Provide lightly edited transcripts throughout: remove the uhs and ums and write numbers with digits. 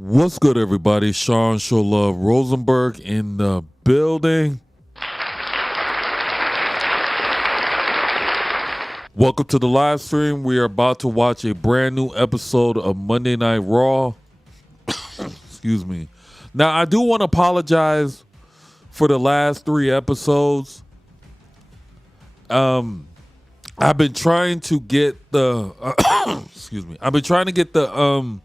What's good, everybody? Sean Show Love Rosenberg in the building. Welcome to the live stream. We are about to watch a brand new episode of Monday Night Raw. Excuse me. Now, I do want to apologize for the last 3 episodes. I've been trying to get the excuse me. I've been trying to get the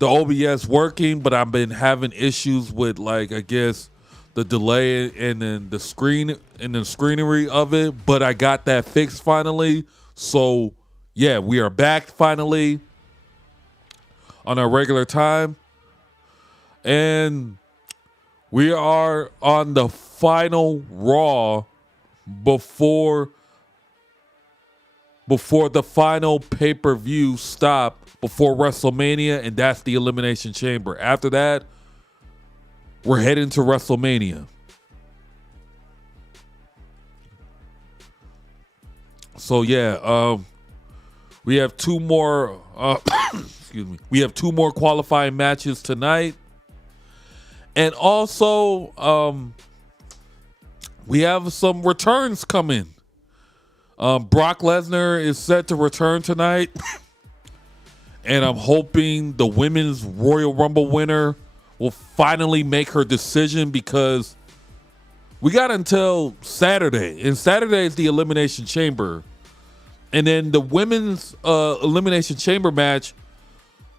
OBS working, but I've been having issues with, like, I guess the delay and then the screen and the screenery of it. But I got that fixed finally. So yeah, we are back finally on our regular time. And we are on the final Raw before the final pay-per-view stop before WrestleMania, and that's the Elimination Chamber. After that, we're heading to WrestleMania. So yeah, we have 2 more excuse me. We have 2 more qualifying matches tonight. And also we have some returns coming. Brock Lesnar is set to return tonight. And I'm hoping the Women's Royal Rumble winner will finally make her decision, because we got until Saturday. And Saturday is the Elimination Chamber. And then the Women's Elimination Chamber match,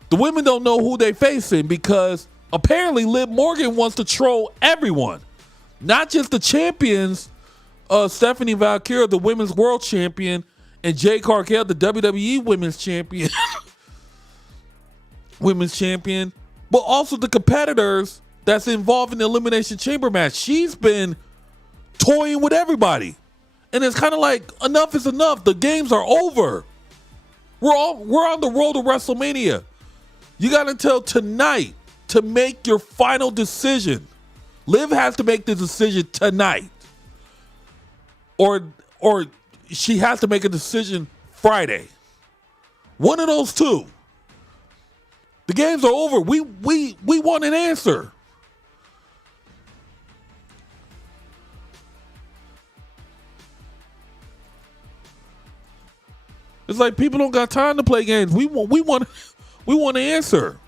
the women don't know who they facing, because apparently Liv Morgan wants to troll everyone. Not just the champions, Stephanie V.R.G, the Women's World Champion, and Jade Cargill, the WWE Women's Champion. Women's Champion, but also the competitors that's involved in the Elimination Chamber match. She's been toying with everybody. And it's kind of like, enough is enough. The games are over. We're on the road to WrestleMania. You got until tonight to make your final decision. Liv has to make the decision tonight. Or she has to make a decision Friday. One of those two. The games are over. We want an answer. It's like people don't got time to play games. We want an answer.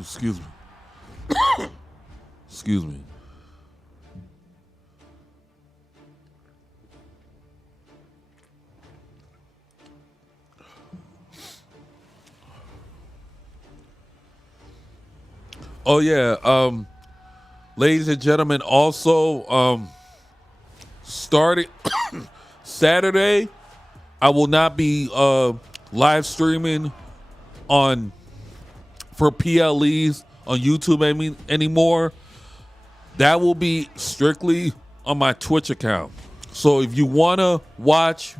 Excuse me. Excuse me. Oh yeah, ladies and gentlemen, also starting Saturday, I will not be live streaming for PLEs on YouTube anymore. That will be strictly on my Twitch account. So if you want to watch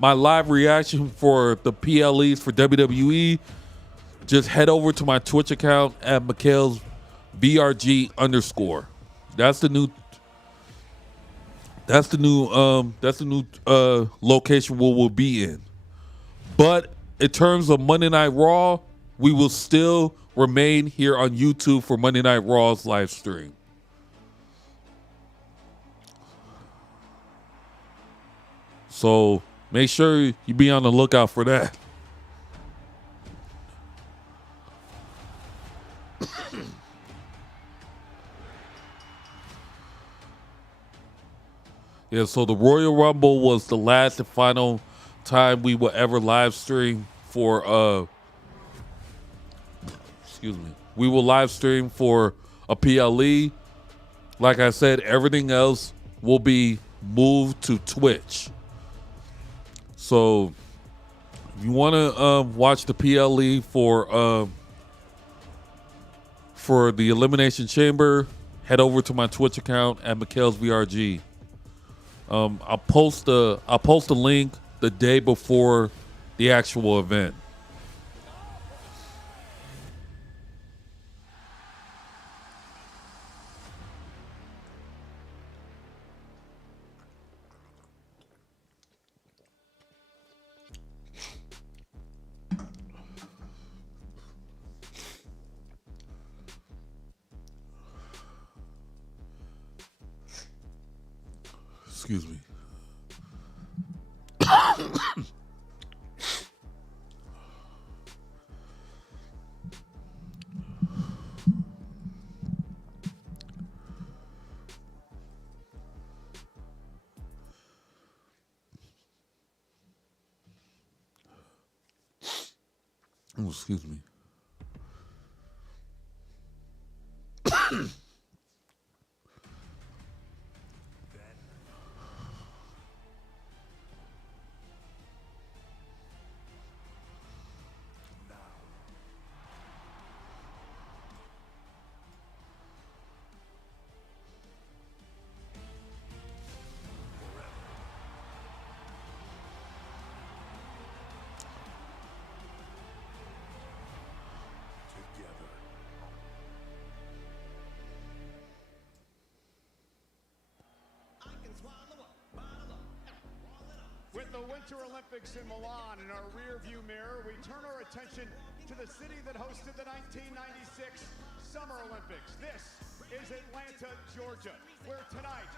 my live reaction for the PLEs for WWE, just head over to my Twitch account at Mikail's V.R.G _. That's the new location we'll be in. But in terms of Monday Night Raw, we will still remain here on YouTube for Monday Night Raw's live stream. So make sure you be on the lookout for that. Yeah, so the Royal Rumble was the last and final time we will ever live stream for excuse me. We will live stream for a PLE. Like I said, everything else will be moved to Twitch. So if you want to watch the PLE for for the Elimination Chamber, head over to my Twitch account at Mikail's V.R.G. I'll post a link the day before the actual event. Excuse me. Oh, excuse me. With the Winter Olympics in Milan in our rear-view mirror, we turn our attention to the city that hosted the 1996 Summer Olympics. This is Atlanta, Georgia, where tonight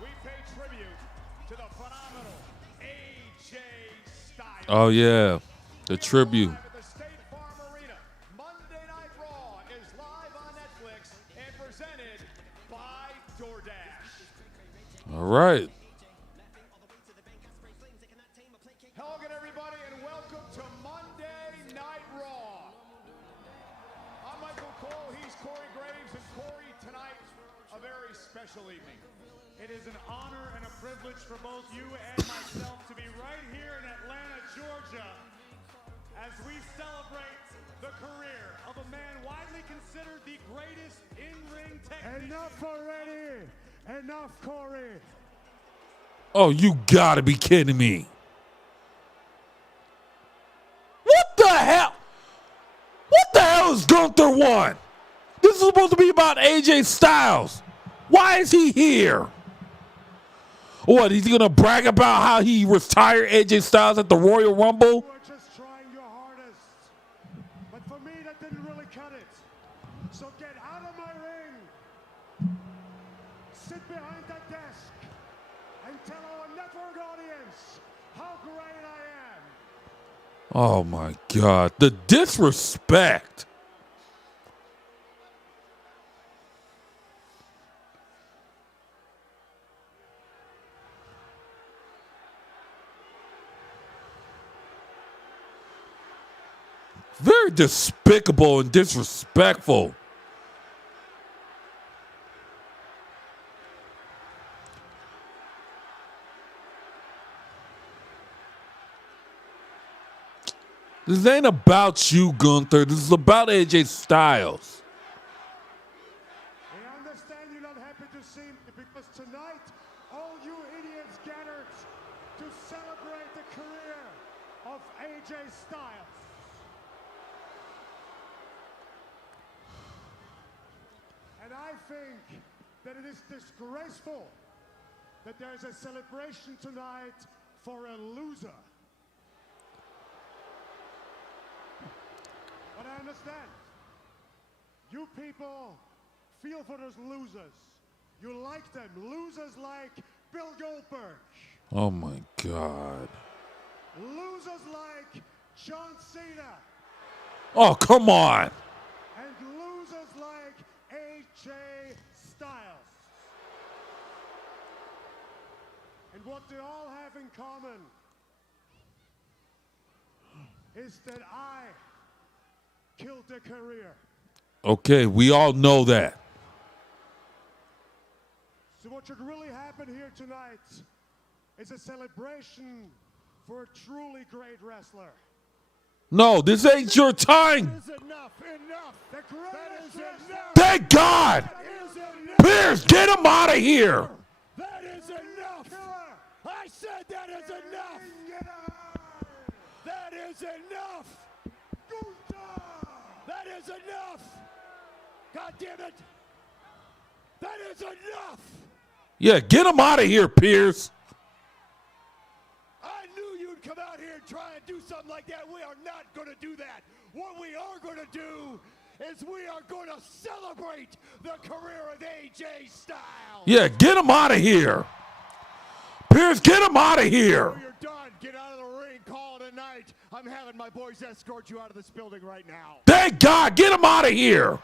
we pay tribute to the phenomenal AJ Styles. Oh yeah, the tribute. At the State Farm Arena, Monday Night Raw is live on Netflix and presented by DoorDash. All right. Hello again, everybody, and welcome to Monday Night Raw. I'm Michael Cole, he's Corey Graves, and Corey, tonight, a very special evening. It is an honor and a privilege for both you and myself to be right here in Atlanta, Georgia, as we celebrate the career of a man widely considered the greatest in-ring technician. Enough already! Enough, Corey! Oh, you gotta be kidding me. What the hell? What the hell is Gunther 1? This is supposed to be about AJ Styles. Why is he here? What, is he gonna brag about how he retired AJ Styles at the Royal Rumble? You were just trying your hardest. But for me, that didn't really cut it. So get out of my ring. Sit behind that desk and tell our network audience how great I am. Oh my God, the disrespect. Very despicable and disrespectful. This ain't about you, Gunther. This is about AJ Styles. I understand you're not happy to see me because tonight all you idiots gathered to celebrate the career of AJ Styles. And I think that it is disgraceful that there is a celebration tonight for a loser. But I understand. You people feel for those losers. You like them. Losers like Bill Goldberg. Oh my God. Losers like John Cena. Oh, come on. And losers like AJ Styles. And what they all have in common is that I killed their career. Okay, we all know that. So what should really happen here tonight is a celebration for a truly great wrestler. No, this ain't your time. Is enough, enough. The Thank God. Pierce, get him out of here. That is enough. I said that is enough. That is enough. That is enough. God damn it. That is enough. Yeah, get him out of here, Pierce. I knew you'd come out here and try and do something like that. We are not going to do that. What we are going to do is we are going to celebrate the career of AJ Styles. Yeah, get him out of here. Pierce, get him out of here. You're done. Get out of the ring. Call it a night. I'm having my boys escort you out of this building right now. Thank God, get him out of here.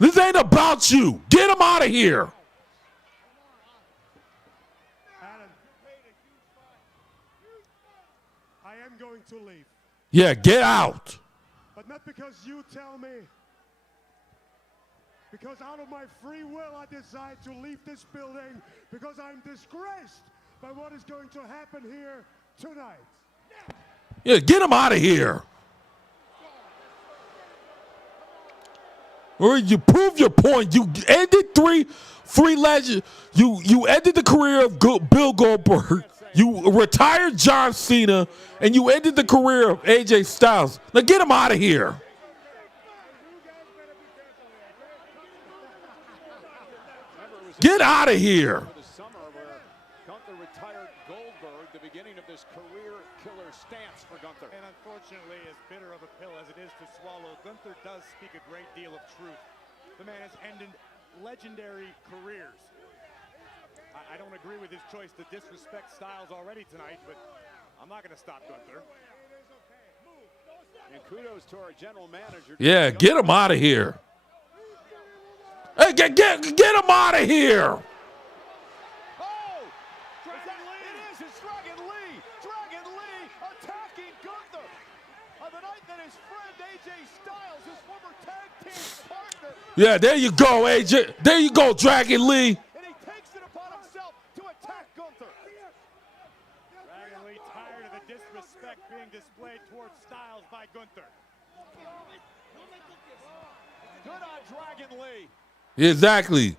This ain't about you. Get him out of here. Adam, I am going to leave. Yeah, get out. But not because you tell me. Because out of my free will, I decide to leave this building because I'm disgraced by what is going to happen here tonight. Yeah, get him out of here. Or you prove your point. You ended three legends. You ended the career of Bill Goldberg. You retired John Cena, and you ended the career of AJ Styles. Now get him out of here. Get out of here. The summer where Gunther retired Goldberg, the beginning of this career killer stance for Gunther. And unfortunately, as bitter of a pill as it is to swallow, Gunther does speak a great deal of truth. The man has ended legendary careers. I don't agree with his choice to disrespect Styles already tonight, but I'm not going to stop Gunther. And kudos to our general manager. Yeah, get him out of here. Hey, get him out of here. Oh! Dragon Lee! It is! It's Dragon Lee! Dragon Lee attacking Gunther! On the night that his friend AJ Styles, his former tag team partner... Yeah, there you go, AJ. There you go, Dragon Lee. And he takes it upon himself to attack Gunther. Dragon Lee tired of the disrespect being displayed towards Styles by Gunther. Good on Dragon Lee. Exactly.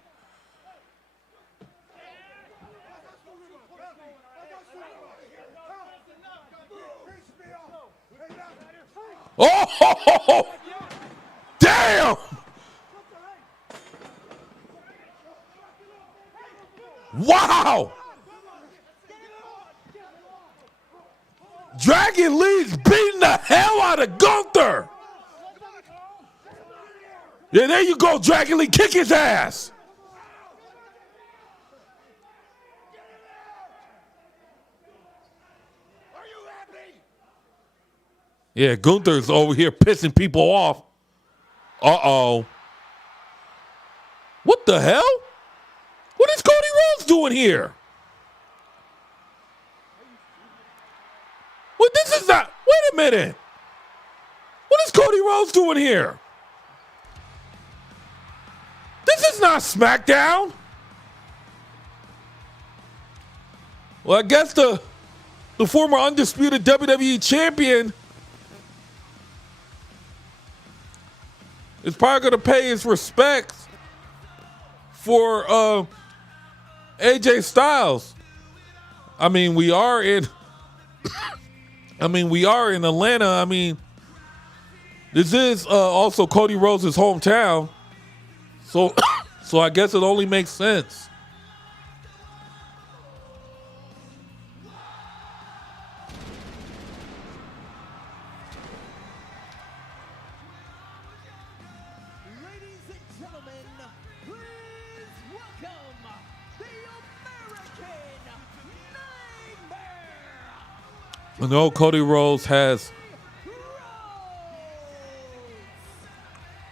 Oh, damn. Wow. Dragon Lee's beating the hell out of Gunther. Yeah, there you go, Dragon Lee. Kick his ass. Are you happy? Yeah, Gunther's over here pissing people off. Uh-oh. What the hell? What is Cody Rhodes doing here? Well, this is not... Wait a minute. What is Cody Rhodes doing here? This is not SmackDown. Well, I guess the former undisputed WWE champion is probably going to pay his respects for AJ Styles. I mean, we are in Atlanta. I mean, this is also Cody Rhodes' hometown. So I guess it only makes sense. Ladies and gentlemen, please welcome the American Nightmare. I know Cody Rhodes has.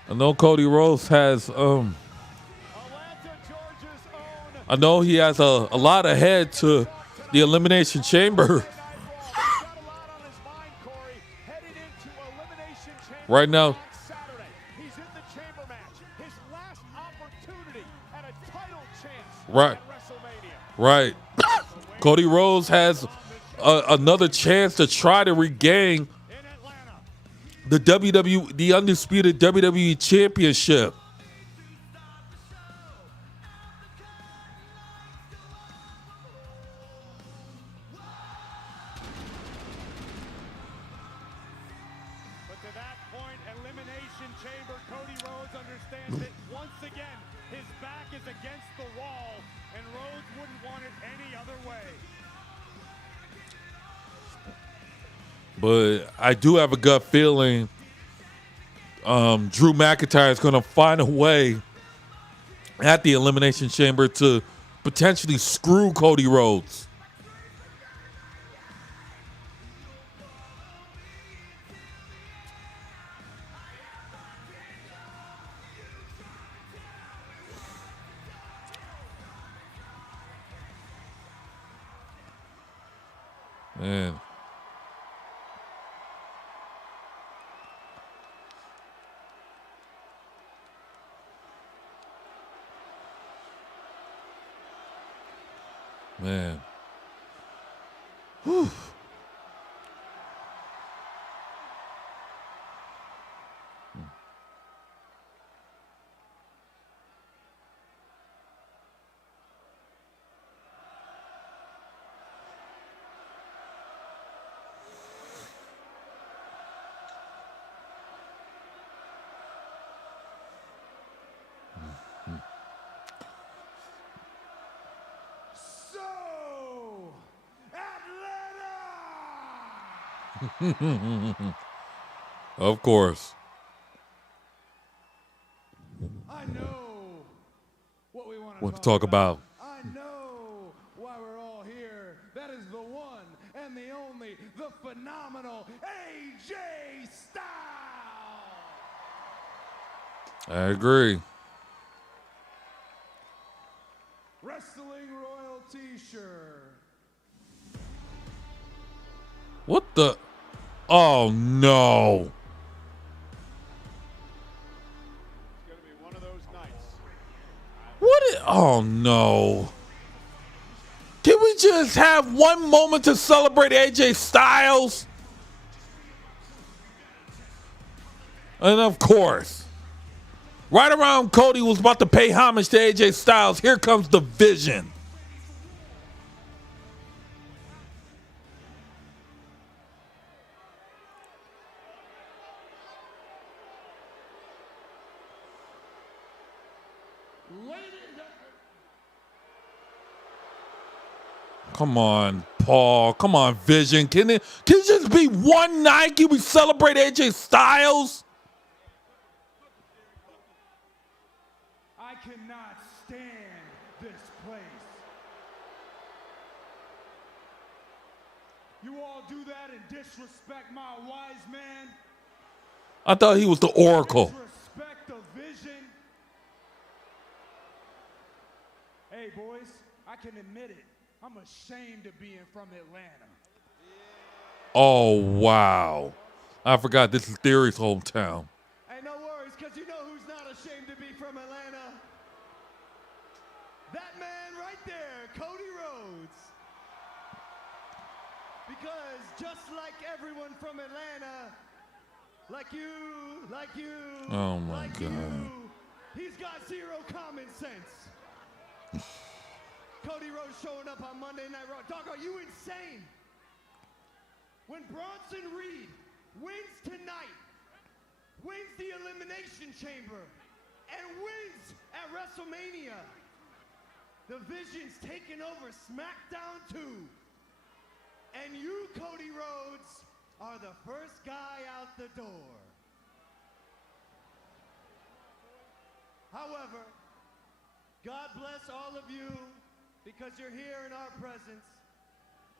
I know he has a lot ahead to the Elimination Chamber. Right now. He's in the chamber match. His last opportunity at a title chance Right. at WrestleMania. Right. Cody Rhodes has another chance to try to regain In Atlanta. the undisputed WWE Championship. But to that point, Elimination Chamber, Cody Rhodes understands that once again, his back is against the wall, and Rhodes wouldn't want it any other way. But I do have a gut feeling Drew McIntyre is going to find a way at the Elimination Chamber to potentially screw Cody Rhodes. Man. Man. Whew. So, Atlanta! Of course. I know what we want What to talk about. I know why we're all here. That is the one and the only, the phenomenal AJ Styles. I agree. Wrestling royalty, sure. What the? Oh, no. It's going to be one of those nights. Oh, no. Can we just have one moment to celebrate AJ Styles? And of course, right around Cody was about to pay homage to AJ Styles, here comes the Vision. Come on, Paul. Come on, Vision. Can it just be one night? Can we celebrate AJ Styles? I cannot stand this place. You all do that and disrespect my wise man. I thought he was the Oracle. Disrespect the Vision. Hey, boys, I can admit it. I'm ashamed of being from Atlanta. Oh, wow. I forgot this is Theory's hometown. Hey, no worries, because you know who's not ashamed to be from Atlanta? That man right there, Cody Rhodes. Because just like everyone from Atlanta, like you, Oh, my like God. you, he's got zero common sense. Cody Rhodes showing up on Monday Night Raw. Dog, are you insane? When Bronson Reed wins tonight, wins the Elimination Chamber, and wins at WrestleMania, the Vision's taking over SmackDown 2. And you, Cody Rhodes, are the first guy out the door. However, God bless all of you because you're here in our presence.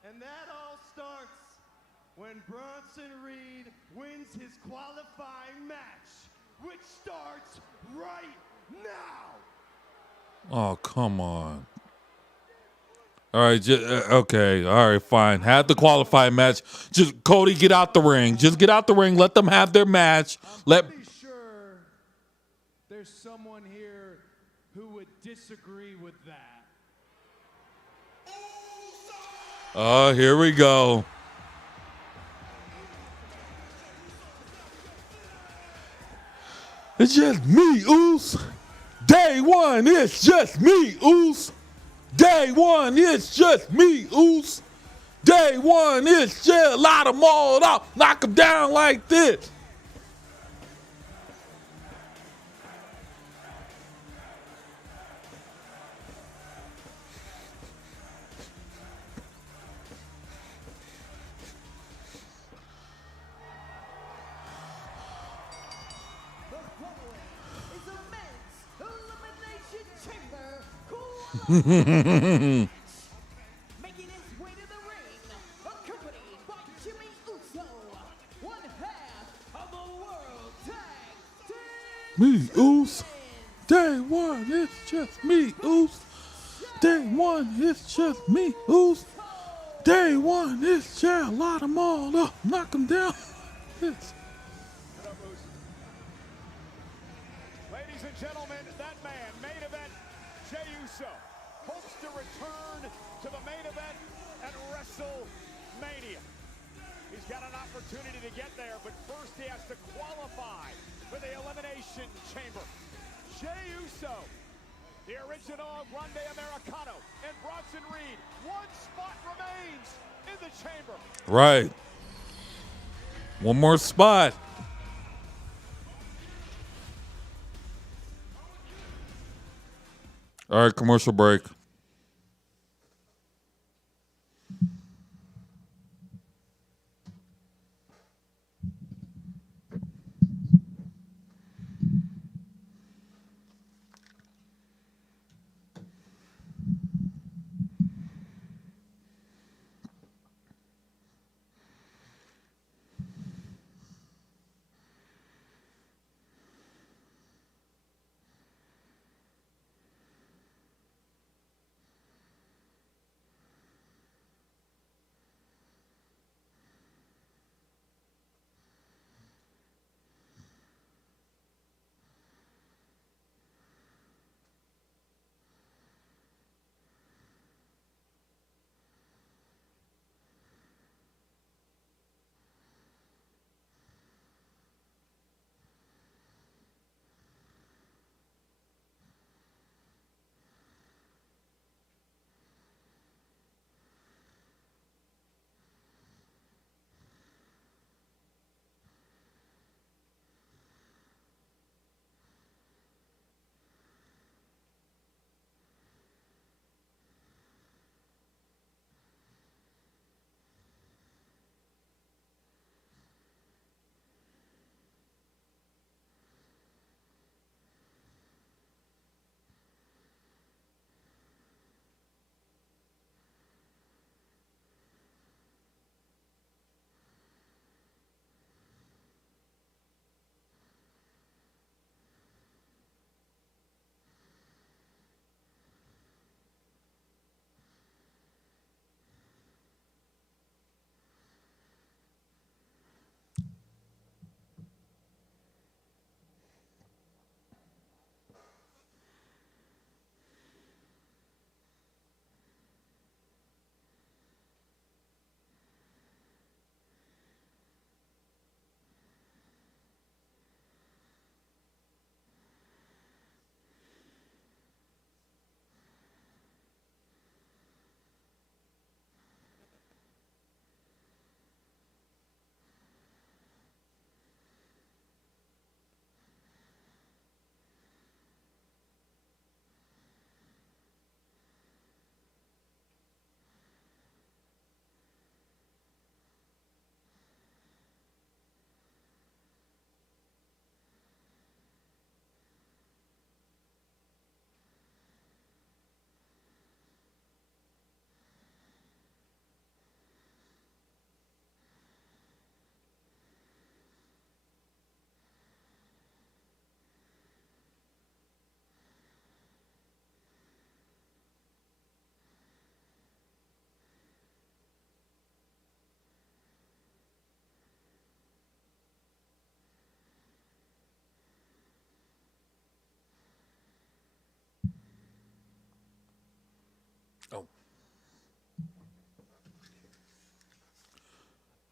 And that all starts when Bronson Reed wins his qualifying match, which starts right now. Oh, come on. All right, okay. All right, fine. Have the qualifying match. Just, Cody, get out the ring. Just get out the ring. Let them have their match. I'm pretty sure there's someone here who would disagree with that. Oh, here we go. It's just me, Oos. Day one, it's just me, Oos. Day one, it's just me, Oos. Day one, it's just light them all up, knock them down like this. Making his way to the ring, accompanied by Jimmy Uso, one half of the World Tag Team Me, Oos. Day one, it's just me, Oos. Day one, it's just me, Oos. Day one, it's just light them all up, knock them down. Yes. Ladies and gentlemen, that man, main event, Jey Uso, hopes to return to the main event at WrestleMania. He's got an opportunity to get there, but first he has to qualify for the Elimination Chamber. Jey Uso, the original Grande Americano, and Bronson Reed. One spot remains in the chamber. Right. One more spot. All right, commercial break.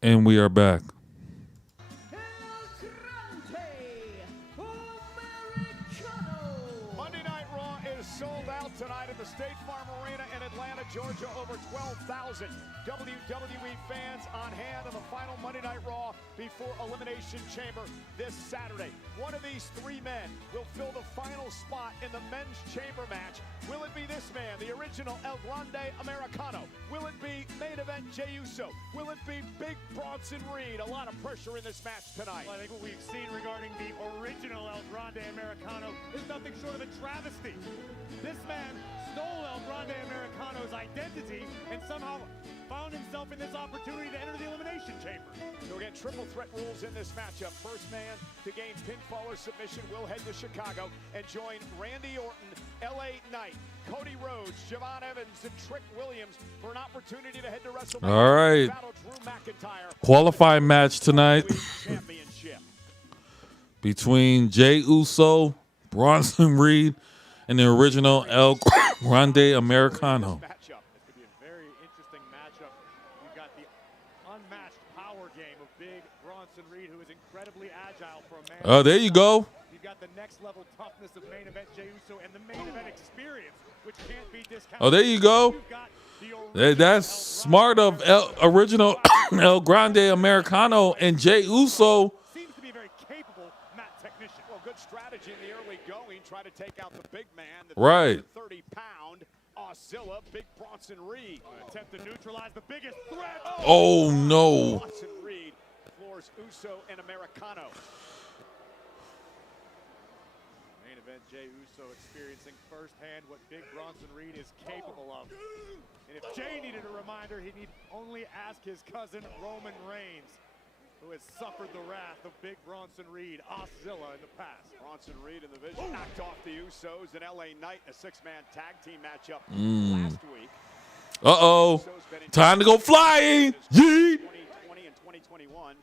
And we are back. El Grande Omega. sold out tonight at the State Farm Arena in Atlanta, Georgia. Over 12,000 WWE fans on hand on the final Monday Night Raw before Elimination Chamber this Saturday. One of these three men will fill the final spot in the men's chamber match. Will it be this man, the original El Grande Americano? Will it be main event Jey Uso? Will it be Big Bronson Reed? A lot of pressure in this match tonight. Well, I think what we've seen regarding the original El Grande Americano is nothing short of a travesty. This man stole El Grande Americano's identity and somehow found himself in this opportunity to enter the Elimination Chamber. So again, triple threat rules in this matchup. First man to gain pinfall or submission will head to Chicago and join Randy Orton, LA Knight, Cody Rhodes, Javon Evans, and Trick Williams for an opportunity to head to WrestleMania. All right. Battle Drew McIntyre. Qualifying match tonight Championship. between Jey Uso, Bronson Reed, and the original El Grande Americano. Matchup. This could be a very interesting matchup. You've got the unmatched power game of Big Bronson Reed, who is incredibly agile for a man. Oh, there you go. You've got the next level toughness of main event Jey Uso and the main event experience, which can't be discounted. Oh, there you go. You've got the original That's El smart Grande of original El Grande Americano and Jey Uso. seems to be a very capable mat technician. Well, good strategy in the early going. Try to take out the big man. The Right. 30-pound Auxilla, Big Bronson Reed. Attempt to neutralize the biggest threat. Oh, no. Bronson Reed floors Uso and Americano. Main event Jey Uso experiencing firsthand what Big Bronson Reed is capable of. And if Jey needed a reminder, he need only ask his cousin Roman Reigns, who has suffered the wrath of Big Bronson Reed, Auxilla, in the past. Bronson Reed in the vision knocked off the Usos and LA Knight in a six-man tag team matchup last week. Uh-oh. Usos been in Time to go flying. Yeet. 2020 and 2021.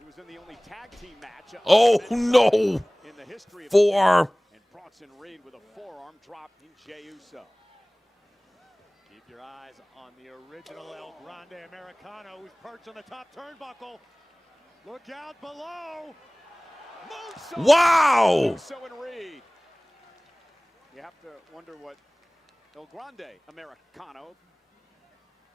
He was in the only tag team match Oh, no. in the history of Forearm. and Bronson Reed with a forearm drop in Jey Uso. Keep your eyes on the original El Grande Americano, who's perched on the top turnbuckle. Look out below. Moonsault. Wow. Uso and Reed. You have to wonder what El Grande Americano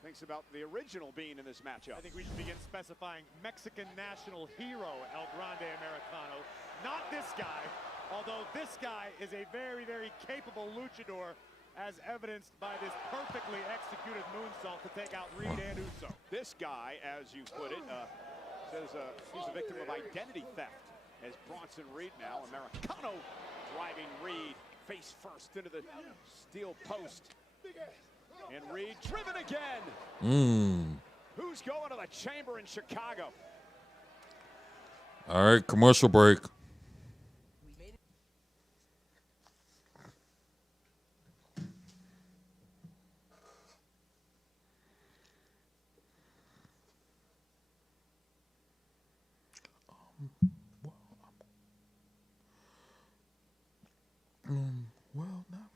thinks about the original being in this matchup. I think we should begin specifying Mexican national hero El Grande Americano, not this guy, although this guy is a very, very capable luchador, as evidenced by this perfectly executed moonsault to take out Reed and Uso. This guy, as you put it, says he's a victim of identity theft. As Bronson Reed now, Americano driving Reed face first into the steel post. And Reed driven again. Who's going to the chamber in Chicago? All right, commercial break. Well, not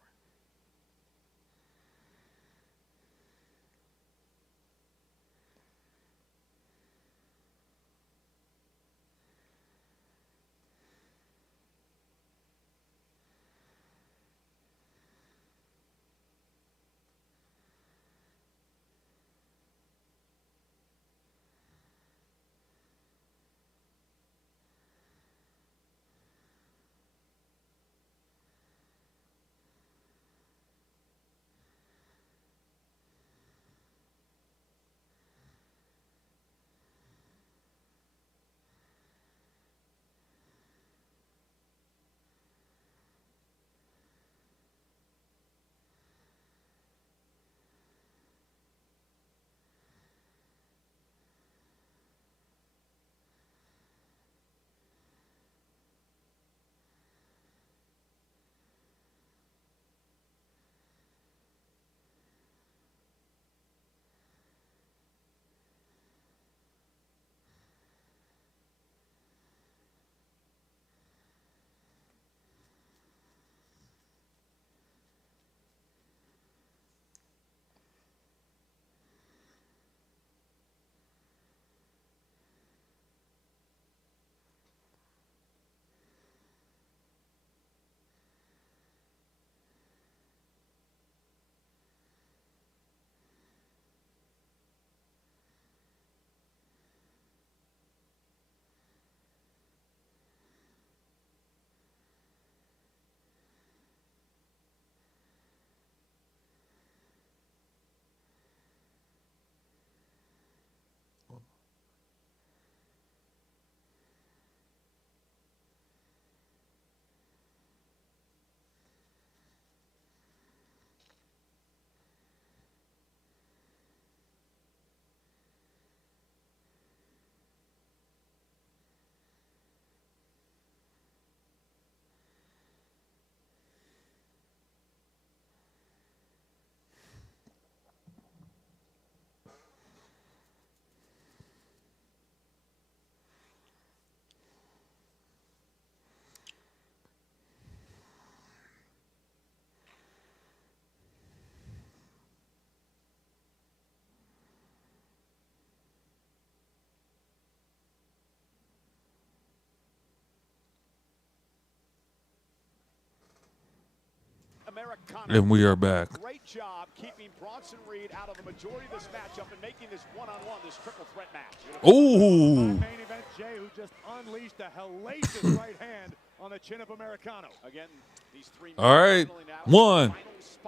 Americano. And we are back. Great job keeping Bronson Reed out of the majority of this matchup and making this one-on-one, this triple threat match. Ooh. Main event, Jay, who just unleashed a hellacious right hand on the chin of Americano. Again, these three All right. 1,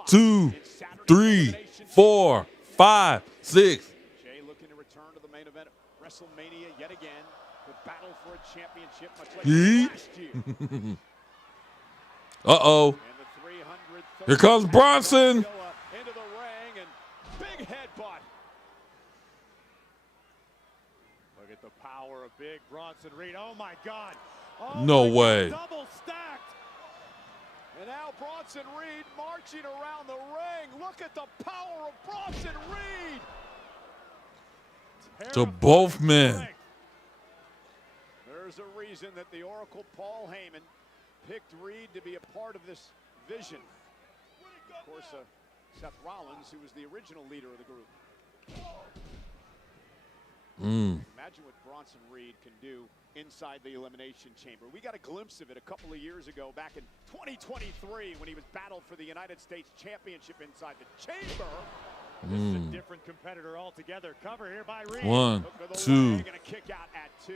2, 3, 4, 5, 6. Jay looking to return to the main event of WrestleMania yet again. The battle for a championship, much like Yeet. last year. Uh-oh. And the 330 Here comes Bronson. into the ring and big headbutt. Look at the power of big Bronson Reed. Oh my God. Oh No my way. God. Double stacked. And now Bronson Reed marching around the ring. Look at the power of Bronson Reed. To both men. Strength. There's a reason that the Oracle Paul Heyman picked Reed to be a part of this vision. Of course, Seth Rollins, who was the original leader of the group. Imagine what Bronson Reed can do inside the Elimination Chamber. We got a glimpse of it a couple of years ago, back in 2023, when he was battled for the United States Championship inside the chamber. This is a different competitor altogether. Cover here by Reed. 1, Hook of the 2. leg and a kick out at 2.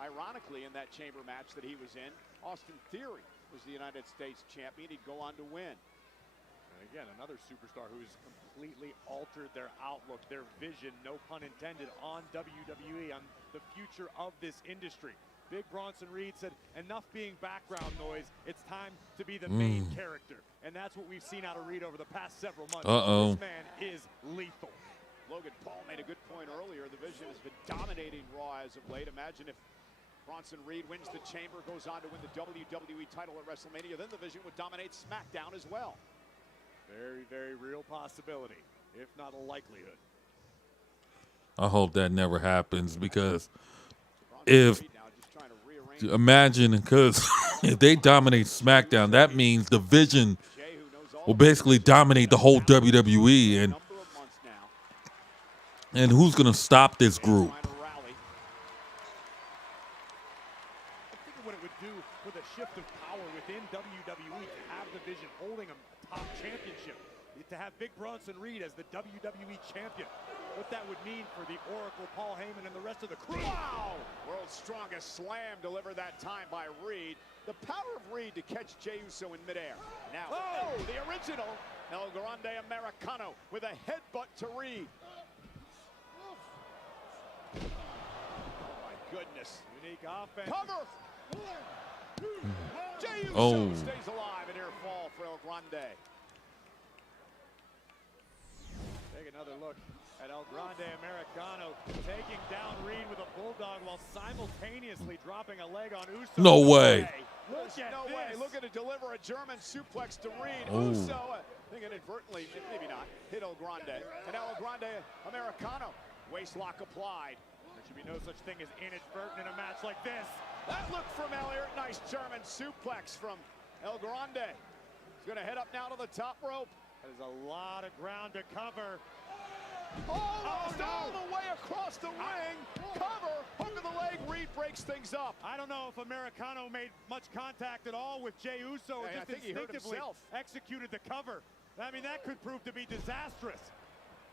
Ironically, in that chamber match that he was in, Austin Theory was the United States champion. He'd go on to win. And again, another superstar who's completely altered their outlook, their vision, no pun intended, on WWE, on the future of this industry. Big Bronson Reed said, enough being background noise, it's time to be the main character. And that's what we've seen out of Reed over the past several months. Uh-oh. This man is lethal. Logan Paul made a good point earlier. The Vision has been dominating Raw as of late. Imagine if Bronson Reed wins the chamber, goes on to win the WWE title at WrestleMania, then the Vision would dominate SmackDown as well. Very, very real possibility, if not a likelihood. I hope that never happens because Bronson if Reed now just trying to rearrange. imagine, because if they dominate SmackDown, that means the Vision Jay, who knows all will basically dominate the whole WWE. And number of months now. who's gonna stop this group? Trying to rally. Think of what it would do with a shift of power within WWE to have the Vision holding a top championship, to have Big Bronson Reed as the WWE champion. What that would mean for the Oracle, Paul Heyman, and the rest of the crew. Wow! World's strongest slam delivered that time by Reed. The power of Reed to catch Jey Uso in midair. Now, the original El Grande Americano with a headbutt to Reed. Oh my goodness. Unique offense. Cover! Jey Uso Oh. stays alive, and near fall for El Grande. Take another look at El Grande Americano taking down Reed with a bulldog while simultaneously dropping a leg on Uso. No way. Look at No this. way. Looking to deliver a German suplex to Reed. Oh. Uso, I think inadvertently, maybe not, hit El Grande. And now El Grande Americano. Waist lock applied. There should be no such thing as inadvertent in a match like this. That looked familiar. Nice German suplex from El Grande. He's going to head up now to the top rope. That is a lot of ground to cover. Almost no. all the way across the ring. Cover. Hook of the leg. Reed breaks things up. I don't know if Americano made much contact at all with Jey Uso or Yeah, I just think he hurt instinctively himself. executed the cover. I mean, that could prove to be disastrous.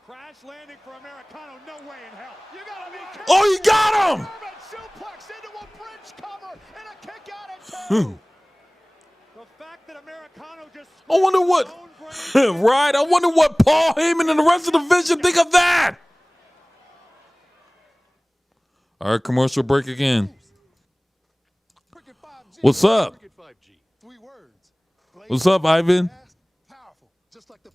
Crash landing for Americano, no way in hell. You got to be careful. Oh, you got him! German suplex into a bridge cover and a kick out at two. The fact that Americano just I wonder what, right? I wonder what Paul Heyman and the rest of the Vision think of that. All right, commercial break again. What's up? What's up, Ivan? Powerful, just like the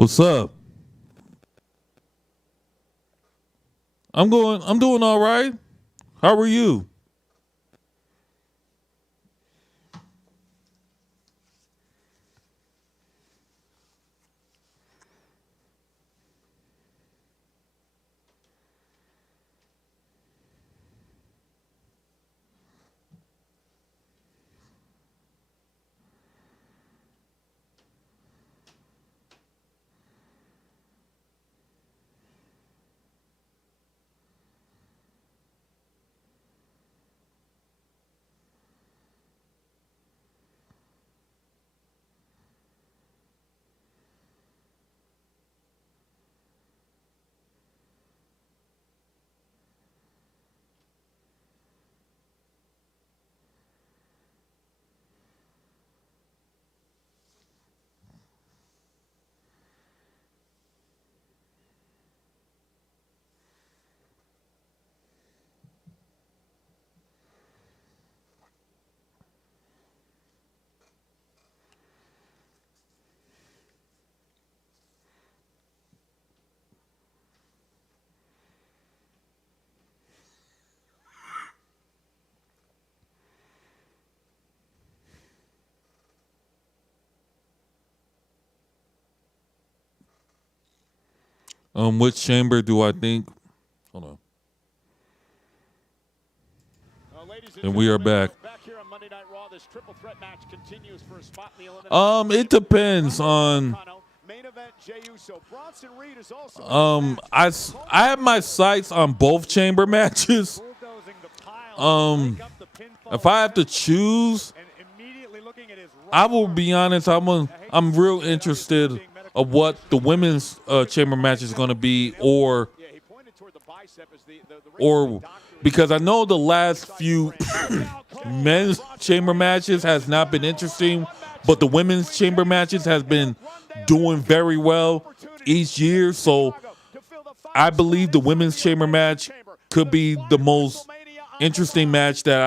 What's up? I'm doing all right. How are you? Which chamber do I think? Hold on. And we are back. Here on Monday Night Raw, this triple threat match continues for a spot in the elimination. It depends on. Main event, Jey Uso. Bronson Reed is also I have my sights on both chamber matches. If I have to choose, I will be honest. I'm real interested of what the women's chamber match is going to be, or because I know the last few men's chamber matches has not been interesting, but the women's chamber matches has been doing very well each year. So I believe the women's chamber match could be the most interesting match that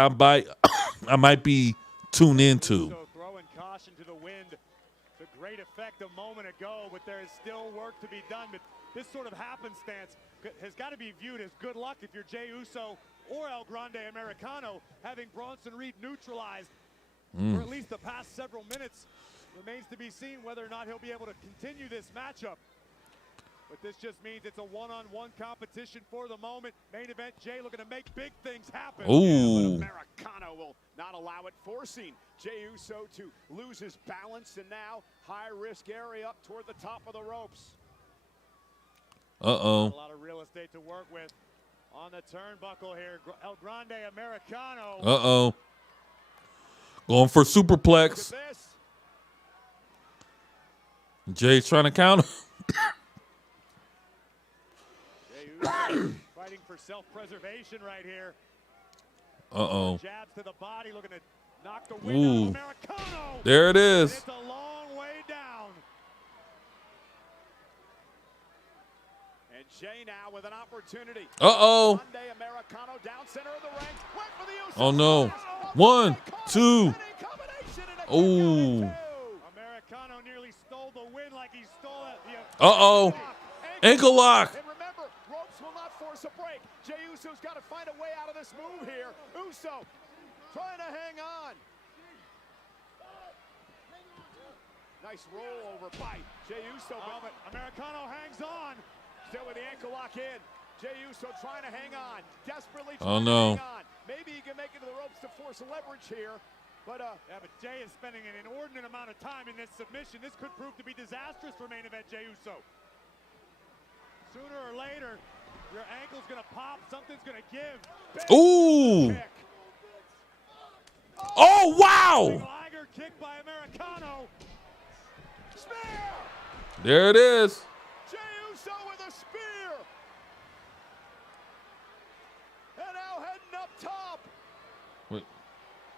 I might be tuned into. Throwing caution to the wind. The great effect a moment ago, but there is still work to be done. But this sort of happenstance has got to be viewed as good luck if you're Jey Uso or El Grande Americano, having Bronson Reed neutralized for at least the past several minutes. Remains to be seen whether or not he'll be able to continue this matchup. But this just means it's a one-on-one competition for the moment. Main event, Jey looking to make big things happen. Ooh. Yeah, Americano will not allow it, forcing Jey Uso to lose his balance, and now high-risk area up toward the top of the ropes. Uh-oh. A lot of real estate to work with on the turnbuckle here. El Grande Americano. Uh-oh. Going for superplex. Jay's trying to counter. Fighting for self-preservation right here. Uh-oh. Jabs to the body, looking to knock the wind out of Americano. There it is. It's a long way down. And Jey now with an opportunity. Uh-oh. Monday Americano down center of the ring. Went for the Usos. Oh, no. 1, 2. Oh. Americano nearly stole the win like he stole it. Uh-oh. Ankle lock. And remember, ropes will not force a break. Jey Uso's got to find a way out of this move here. Uso trying to hang on. Nice rollover by Jey Uso. But Americano hangs on. Still with the ankle lock in. Jey Uso trying to hang on. Desperately Oh, trying no. to hang on. Maybe he can make it to the ropes to force a leverage here. But yeah, but Jey is spending an inordinate amount of time in this submission. This could prove to be disastrous for main event Jey Uso. Sooner or later, your ankle's gonna pop, something's gonna give. Ooh. Oh, wow. Liger kick by Americano. spear! There it is. Jey Uso with a spear! And now heading up top. Wait.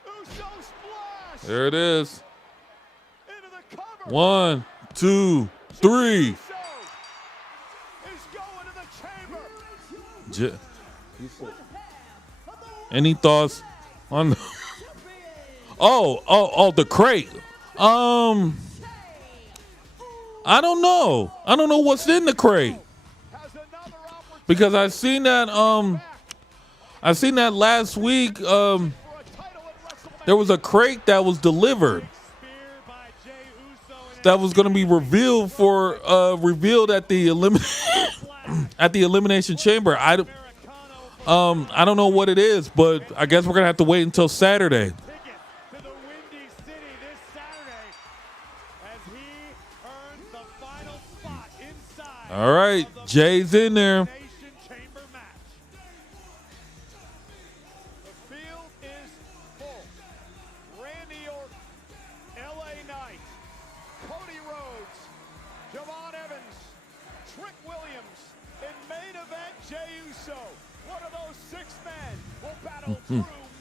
Uso splash! There it is. Into the cover. 1, 2, 3. Uso is going to the chamber. Any thoughts on the oh, the crate? I don't know. I don't know what's in the crate. Because I seen that last week. There was a crate that was delivered that was going to be revealed at the elimination chamber. I don't know what it is, but I guess we're going to have to wait until Saturday. All right, Jay's in there.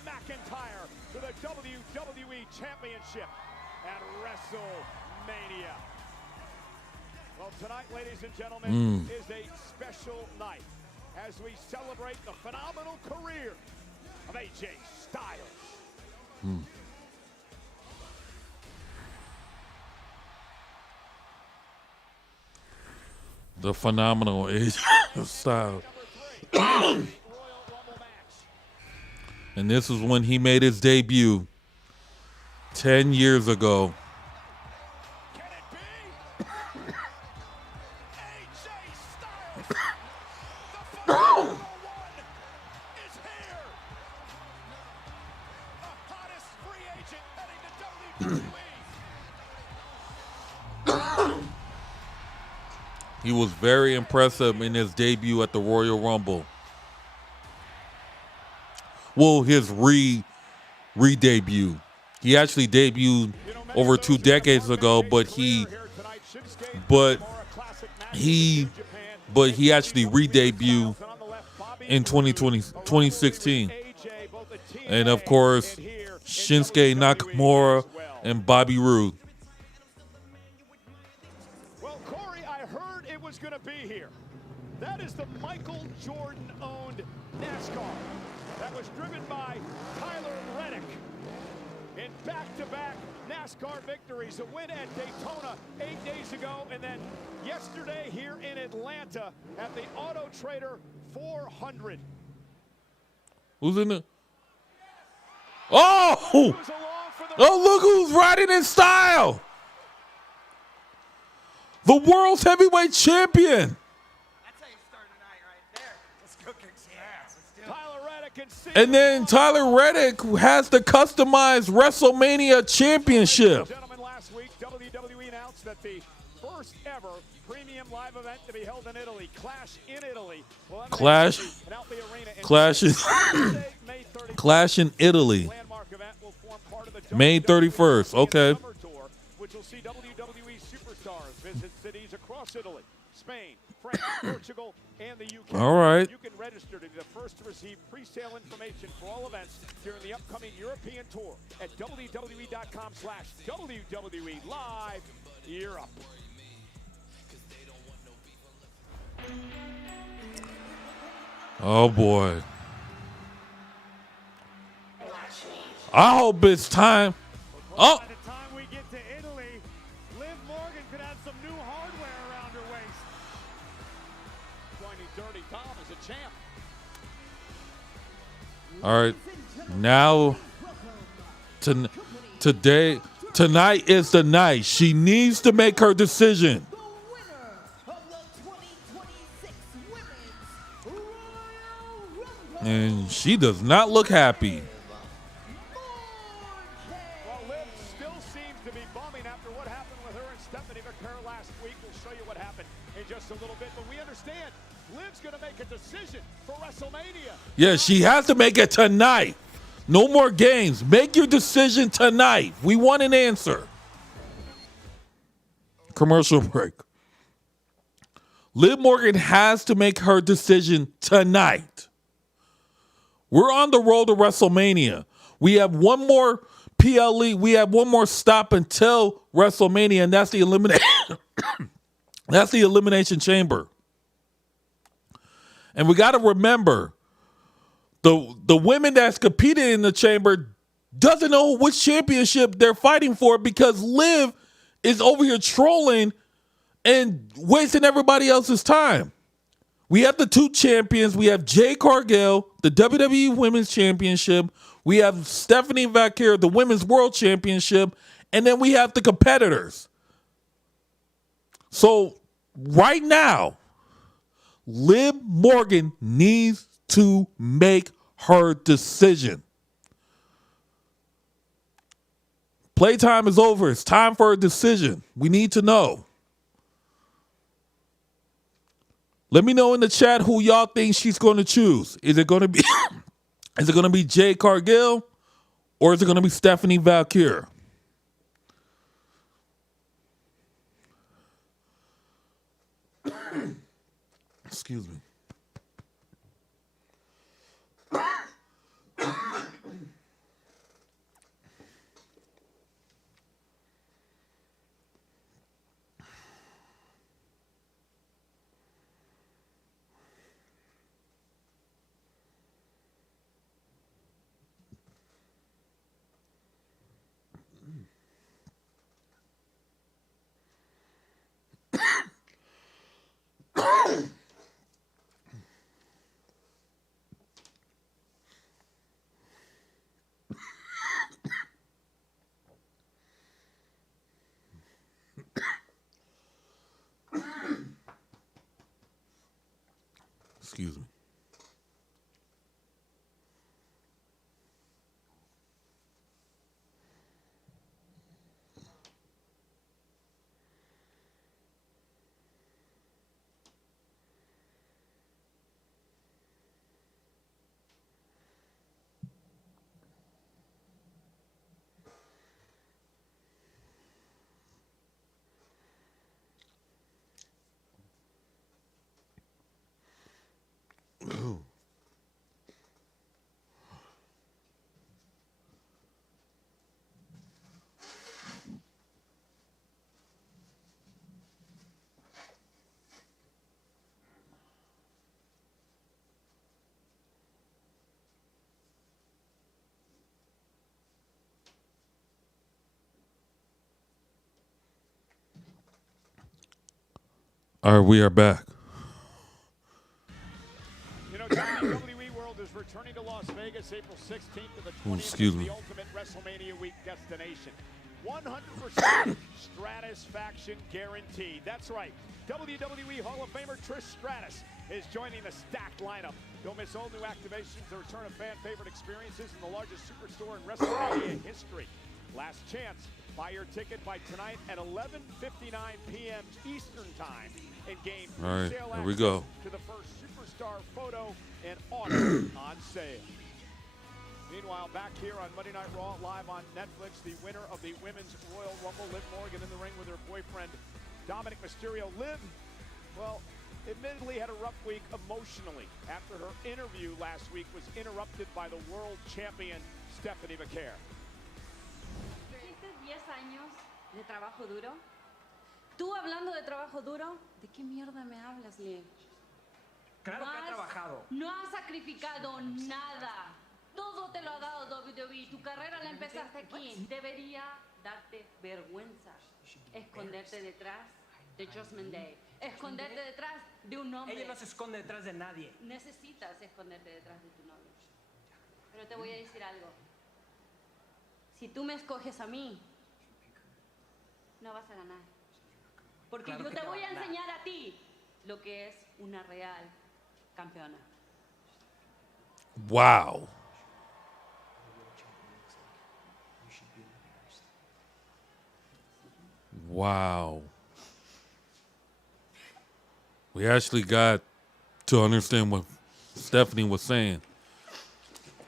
McIntyre for the WWE Championship at WrestleMania. Well, tonight, ladies and gentlemen, is a special night as we celebrate the phenomenal career of AJ Styles. The phenomenal AJ Styles. And this is when he made his debut 10 years ago. Can it be? AJ Styles, the phenomenal one, is here. The hottest free agent heading to WWE. He was very impressive in his debut at the Royal Rumble. Well, his re-debut. He actually debuted over 2 decades ago, but he actually re-debuted in 2016. And of course, Shinsuke Nakamura and Bobby Roode. Well, Corey, I heard it was going to be here. That is the Michael Jordan-owned NASCAR that was driven by Tyler Reddick in back-to-back NASCAR victories. A win at Daytona 8 days ago, and then yesterday here in Atlanta at the Auto Trader 400. Who's in the... Oh! Oh, look who's riding in style! The world's heavyweight champion! And then Tyler Reddick has the customized WrestleMania championship. Gentlemen, last week WWE announced that the first ever premium live event to be held in Italy, Clash in Italy, Clash in Italy. May 31st. Okay. Which will see WWE superstars visit cities across Italy, Spain, France, Portugal, and the UK. All right. You can register to be the first to receive pre-sale information for all events during the upcoming European tour at WWE.com/WWE Live Europe. Oh boy. I hope it's time. Oh. By the time we get to Italy, Liv Morgan could have some new hardware around her waist. Joining Dirty Tom as a champ. All right. Now, tonight is the night. She needs to make her decision. The winner of the 2026 Women's Royal Rumble. And she does not look happy. Well, Liv still seems to be bumming after what happened with her and Stephanie McMahon last week. We'll show you what happened in just a little bit, but we understand Liv's going to make a decision for WrestleMania. Yeah, she has to make it tonight. No more games. Make your decision tonight. We want an answer. Commercial break. Liv Morgan has to make her decision tonight. We're on the road to WrestleMania. We have one more PLE. We have one more stop until WrestleMania, and that's the elimination chamber. And we got to remember, the women that's competing in the chamber doesn't know which championship they're fighting for because Liv is over here trolling and wasting everybody else's time. We have the two champions. We have Jade Cargill, the WWE Women's Championship. We have Stephanie Valkyrie, the Women's World Championship. And then we have the competitors. So right now, Liv Morgan needs to make her decision. Playtime is over. It's time for a decision. We need to know. Let me know in the chat who y'all think she's going to choose. Is it going to be Jade Cargill or is it going to be Stephanie Valkyrie? Excuse me. Excuse me. All right, we are back. You know, WWE World is returning to Las Vegas April 16th to the 20th. Excuse me. The ultimate WrestleMania week destination. 100% Stratusfaction guaranteed. That's right. WWE Hall of Famer Trish Stratus is joining the stacked lineup. Don't miss all new activations, the return of fan favorite experiences in the largest superstore in WrestleMania history. Last chance. Buy your ticket by tonight at 11:59 p.m. Eastern Time and gain All right, sale here we access go. to the first superstar photo and auto on sale. Meanwhile, back here on Monday Night Raw, live on Netflix, the winner of the Women's Royal Rumble, Liv Morgan, in the ring with her boyfriend, Dominic Mysterio. Liv, well, admittedly had a rough week emotionally after her interview last week was interrupted by the world champion, Stephanie Valkyrie. ¿Hiciste 10 años de trabajo duro? Tú hablando de trabajo duro, ¿de qué mierda me hablas, Liv? Claro que ha trabajado. No has sacrificado nada. Todo te lo ha dado WWE. Tu carrera la empezaste aquí. Debería darte vergüenza. Esconderte detrás de Judgment Day. Esconderte detrás de un hombre. Ella no se esconde detrás de nadie. Necesitas esconderte detrás de tu novio. Pero te voy a decir algo. Si tú me escoges a mí, no vas a ganar. Porque Claro yo que te te voy va a a ganar. enseñar a ti lo que es una real campeona. Wow. Wow. We actually got to understand what Stephanie was saying.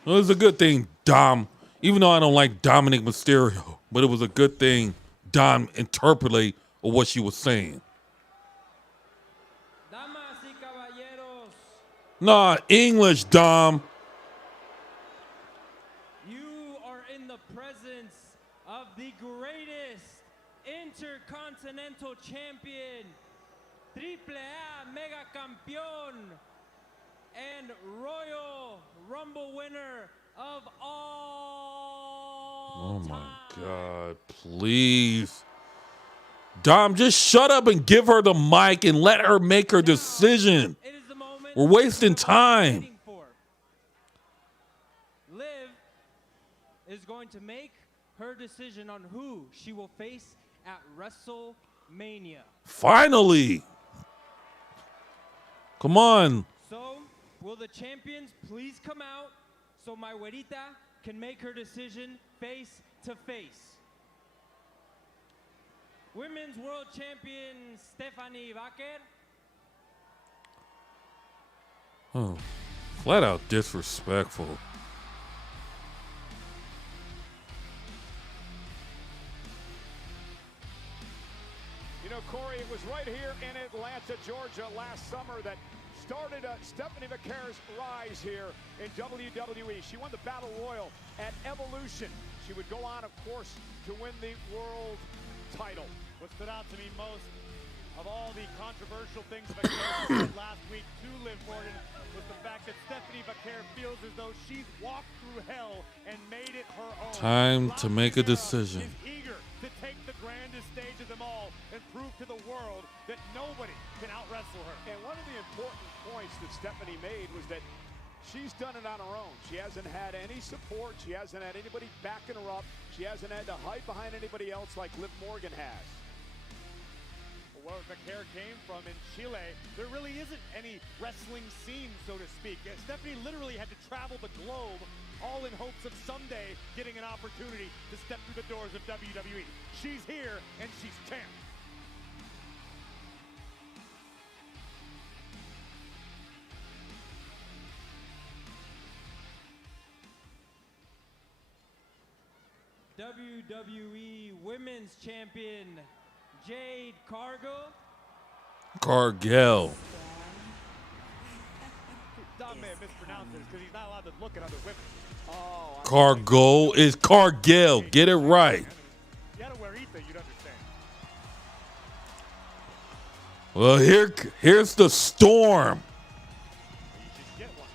It was a good thing, Dom, even though I don't like Dominic Mysterio, but it was a good thing Dom interpreted what she was saying. Damas y caballeros, Nah, English, Dom. you are in the presence of the greatest intercontinental champion, Triple A Mega Campeón, and Royal Rumble winner of all Oh my time. God, please. Dom, just shut up and give her the mic and let her make her decision. It is the moment We're wasting we've been time. waiting for. Liv is going to make her decision on who she will face at WrestleMania. Finally. Come on. So, will the champions please come out so my güerita can make her decision face to face? Women's World Champion Stephanie V.R.G. Oh, flat out disrespectful. You know, Corey, it was right here in Atlanta, Georgia last summer that started Stephanie McCare's rise here in WWE. She won the Battle Royal at Evolution. She would go on, of course, to win the world title. What stood out to me most of all the controversial things McCare said last week to Liv Morgan was the fact that Stephanie McCare feels as though she's walked through hell and made it her own. Time to make a decision. Is eager to take the grandest stage of them all and prove to the world that nobody can out-wrestle her. And one of the important points that Stephanie made was that she's done it on her own. She hasn't had any support. She hasn't had anybody backing her up. She hasn't had to hide behind anybody else like Liv Morgan has. Where McCare came from in Chile, there really isn't any wrestling scene, so to speak. Stephanie literally had to travel the globe, all in hopes of someday getting an opportunity to step through the doors of WWE. She's here, and she's champ. WWE Women's Champion Jade Cargill. Cargill. Dom may have mispronounced this because he's not allowed to look at other women. Oh, Cargill is Cargill. Get it right. You had to wear Ethan, you'd understand. Well, here's the storm. You should get one.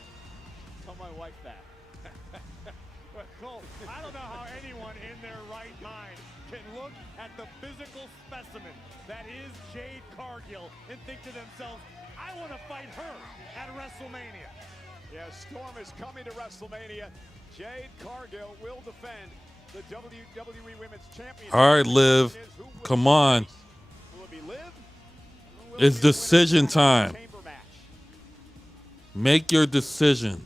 tell my wife that. But Cole, I don't know how anyone in their right mind can look at the physical specimen that is Jade Cargill and think to themselves, I want to fight her at WrestleMania. Yeah, Storm is coming to WrestleMania. Jade Cargill will defend the WWE Women's Championship. All right, Liv. Come on. Will it be Liv? It's decision time. Chamber match. Make your decision.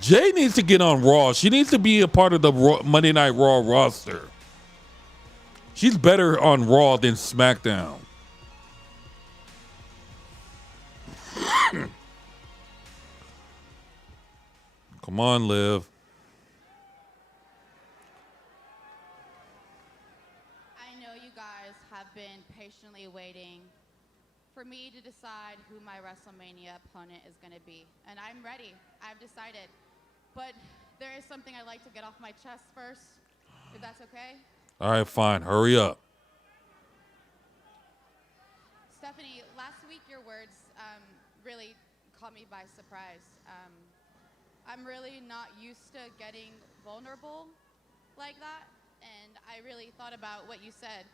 Jay needs to get on Raw. She needs to be a part of the Monday Night Raw roster. She's better on Raw than SmackDown. Come on, Liv. I know you guys have been patiently waiting for me to decide who my WrestleMania opponent is going to be. And I'm ready. I've decided. But there is something I'd like to get off my chest first, if that's okay. All right, fine. Hurry up. Stephanie, last week your words really caught me by surprise. I'm really not used to getting vulnerable like that, and I really thought about what you said.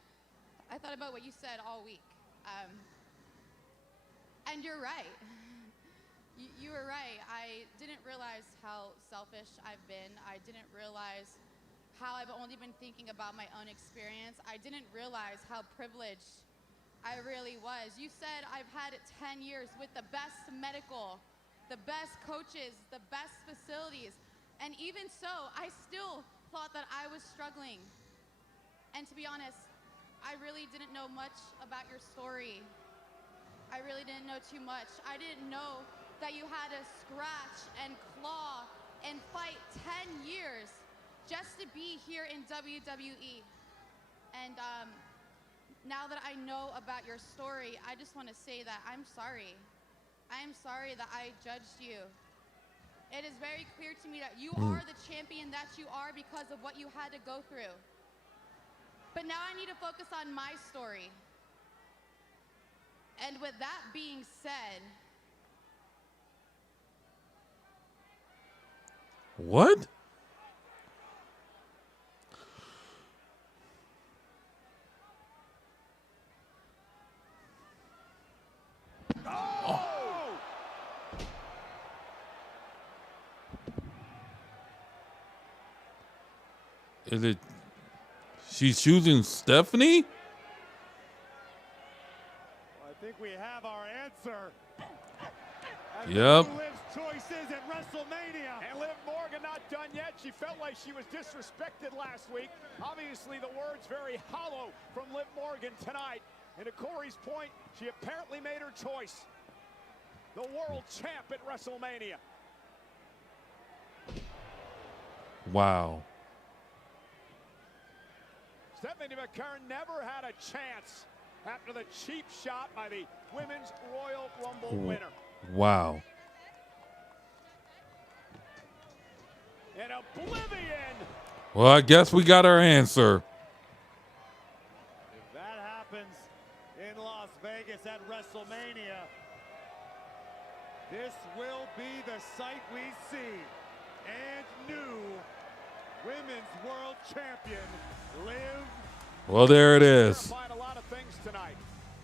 I thought about what you said all week. And you're right. You were right. I didn't realize how selfish I've been. I didn't realize how I've only been thinking about my own experience. I didn't realize how privileged I really was. You said I've had 10 years with the best medical, the best coaches, the best facilities. And even so, I still thought that I was struggling. And to be honest, I really didn't know much about your story. I really didn't know too much. I didn't know that you had to scratch and claw and fight 10 years just to be here in WWE. And now that I know about your story, I just want to say that I'm sorry. I am sorry that I judged you. It is very clear to me that you are the champion that you are because of what you had to go through. But now I need to focus on my story. And with that being said, What? Is it? She's choosing Stephanie? I think we have our answer. And Yep. who Liv's choices at WrestleMania. And Liv Morgan not done yet. She felt like she was disrespected last week. Obviously, the words very hollow from Liv Morgan tonight. And to Corey's point, she apparently made her choice. The world champ at WrestleMania. Wow. Stephanie McCurran never had a chance after the cheap shot by the Women's Royal Rumble winner. Wow. And oblivion. Well, I guess we got our answer. If that happens in Las Vegas at WrestleMania, this will be the sight we see. And new Women's World Champion, Liv. Well, there it is. Find a lot of things tonight.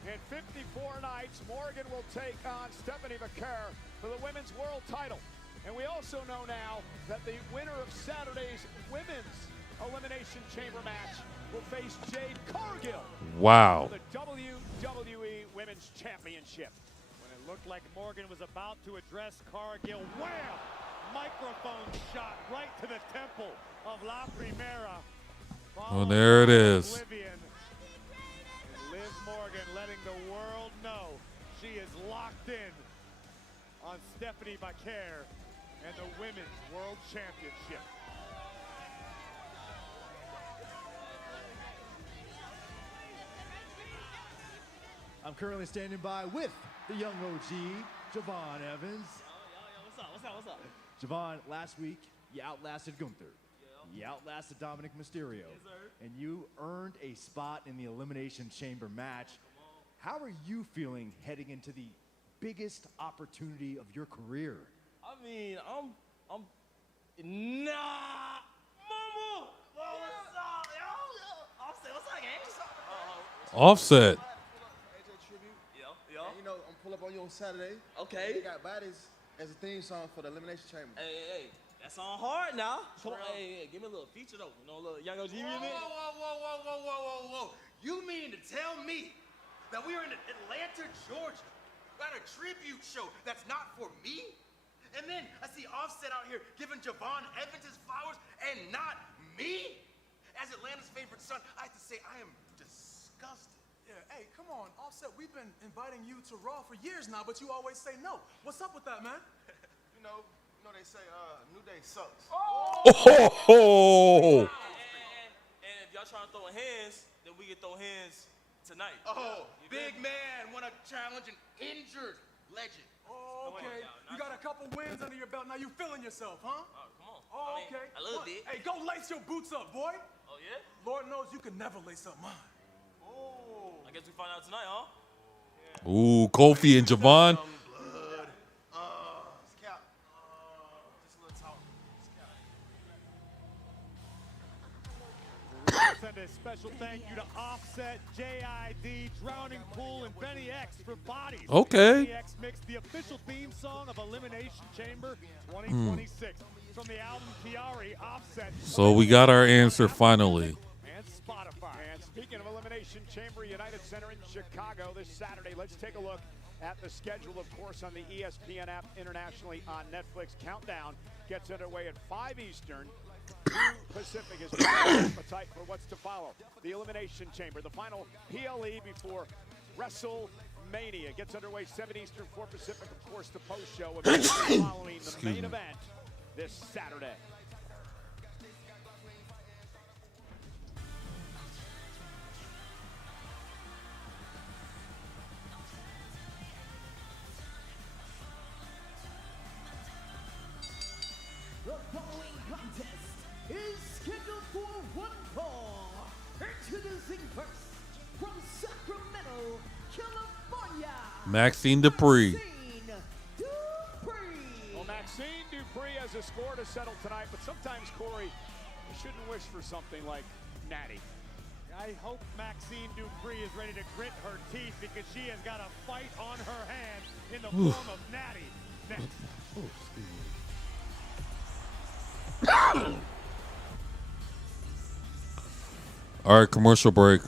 In 54 nights, Morgan will take on Stephanie McCurran for the Women's World title. And we also know now that the winner of Saturday's Women's Elimination Chamber match will face Jade Cargill Wow. for the WWE Women's Championship. When it looked like Morgan was about to address Cargill, wham! Microphone shot right to the temple of La Primera. Well, there it is. Oblivion. And Liv Morgan letting the world know she is locked in on Stephanie McCurran and the Women's World Championship. I'm currently standing by with the young OG, Javon Evans. What's up? Javon, last week you outlasted Gunther. You outlasted Dominic Mysterio. And you earned a spot in the Elimination Chamber match. How are you feeling heading into the biggest opportunity of your career? I mean, I'm nah, mama. What's up, yo? Offset, what's up, gang? Offset. AJ tribute. Yo. And, you know, I'm pull up on you on Saturday. Okay. They got Bodies as a theme song for the Elimination Chamber. Hey, that's on hard now. Come on, hey, give me a little feature though. You know, a little Young OG. Whoa. You mean to tell me that we are in Atlanta, Georgia, got a tribute show that's not for me? And then I see Offset out here giving Javon Evans his flowers and not me? As Atlanta's favorite son, I have to say I am disgusted. Yeah, hey, come on, Offset. We've been inviting you to Raw for years now, but you always say no. What's up with that, man? You know they say New Day sucks. Oh. And if y'all trying to throw hands, then we can throw hands tonight. Oh, big man want to challenge an injured legend. Oh, okay. You got a couple wins under your belt. Now you feeling yourself, huh? Come on. Oh, I mean, okay. a little bit. Hey, go lace your boots up, boy. Oh, yeah? Lord knows you can never lace up mine. I guess we find out tonight, huh? Ooh, Kofi and Javon. Blood. Cap. Just a little talk. Send a special thank you to Offset, JID, Drowning Pool, and Benny X for Bodies. Okay. Benny X mixed the official theme song of Elimination Chamber 2026 from the album Chiari, Offset. So we got our answer finally. And Spotify. And speaking of Elimination Chamber, United Center in Chicago this Saturday, let's take a look at the schedule, of course, on the ESPN app internationally on Netflix. Countdown gets underway at 5 Eastern. 2 Pacific is appetite for what's to follow. The Elimination Chamber, the final PLE before WrestleMania gets underway 7 Eastern, 4 Pacific, of course, the post show immediately following the main event this Saturday. The following contest is scheduled for one fall. Introducing first, from Sacramento, California, Maxine Dupree. Maxine Dupree. Well, Maxine Dupree has a score to settle tonight, but sometimes, Corey, you shouldn't wish for something like Natty. I hope Maxine Dupree is ready to grit her teeth because she has got a fight on her hands in the form of Natty next. All right, commercial break.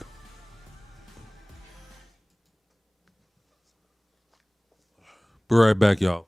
Be right back, y'all.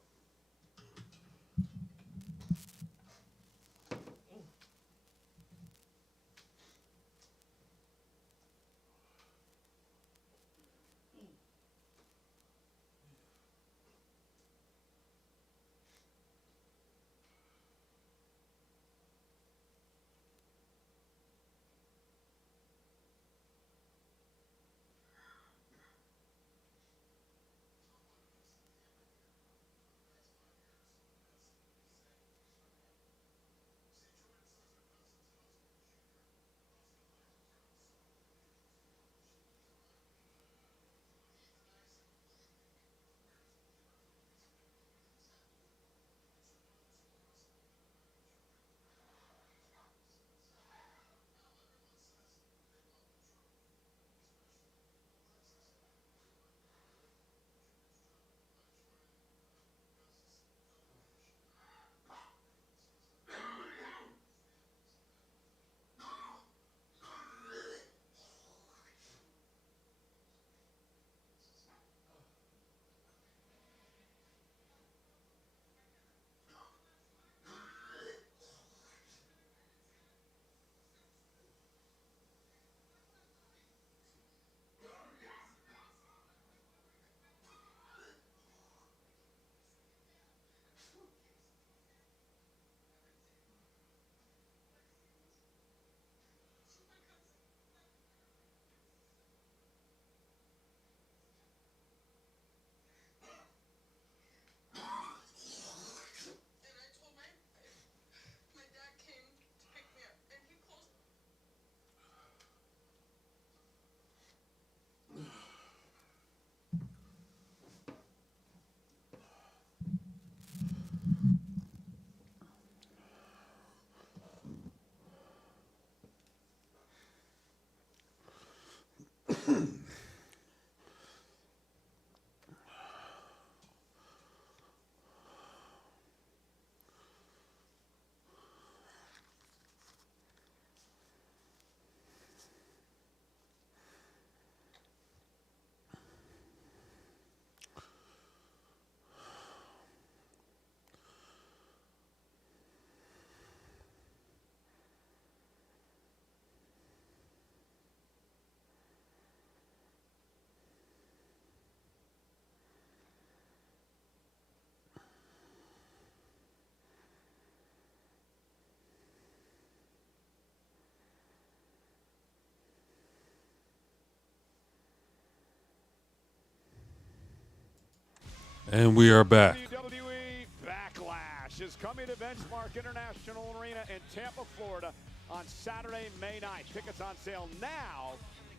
And we are back. WWE Backlash is coming to Benchmark International Arena in Tampa, Florida on Saturday, May 9th. Tickets on sale now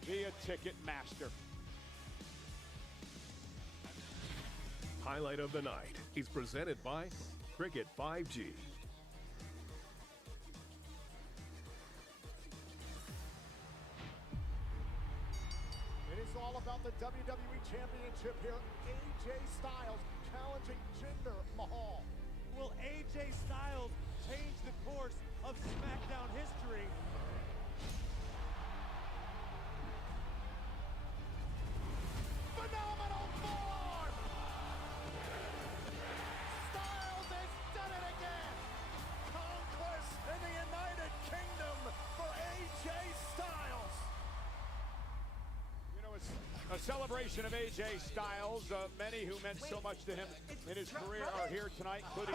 via Ticketmaster. Highlight of the night is presented by Cricket 5G. It is all about the WWE Championship here. AJ Styles challenging Jinder Mahal. Will AJ Styles change the course of SmackDown history? Phenomenal form! Styles has done it again! Conquest in the United Kingdom for AJ Styles! You know, it's a celebration of AJ Styles. Many who meant so much to him in his career are here tonight, including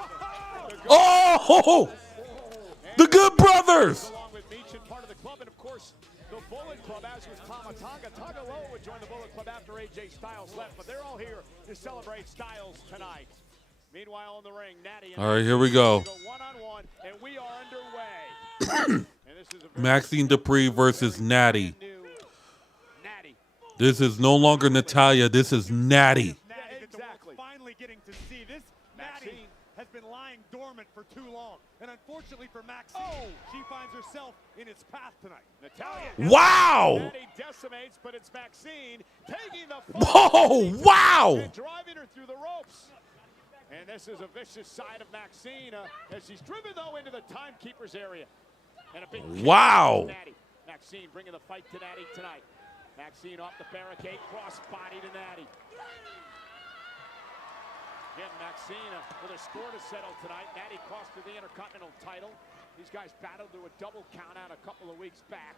The Good Brothers! along with Meech and part of the club, and of course, the Bullet Club, as was Tama Tonga. Tonga Loa would join the Bullet Club after AJ Styles left, but they're all here to celebrate Styles tonight. Meanwhile, in the ring, Natty and All right, here we go. one-on-one, and we are underway. And this is a Maxine Dupree versus Natty. Natty. This is no longer Natalia. This is Natty. Exactly. Finally getting to see this. Natty has been lying dormant for too long. And unfortunately for Maxine, she finds herself in its path tonight. Natalia. Wow! Natty decimates, but it's Maxine taking the Whoa, wow! and driving her through the ropes. And this is a vicious side of Maxine as she's driven, though, into the timekeeper's area. And a big kick Wow. from Natty. Maxine bringing the fight to Natty tonight. Maxine off the barricade, cross-body to Natty. Again, Maxine with a score to settle tonight. Natty cost her the Intercontinental title. These guys battled to a double count out a couple of weeks back.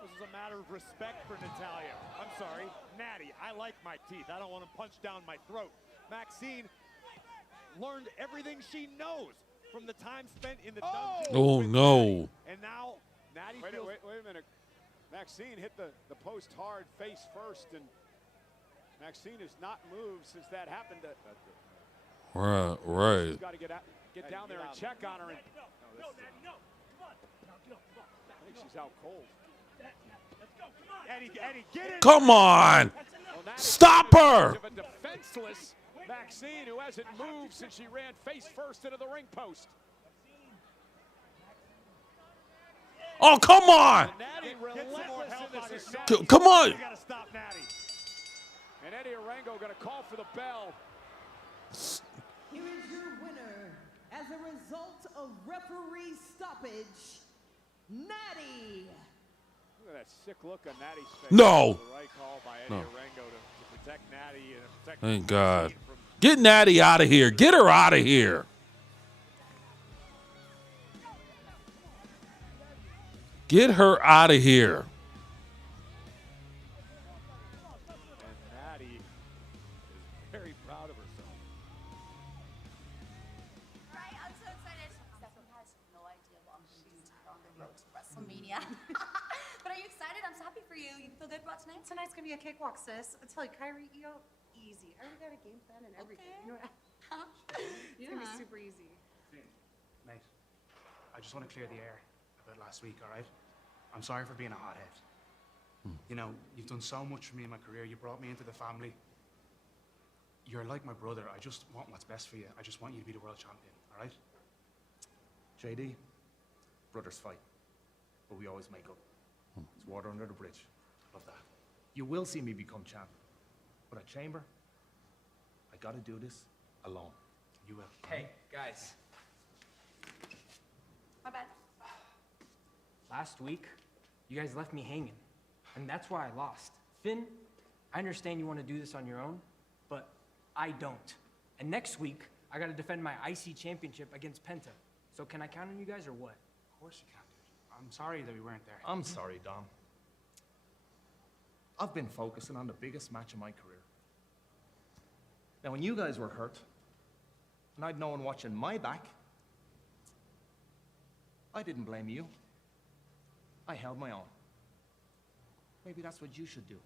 This is a matter of respect for Natalia. I'm sorry, Natty, I like my teeth. I don't want to punch down my throat. Maxine learned everything she knows from the time spent in the dungeon. Oh, no. And now Natty Wait feels... a minute. Maxine hit the post hard face first, and Maxine has not moved since that happened. Right. She's got to get down there and check on her. And No, Natty, no. Come on. Get up. I think she's out cold. Let's go. Come on. Eddie, get in. Come on. Stop her. Of a defenseless Maxine who hasn't moved since she ran face first into the ring post. Oh, come on. Natty relentless in this assault. Come on. You got to stop Natty. And Eddie Arango going to call for the bell. Here is your winner, as a result of referee stoppage, Natty. Look at that sick look on Natty's face. No. The right call by Eddie Arango to protect Natty and protect Thank God. Get Natty out of here. Get her out of here. Get her out of here. And Natty is very proud of herself. Right, I'm so excited. Stephanie has no idea what I'm going to do on the road to WrestleMania. But are you excited? I'm so happy for you. You feel good about tonight? Tonight's gonna be a cakewalk, sis. I tell you, Kyrie, easy. I already got a game plan and everything. You know what? It's gonna be super easy. Mate, I just want to clear the air about last week, all right? I'm sorry for being a hothead. You know, you've done so much for me in my career. You brought me into the family. You're like my brother. I just want what's best for you. I just want you to be the world champion, all right? JD, brothers fight, but we always make up. It's water under the bridge. Love that. You will see me become champ, but at Chamber, I gotta do this alone. You will. Hey, guys. My bad. Last week, you guys left me hanging, and that's why I lost. Finn, I understand you want to do this on your own, but I don't. And next week, I got to defend my IC championship against Penta. So can I count on you guys or what? Of course you can, dude. I'm sorry that we weren't there. I'm sorry, Dom. I've been focusing on the biggest match of my career. Now, when you guys were hurt, and I'd no one watching my back, I didn't blame you. I held my own. Maybe that's what you should do.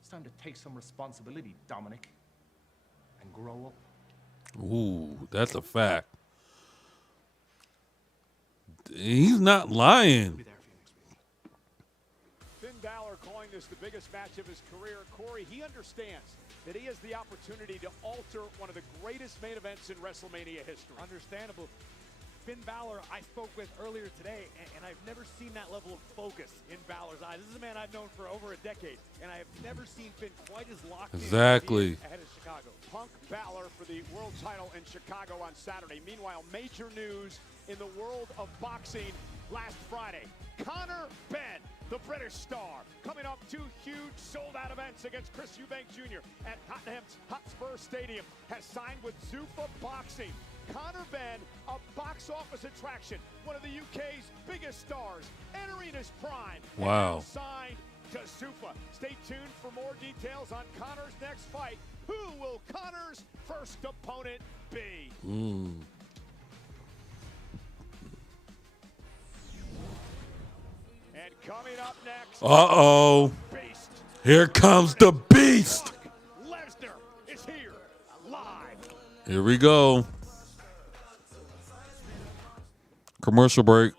It's time to take some responsibility, Dominic, and grow up. Ooh, that's a fact. He's not lying. Finn Balor calling this the biggest match of his career. Corey, he understands that he has the opportunity to alter one of the greatest main events in WrestleMania history. Understandable. Finn Balor, I spoke with earlier today, and I've never seen that level of focus in Balor's eyes. This is a man I've known for over a decade, and I have never seen Finn quite as locked in Exactly. ahead of Chicago. Punk Balor for the world title in Chicago on Saturday. Meanwhile, major news in the world of boxing last Friday. Conor Benn, the British star, coming up 2 huge sold-out events against Chris Eubank Jr. at Tottenham's Hotspur Stadium, has signed with Zuffa Boxing. Conor Benn, a box office attraction, one of the UK's biggest stars, entering his prime. Wow. And signed to Zuffa. Stay tuned for more details on Conor's next fight. Who will Conor's first opponent be? And coming up next, Uh-oh. Beast. Here comes the beast. Lesnar is here, live. Here we go. Commercial break.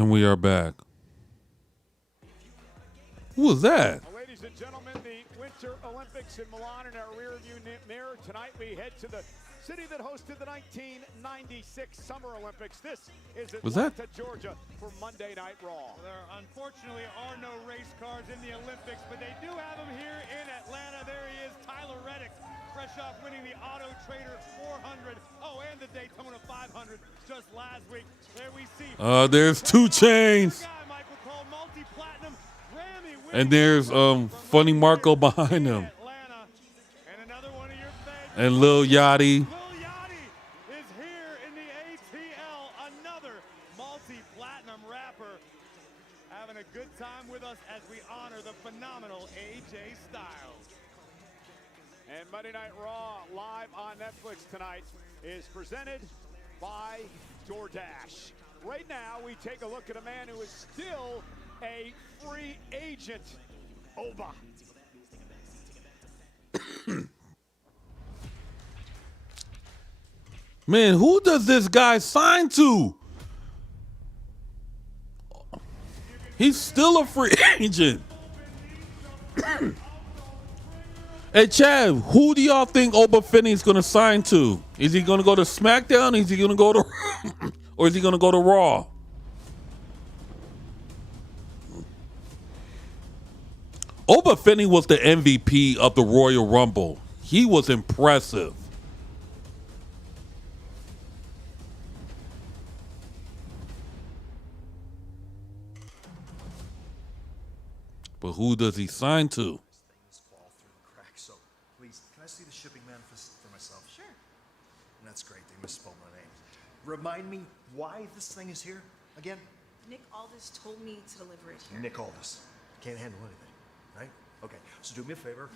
And we are back. Who was that? Well, ladies and gentlemen, the Winter Olympics in Milan in our rearview mirror. Tonight we head to the city that hosted the 1996 Summer Olympics. This is Atlanta, Georgia for Monday Night Raw. There unfortunately are no race cars in the Olympics, but they do have them here in Atlanta. There he is, Tyler Reddick, fresh off winning the Auto Trader 400. Oh, and the Daytona 500 just last week. There we see. There's 2 Chainz. And there's Funny Marco behind him. And Lil Yachty. Is here in the ATL, another multi-platinum rapper, having a good time with us as we honor the phenomenal AJ Styles. And Monday Night Raw live on Netflix tonight is presented by DoorDash. Right now, we take a look at a man who is still a free agent, Oba. Man, who does this guy sign to? He's still a free agent. Hey, Chad, who do y'all think Oba Finney's going to sign to? Is he going to go to SmackDown? Is he going to go to, or is he going to go to Raw? Oba Finney was the MVP of the Royal Rumble. He was impressive. But who does he sign to? So, please, can I see the shipping manifest for myself? Sure. That's great. They misspelled my name. Remind me why this thing is here again? Nick Aldis told me to deliver it here. Nick Aldis. Can't handle anything, right? Okay, so do me a favor.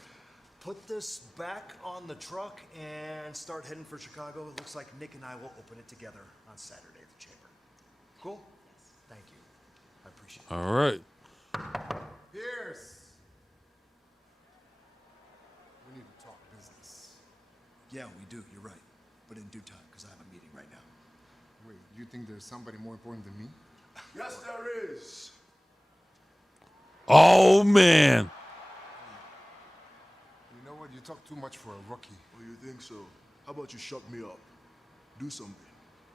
Put this back on the truck and start heading for Chicago. It looks like Nick and I will open it together on Saturday at the Chamber. Cool? Yes. Thank you. I appreciate it. All right. Pierce. We need to talk business. Yeah, we do. You're right. But in due time, because I have a meeting right now. Wait, you think there's somebody more important than me? Yes, there is. Oh, man. You know what? You talk too much for a rookie. Oh, you think so? How about you shut me up? Do something.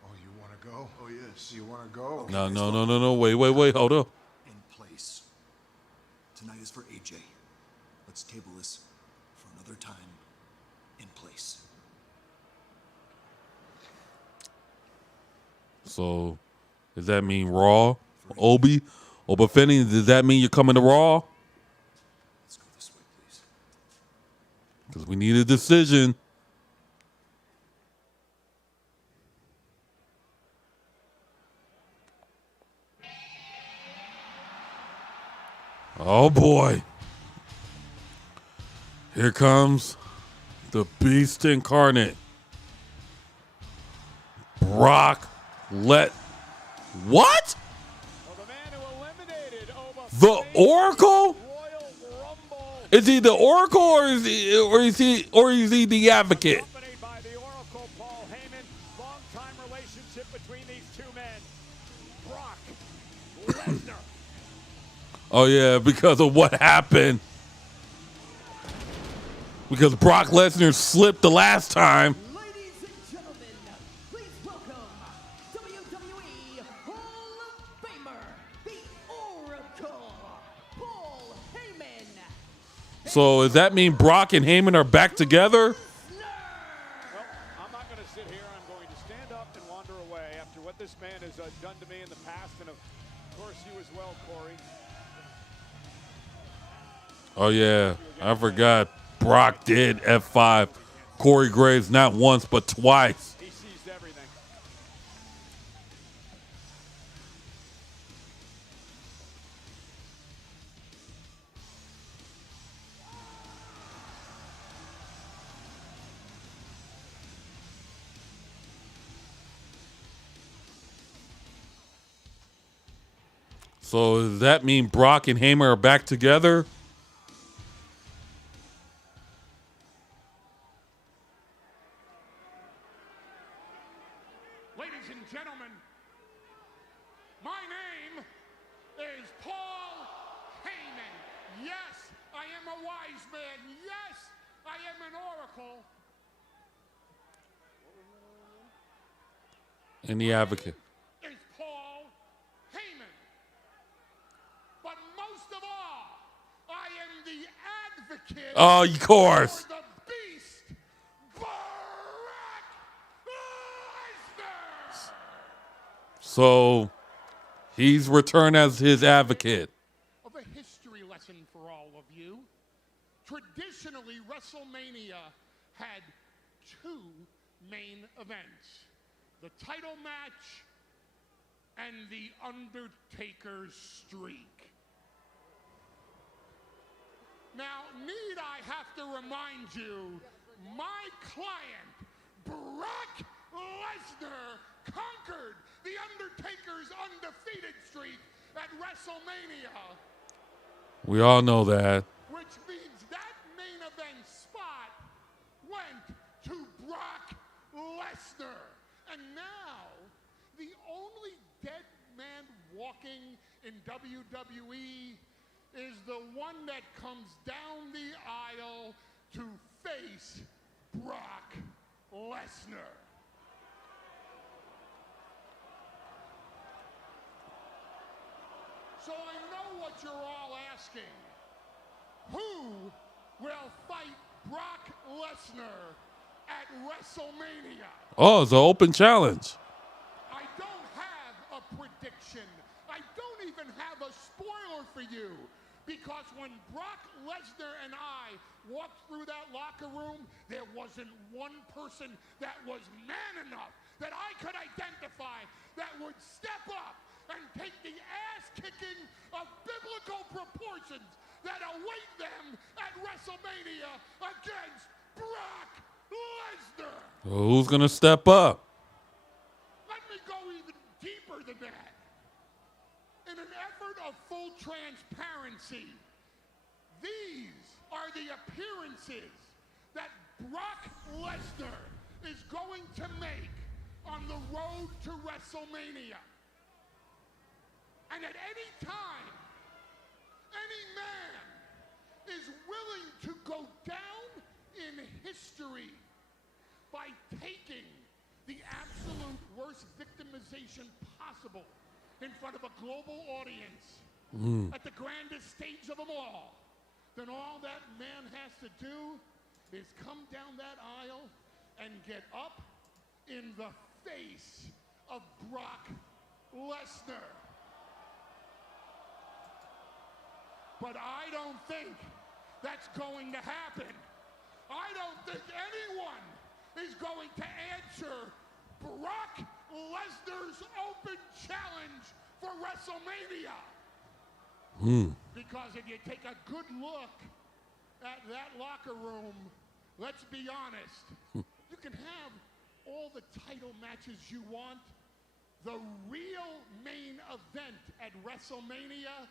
Oh, you want to go? Oh, yes. You want to go? No. Wait. Hold up. In place. Tonight is for AJ. Let's table this for another time. In place. So, does that mean Raw? Oba Finney, does that mean you're coming to Raw? Let's go this way, please. Because we need a decision. Oh, boy. Here comes the Beast Incarnate. Brock What? The Oracle? Is he the Oracle or is he the Advocate? Oh yeah, because of what happened. Because Brock Lesnar slipped the last time. Ladies and gentlemen, please welcome WWE Hall of Famer, the Oracle, Paul Heyman. So does that mean Brock and Heyman are back together? Well, I'm not going to sit here. I'm going to stand up and wander away after what this man has done to me in the past, and of course you as well, Corey. Oh yeah, I forgot. Brock did F5 Corey Graves not once but twice. He seized everything. So does that mean Brock and Heyman are back together? Ladies and gentlemen, my name is Paul Heyman. Yes, I am a wise man. Yes, I am an oracle. And the Advocate. Is Paul Heyman. But most of all, I am the advocate Oh, of course. for the beast, Brock Lesnar. So he's returned as his advocate. Of a history lesson for all of you. Traditionally, WrestleMania had two main events. The title match and the Undertaker's streak. Now, need I have to remind you, my client, Brock Lesnar, conquered the Undertaker's undefeated streak at WrestleMania. We all know that. Which means that main event spot went to Brock Lesnar. And now, the only dead man walking in WWE is the one that comes down the aisle to face Brock Lesnar. So I know what you're all asking. Who will fight Brock Lesnar at WrestleMania? Oh, it's an open challenge. I don't have a prediction. I don't even have a spoiler for you. Because when Brock Lesnar and I walked through that locker room, there wasn't one person that was man enough that I could identify that would step up and take the ass-kicking of biblical proportions that await them at WrestleMania against Brock Lesnar. Well, who's going to step up? Let me go even deeper than that. In an effort of full transparency, these are the appearances that Brock Lesnar is going to make on the road to WrestleMania. And at any time, any man is willing to go down in history by taking the absolute worst victimization possible in front of a global audience at the grandest stage of them all, then all that man has to do is come down that aisle and get up in the face of Brock Lesnar. But I don't think that's going to happen. I don't think anyone is going to answer Brock Lesnar's open challenge for WrestleMania. Because if you take a good look at that locker room, let's be honest, you can have all the title matches you want. The real main event at WrestleMania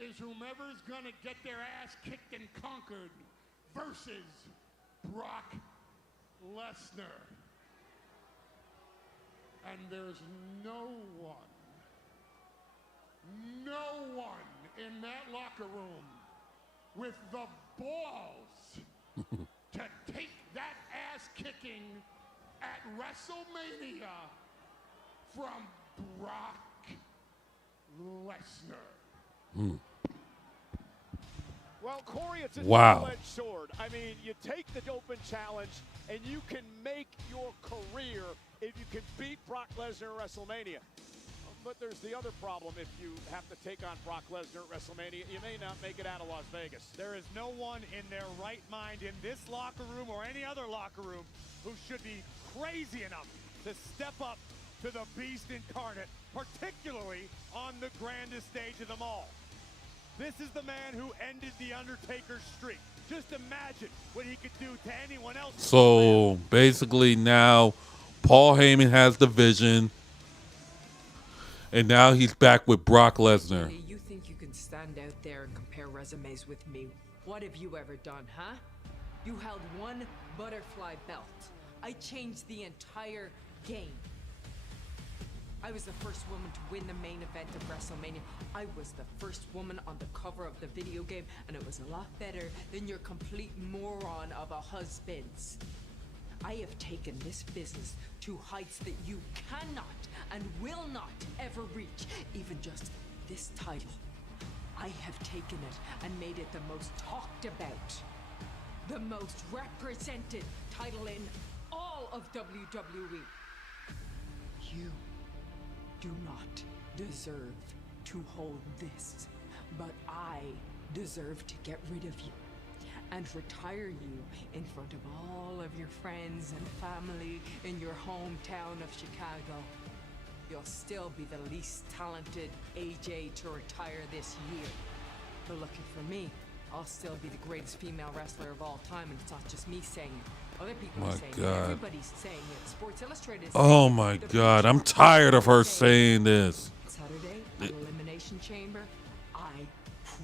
is whomever's gonna get their ass kicked and conquered versus Brock Lesnar. And there's no one in that locker room with the balls to take that ass kicking at WrestleMania from Brock Lesnar. Well, Corey, it's a Wow. double-edged sword. I mean, you take the open challenge, and you can make your career if you can beat Brock Lesnar at WrestleMania. But there's the other problem. If you have to take on Brock Lesnar at WrestleMania, you may not make it out of Las Vegas. There is no one in their right mind in this locker room or any other locker room who should be crazy enough to step up to the beast incarnate, particularly on the grandest stage of them all. This is the man who ended the Undertaker's streak. Just imagine what he could do to anyone else. So basically now Paul Heyman has the vision. And now he's back with Brock Lesnar. Hey, you think you can stand out there and compare resumes with me? What have you ever done, huh? You held one butterfly belt. I changed the entire game. I I was the first woman to win the main event of WrestleMania. I was the first woman on the cover of the video game, and it was a lot better than your complete moron of a husband's. I have taken this business to heights that you cannot and will not ever reach. Even just this title. I have taken it and made it the most talked about, the most represented title in all of WWE. You do not deserve to hold this, but I deserve to get rid of you and retire you in front of all of your friends and family in your hometown of Chicago. You'll still be the least talented AJ to retire this year. But looking for me, I'll still be the greatest female wrestler of all time, and it's not just me saying it. Other people are saying it. Everybody's saying it. Sports Illustrated is saying Oh it. my The God, I'm Bleacher tired of her Report is saying this. Saturday, at Elimination Chamber, I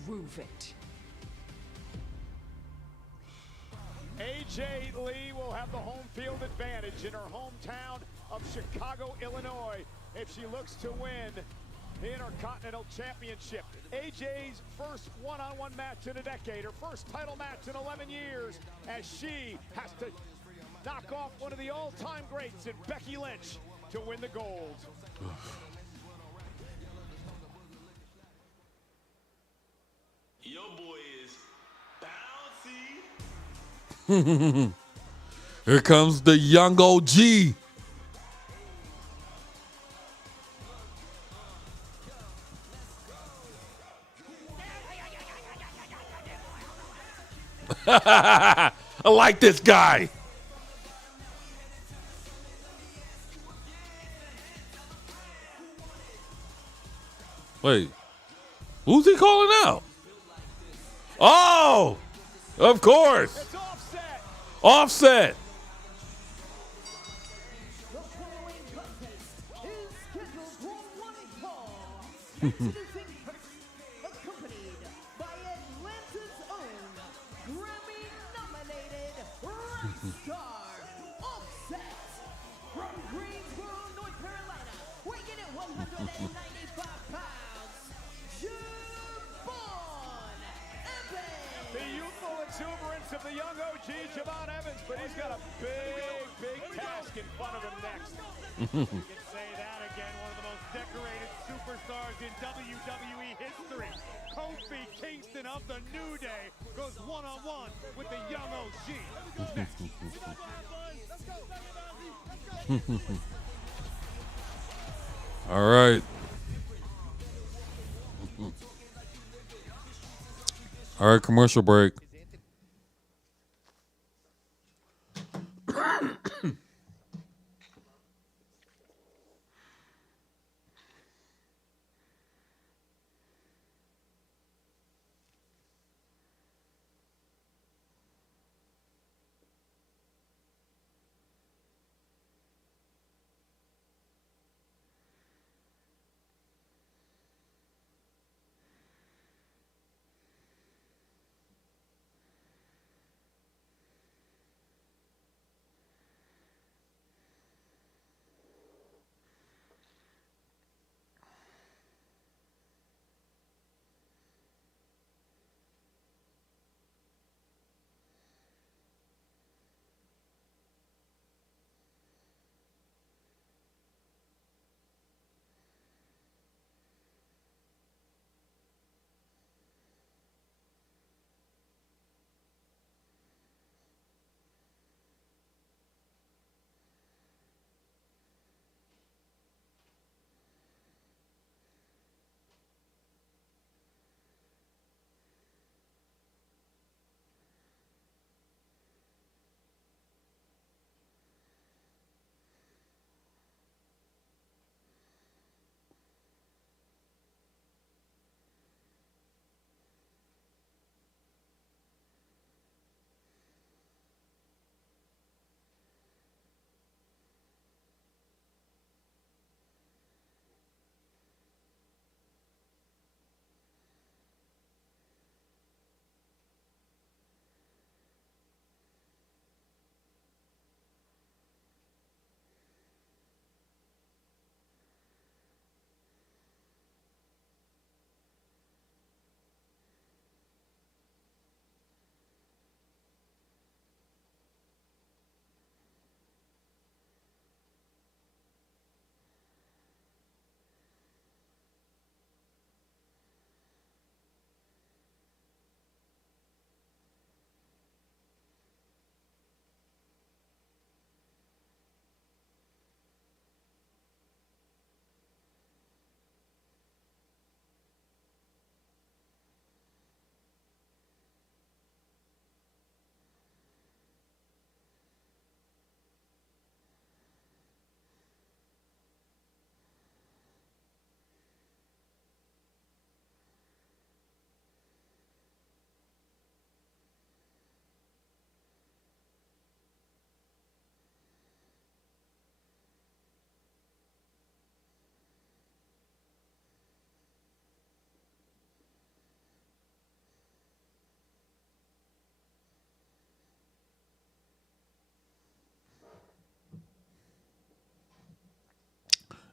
prove it. AJ Lee will have the home field advantage in her hometown of Chicago, Illinois, if she looks to win the Intercontinental Championship. AJ's first one-on-one match in a decade, her first title match in 11 years, as she has to knock off one of the all-time greats in Becky Lynch to win the gold. Your boy is bouncy. Here comes the young OG. I like this guy. Wait, who's he calling out? Oh, of course. It's Offset. Offset. The following contest is scheduled for one fall. Introducing first, accompanied by Atlanta's own Grammy-nominated rock star, Offset. From Greensboro, North Carolina, weighing at 195 pounds, Javon Evans. The youthful exuberance of the young OG, Javon Evans, but he's got a big task in front of him next. You can say that again, one of the most decorated superstars in WWE history. Kofi Kingston of the New Day goes one-on-one with the young OG. Who's next? All right. All right, commercial break.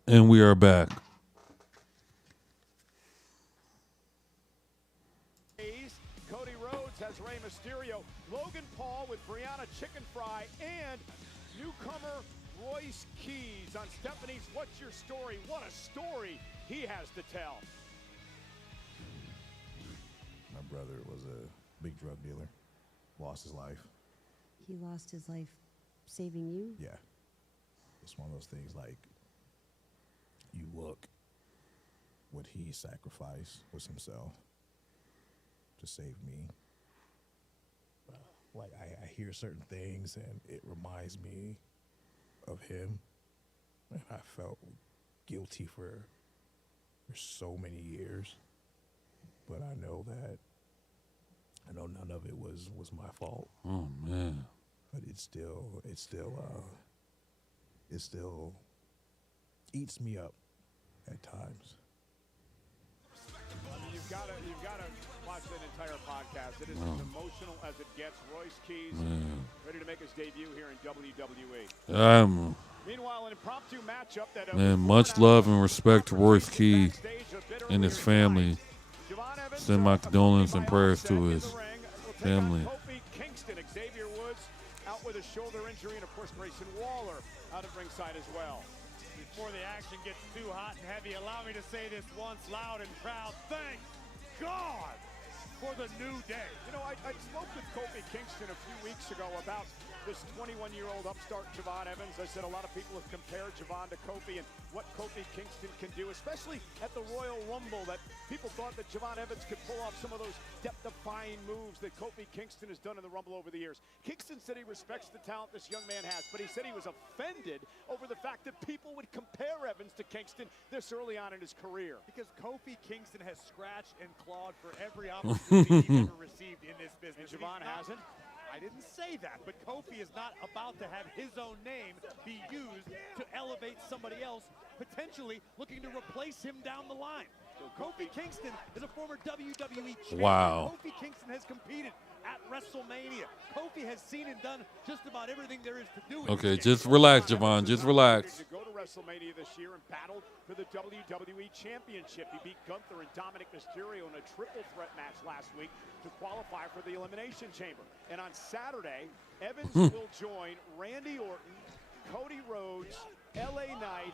And we are back. Cody Rhodes has Rey Mysterio. Logan Paul with Brianna Chicken Fry and newcomer Royce Keys on Stephanie's What's Your Story? What a story he has to tell. My brother was a big drug dealer, lost his life. He lost his life saving you? Yeah. It's one of those things like you look, what he sacrificed was himself to save me. Like I hear certain things and it reminds me of him. And I felt guilty for so many years. But I know none of it was my fault. Oh man. But it still eats me up at times. You've got to watch that entire podcast. It is as emotional as it gets. Royce Keys ready to make his debut here in WWE. Meanwhile, an impromptu matchup that Man, much love and respect to Royce Keys and his family. Send my condolences and prayers to his family. Kofi Kingston, Xavier Woods out with a shoulder injury, and of course Grayson Waller out at ringside as well. Before the action gets too hot and heavy, allow me to say this once loud and proud. Thank God for the new day. You know, I spoke with Kofi Kingston a few weeks ago about this 21-year-old upstart Javon Evans. I said a lot of people have compared Javon to Kofi and what Kofi Kingston can do, especially at the Royal Rumble, that people thought that Javon Evans could pull off some of those depth-defying moves that Kofi Kingston has done in the Rumble over the years. Kingston said he respects the talent this young man has, but he said he was offended over the fact that people would compare Evans to Kingston this early on in his career. Because Kofi Kingston has scratched and clawed for every opportunity he's ever received in this business. And Javon hasn't? I didn't say that, but Kofi is not about to have his own name be used to elevate somebody else, potentially looking to replace him down the line. So Kofi Kingston is a former WWE champion. Wow. Kofi Kingston has competed at WrestleMania. Kofi has seen and done just about everything there is to do. Okay, just relax, Javon. Just relax. To go to WrestleMania this year and battled for the WWE Championship. He beat Gunther and Dominic Mysterio in a triple threat match last week to qualify for the Elimination Chamber. And on Saturday, Evans will join Randy Orton, Cody Rhodes, LA Knight,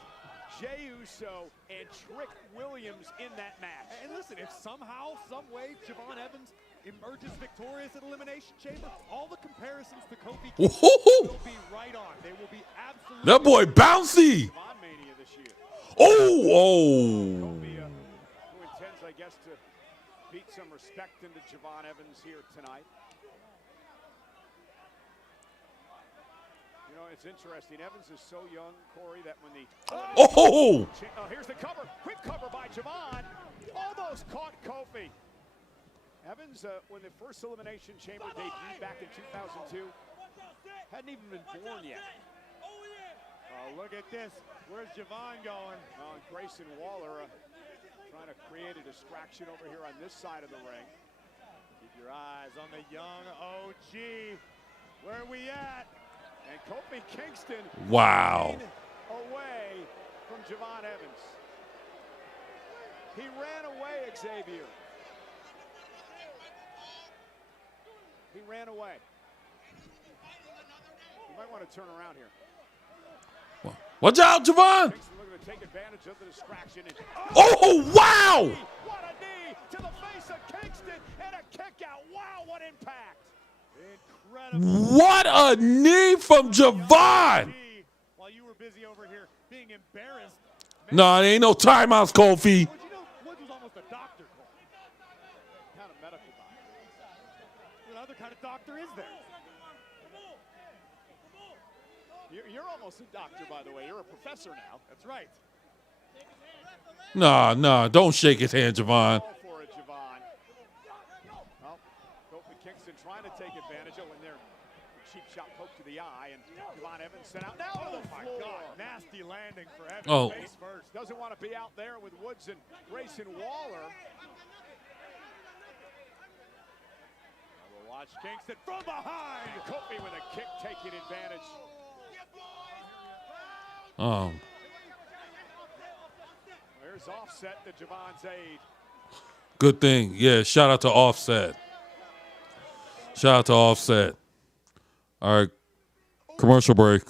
Jey Uso, and Trick Williams in that match. And listen, if somehow, some way, Javon Evans emerges victorious at Elimination Chamber, all the comparisons to Kofi Kingston will be right on. They will be absolutely. That boy bouncy. Mania this year. Oh. Kofi, who intends, I guess, to beat some respect into Javon Evans here tonight. You know, it's interesting. Evans is so young, Corey, that when the here's the cover. Quick cover by Javon. Almost caught Kofi. Evans, when the first Elimination Chamber debuted back in 2002, hadn't even been born yet. Oh, look at this. Where's Javon going? And Grayson Waller trying to create a distraction over here on this side of the ring. Keep your eyes on the young OG. Where are we at? And Kofi Kingston Wow. away from Javon Evans. He ran away, Xavier. He ran away. You might want to turn around here. Watch out, Javon. Kingston looking to take advantage of the distraction. And, Oh, wow. what a knee to the face of Kingston and a kick out. Wow, what impact. Incredible. What a knee from Javon. While you were busy over here being embarrassed. No, there ain't no timeouts, Kofi. You know, Woods was almost a doctor. Kind of medical doctor. What other kind of doctor is there? You're almost a doctor, by the way. You're a professor now. That's right. Nah, don't shake his hand, Javon. Call for it, Javon. Well, Kofi Kingston trying to take advantage of when their cheap shot poke to the eye, and Javon Evans sent out now to the floor. God, nasty landing for Evans. Oh. Face first. Doesn't want to be out there with Woods and Grayson Waller. We'll watch Kingston from behind. Kofi with a kick taking advantage. Here's Offset to Javon's aid. Good thing. Yeah, shout out to Offset. Shout out to Offset. All right, commercial break.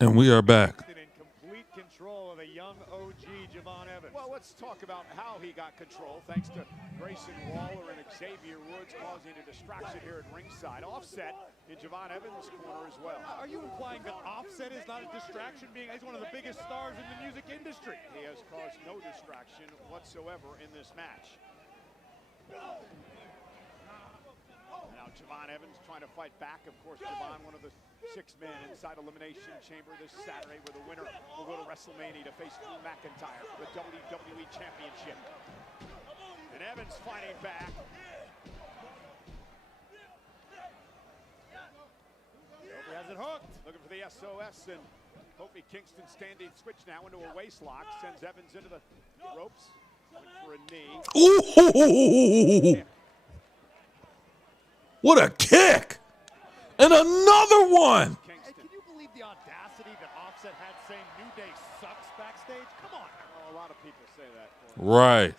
And we are back. In complete control of the young OG Javon Evans. Well, let's talk about how he got control, thanks to Grayson Waller and Xavier Woods causing a distraction here at ringside. Offset in Javon Evans' corner as well. Are you implying that Offset is not a distraction, being he's one of the biggest stars in the music industry? He has caused no distraction whatsoever in this match. Now Javon Evans trying to fight back. Of course, Javon, one of the 6 men inside Elimination Chamber this Saturday, where the winner will go to WrestleMania to face Drew McIntyre for the WWE Championship. And Evans fighting back. Kofi has it hooked. Looking for the SOS, and Kofi Kingston standing switch now into a waist lock. Sends Evans into the ropes. Looking for a knee. Ooh! What a kick! And another one! Hey, can you believe the audacity that Offset had saying New Day sucks backstage? Come on. Oh, a lot of people say that. Right.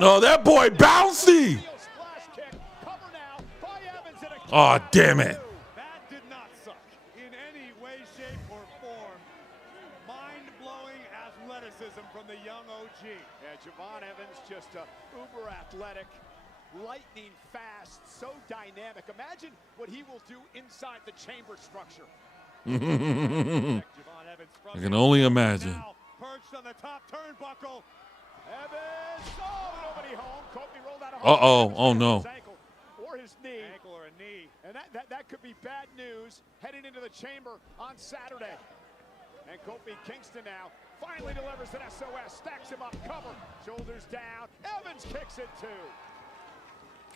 No, that boy bouncy! Oh, damn it. That did not suck in any way, shape, or form. Mind-blowing athleticism from the young OG. Yeah, Javon Evans just uber athletic, lightning fast, so dynamic. Imagine what he will do inside the chamber structure. I can only imagine. Perched on the top turnbuckle. Evans, nobody home. Kofi rolled out of Uh-oh, oh no. Or his knee. Ankle or a knee. And that could be bad news heading into the chamber on Saturday. And Kofi Kingston now Finally delivers an SOS, stacks him up, cover, shoulders down. Evans kicks it too.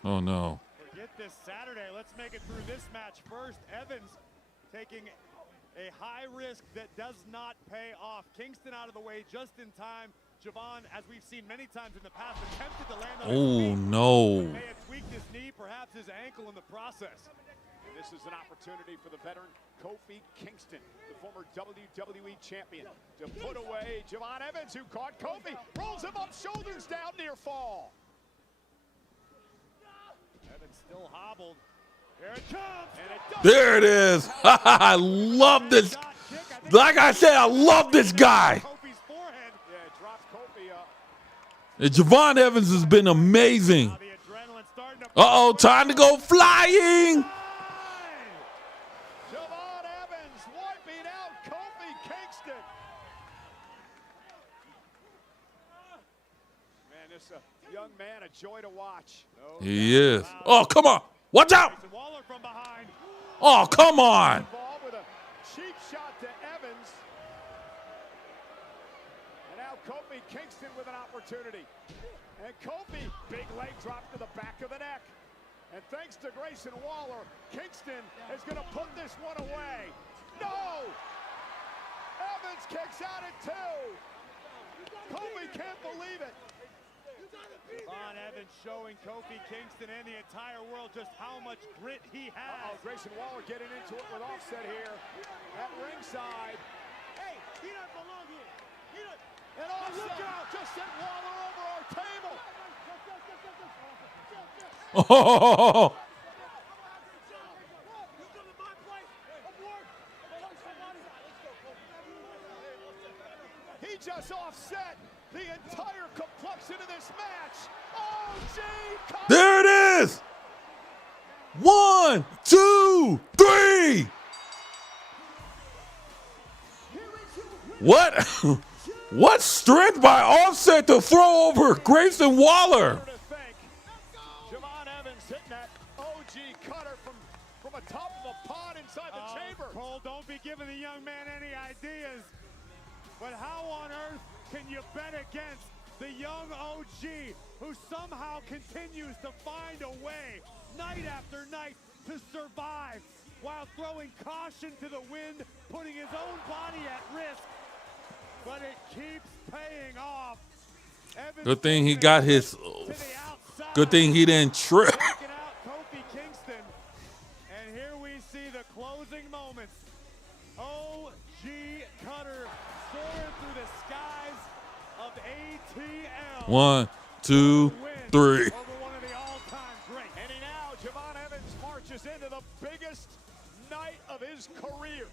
Oh no. Forget this Saturday. Let's make it through this match first. Evans taking a high risk that does not pay off. Kingston out of the way just in time. Javon, as we've seen many times in the past, attempted to land on his Oh feet. no. May have tweaked his knee, perhaps his ankle in the process. And this is an opportunity for the veteran Kofi Kingston, the former WWE champion, to put away Javon Evans, who caught Kofi, rolls him up, shoulders down, near fall. Evans still hobbled. Here it comes. And it does. There it is. I love this. Like I said, I love this guy. Kofi's forehead. Yeah, it drops Kofi up. And Javon Evans has been amazing. Now the adrenaline starting to Uh-oh, time to go flying. Javon Evans wiping out Kofi Kingston. Man, this young man, a joy to watch. No He is. Oh, come on. Watch out. Waller from behind. Oh, come on. Ball with a cheap shot to Evans. And now Kofi Kingston with an opportunity. And Kofi, big leg drop to the back of the neck. And thanks to Grayson Waller, Kingston is going to put this one away. No! Evans kicks out at 2. Kofi can't believe it. Von Evans showing Kofi Kingston and the entire world just how much grit he has. Grayson Waller getting into it with Offset here at ringside. Hey, he doesn't belong here. He doesn't. And Offset just sent Waller over our table. Oh. He just offset the entire complexion of this match. OG! There it is. 1, 2, 3. What? What strength by Offset to throw over Grayson Waller? Javon Evans hitting that OG cutter from a top of a pod inside the chamber. Cole, don't be giving the young man any ideas. But how on earth can you bet against the young OG who somehow continues to find a way night after night to survive while throwing caution to the wind, putting his own body at risk? But it keeps paying off. Evans Good thing he got his. Good thing he didn't trip. taking out Kofi Kingston. And here we see the closing moments. OG Cutter soaring through the skies of ATL. 1, 2, 3. Over one of the all-time greats. And now Javon Evans marches into the biggest night of his career,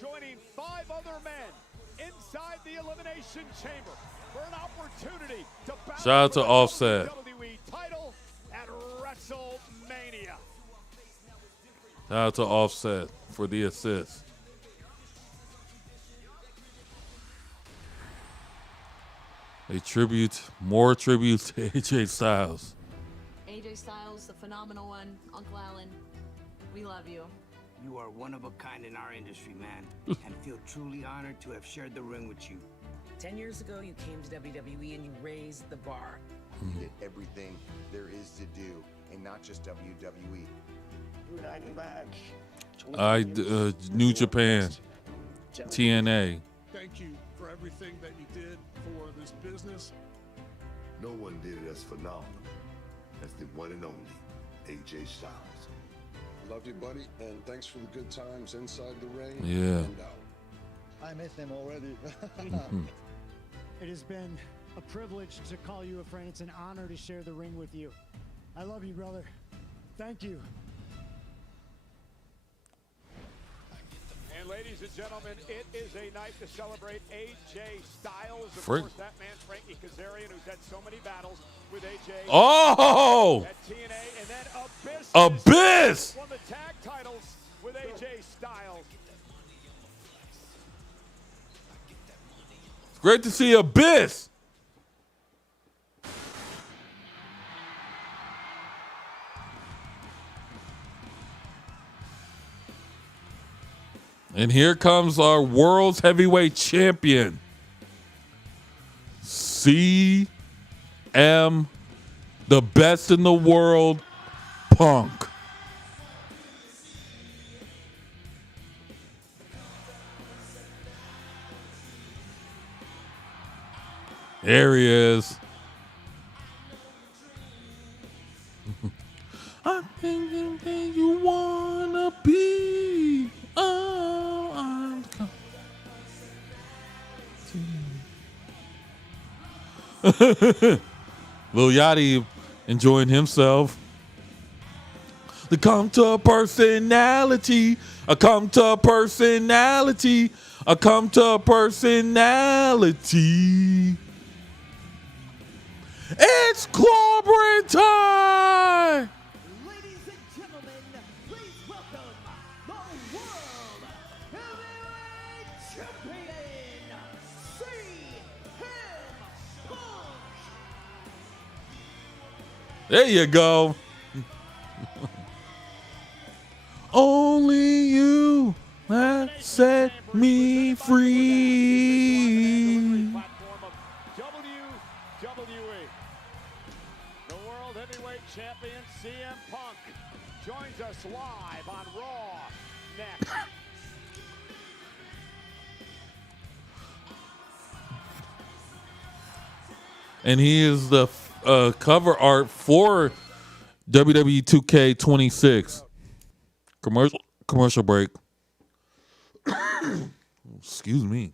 joining 5 other men inside the Elimination Chamber for an opportunity to battle Shout out to for the Offset. WWE title at WrestleMania. Shout out to Offset for the assist. More tributes to AJ Styles. AJ Styles, the phenomenal one, Uncle Allen, we love you. You are one of a kind in our industry, man, and feel truly honored to have shared the ring with you. 10 years ago, you came to WWE and you raised the bar. You did everything there is to do, and not just WWE. New Japan, TNA. Thank you for everything that you did for this business. No one did it as phenomenal as the one and only AJ Styles. Love you, buddy, and thanks for the good times inside the ring. Yeah. And out. I miss him already. It has been a privilege to call you a friend. It's an honor to share the ring with you. I love you, brother. Thank you. And ladies and gentlemen, it is a night to celebrate AJ Styles. Of Frick. course, that man, Frankie Kazarian, who's had so many battles with AJ. Oh! At TNA, and then Abyss. Abyss! Won the tag titles with AJ Styles. It's great to see Abyss. And here comes our world's heavyweight champion. CM, the best in the world, Punk. There he is. I think you wanna be. Oh, I'm Lil Yachty enjoying himself. The come to personality. I come to personality. I come to personality. It's clobbering time. Ladies and gentlemen, please welcome the World Heavyweight Champion, CM Punk. There you go. Only you that set me free. WWE. The World Heavyweight Champion CM Punk joins us live on Raw next. And he is the cover art for WWE 2K26. Commercial break. Excuse me.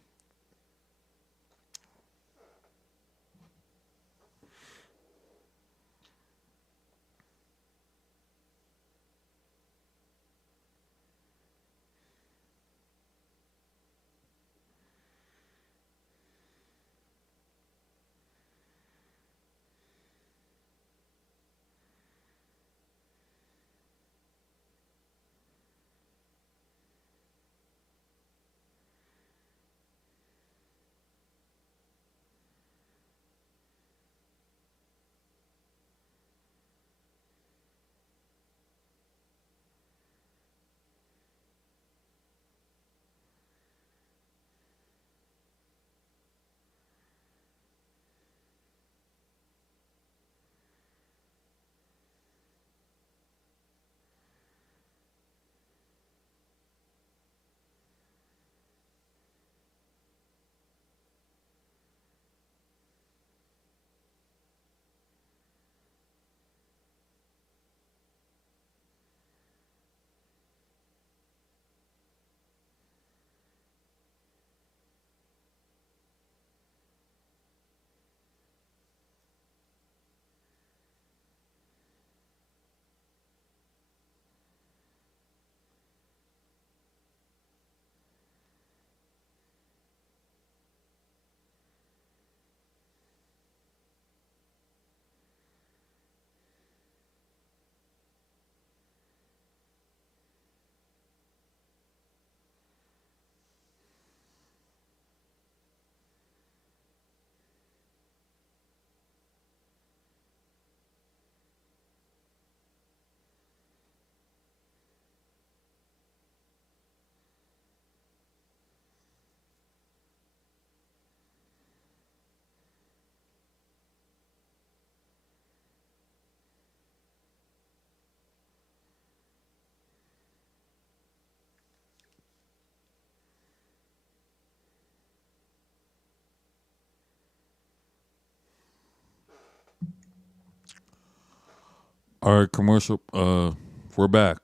All right, commercial. We're back.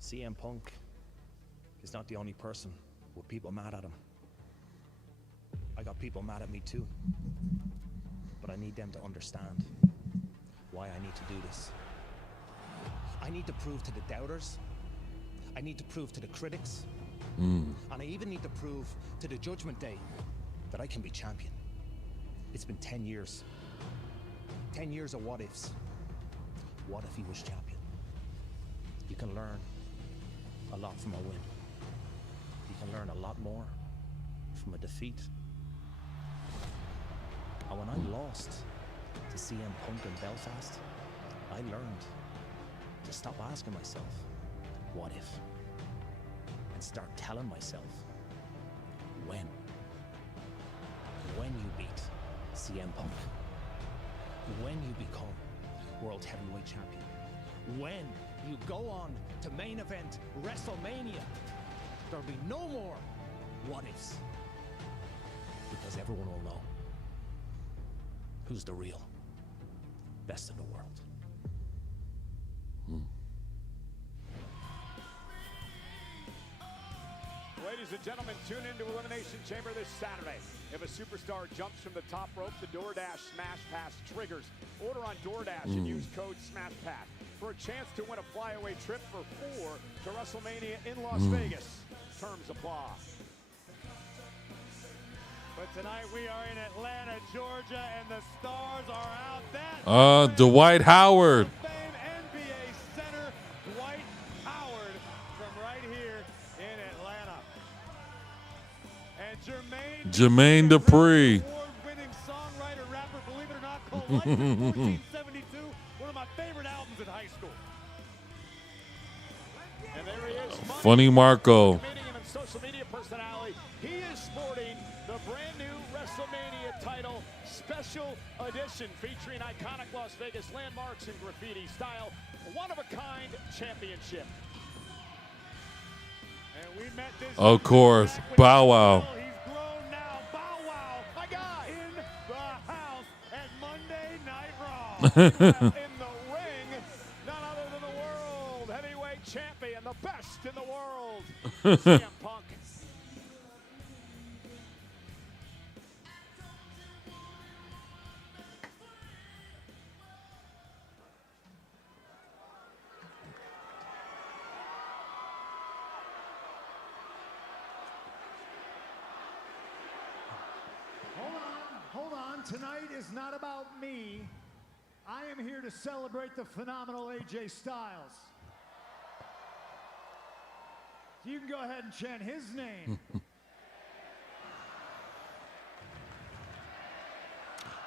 CM Punk is not the only person with people mad at him. I got people mad at me too. But I need them to understand why I need to do this. I need to prove to the doubters. I need to prove to the critics. And I even need to prove to the Judgment Day that I can be champion. It's been 10 years. 10 years of what ifs. What if he was champion? You can learn a lot from a win. You can learn a lot more from a defeat. And when I lost to CM Punk in Belfast, I learned to stop asking myself, what if? And start telling myself, when? CM Punk. When you become World Heavyweight Champion, when you go on to main event WrestleMania, there'll be no more what ifs. Because everyone will know who's the real best in the world. Ladies and gentlemen, tune into Elimination Chamber this Saturday. If a superstar jumps from the top rope, the DoorDash Smash Pass triggers. Order on DoorDash and use code SMASHPASS for a chance to win a flyaway trip for 4 to WrestleMania in Las Vegas. Terms apply. But tonight we are in Atlanta, Georgia, and the stars are out. That Dwight Howard. Fame NBA center Dwight Howard from right here in Atlanta. And Jermaine Dupri. award-winning songwriter, rapper, believe it or not, called Life in 1472, one of my favorite albums in high school. And there he is. Funny Marco. Comedian and social media personality. He is sporting the brand new WrestleMania title special edition featuring iconic Las Vegas landmarks and graffiti style. One-of-a-kind championship. And we met this Of course, Bow Wow. He's grown now. Bow Wow, my guy, in the house at Monday Night Raw. In the ring, none other than the world heavyweight champion, the best in the world, CM Punk. Hold on. Tonight is not about me. I am here to celebrate the phenomenal AJ Styles. You can go ahead and chant his name.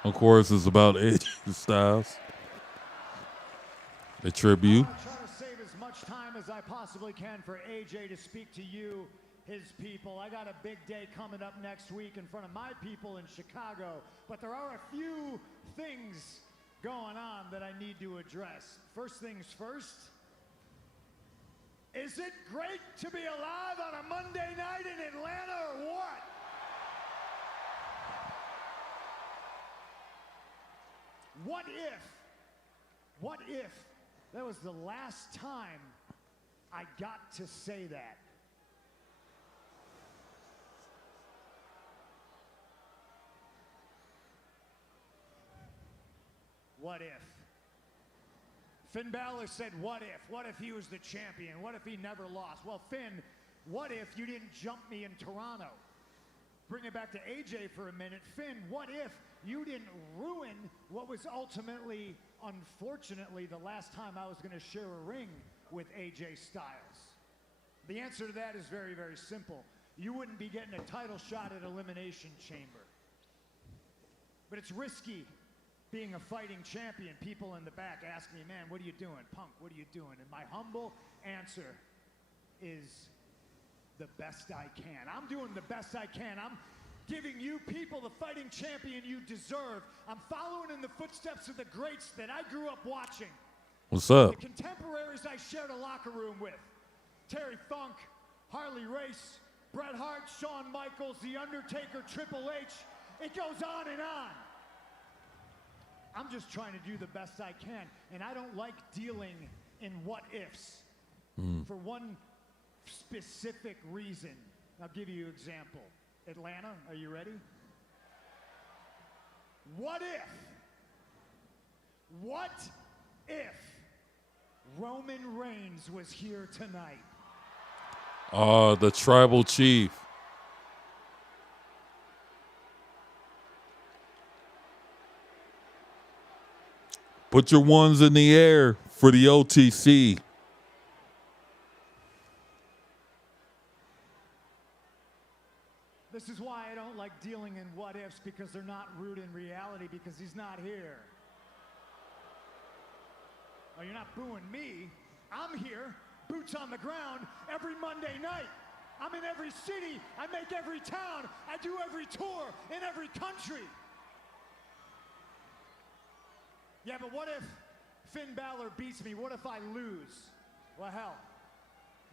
Of course, it's about AJ Styles. A tribute. I'm trying to save as much time as I possibly can for AJ to speak to you, his people. I got a big day coming up next week in front of my people in Chicago, but there are a few things going on that I need to address. First things first, is it great to be alive on a Monday night in Atlanta or what? What if that was the last time I got to say that? What if? Finn Balor said, what if? What if he was the champion? What if he never lost? Well, Finn, what if you didn't jump me in Toronto? Bring it back to AJ for a minute. Finn, what if you didn't ruin what was ultimately, unfortunately, the last time I was going to share a ring with AJ Styles? The answer to that is very, very simple. You wouldn't be getting a title shot at Elimination Chamber. But it's risky being a fighting champion. People in the back ask me, man, what are you doing? Punk, what are you doing? And my humble answer is the best I can. I'm doing the best I can. I'm giving you people the fighting champion you deserve. I'm following in the footsteps of the greats that I grew up watching. What's up? The contemporaries I shared a locker room with. Terry Funk, Harley Race, Bret Hart, Shawn Michaels, The Undertaker, Triple H. It goes on and on. I'm just trying to do the best I can, and I don't like dealing in what-ifs for one specific reason. I'll give you an example. Atlanta, are you ready? What if Roman Reigns was here tonight? The tribal chief. Put your ones in the air for the OTC. This is why I don't like dealing in what-ifs, because they're not rooted in reality, because he's not here. Oh, you're not booing me. I'm here, boots on the ground, every Monday night. I'm in every city, I make every town, I do every tour in every country. Yeah, but what if Finn Balor beats me? What if I lose? Well, hell,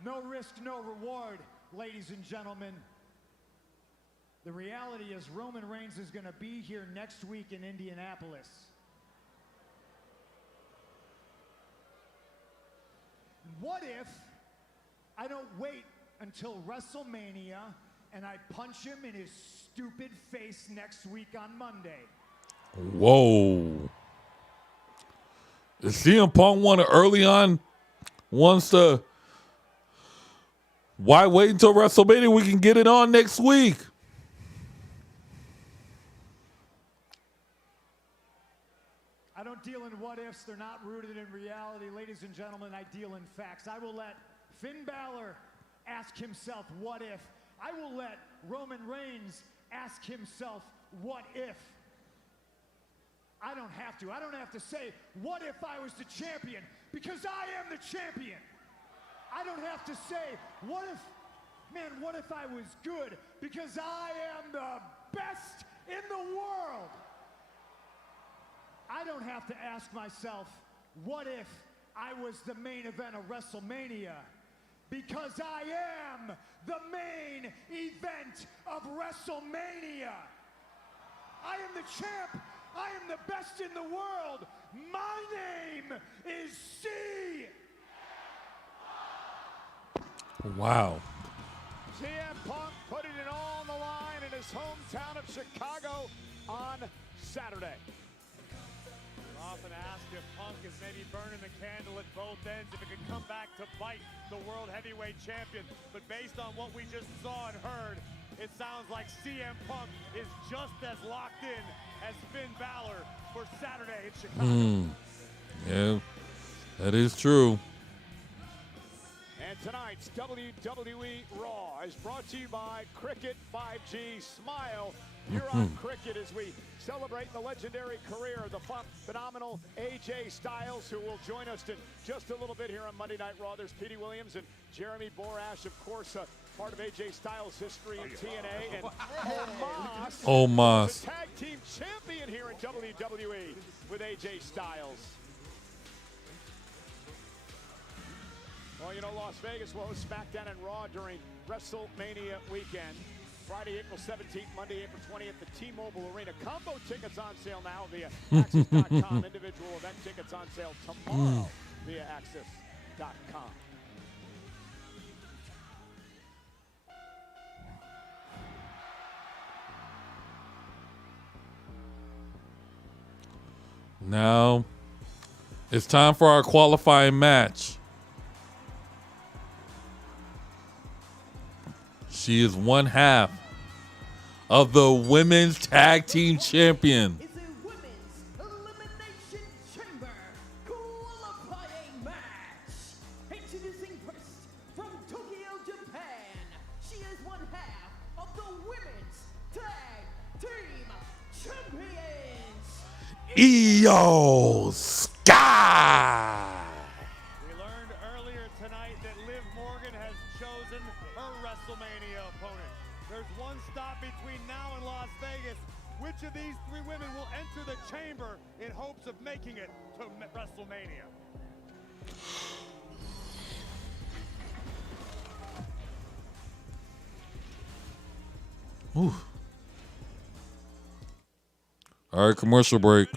no risk, no reward, ladies and gentlemen. The reality is Roman Reigns is going to be here next week in Indianapolis. What if I don't wait until WrestleMania and I punch him in his stupid face next week on Monday? Whoa. If CM Punk wanted early on, wants to, why wait until WrestleMania? We can get it on next week. I don't deal in what ifs. They're not rooted in reality. Ladies and gentlemen, I deal in facts. I will let Finn Balor ask himself, what if? I will let Roman Reigns ask himself, what if? I don't have to. I don't have to say, what if I was the champion? Because I am the champion. I don't have to say, what if, man, what if I was good? Because I am the best in the world. I don't have to ask myself, what if I was the main event of WrestleMania? Because I am the main event of WrestleMania. I am the champ. I am the best in the world. My name is C. Wow. CM Punk putting it all on the line in his hometown of Chicago on Saturday. Often asked if Punk is maybe burning the candle at both ends, if it could come back to bite the World Heavyweight Champion. But based on what we just saw and heard, it sounds like CM Punk is just as locked in as Finn Balor for Saturday in Chicago. Yeah, that is true. And tonight's WWE Raw is brought to you by Cricket 5G. Smile, you're on Cricket as we celebrate the legendary career of the phenomenal AJ Styles, who will join us in just a little bit here on Monday Night Raw. There's Petey Williams and Jeremy Borash, of course, part of AJ Styles' history in TNA. And Omos, the tag team champion here in WWE with AJ Styles. Well, you know, Las Vegas will host SmackDown and Raw during WrestleMania weekend. Friday, April 17th, Monday, April 20th, the T-Mobile Arena. Combo tickets on sale now via Axis.com. Individual event tickets on sale tomorrow via Axis.com. Now, it's time for our qualifying match. She is one half of the Women's Tag Team Champion. It's a women's elimination chamber qualifying match. Introducing first from Tokyo, Japan. She is one half of the Women's Tag Team Champions. Io Sky. We learned earlier tonight that Liv Morgan has chosen her WrestleMania opponent. There's one stop between now and Las Vegas. Which of these three women will enter the chamber in hopes of making it to WrestleMania? Ooh. All right, commercial break.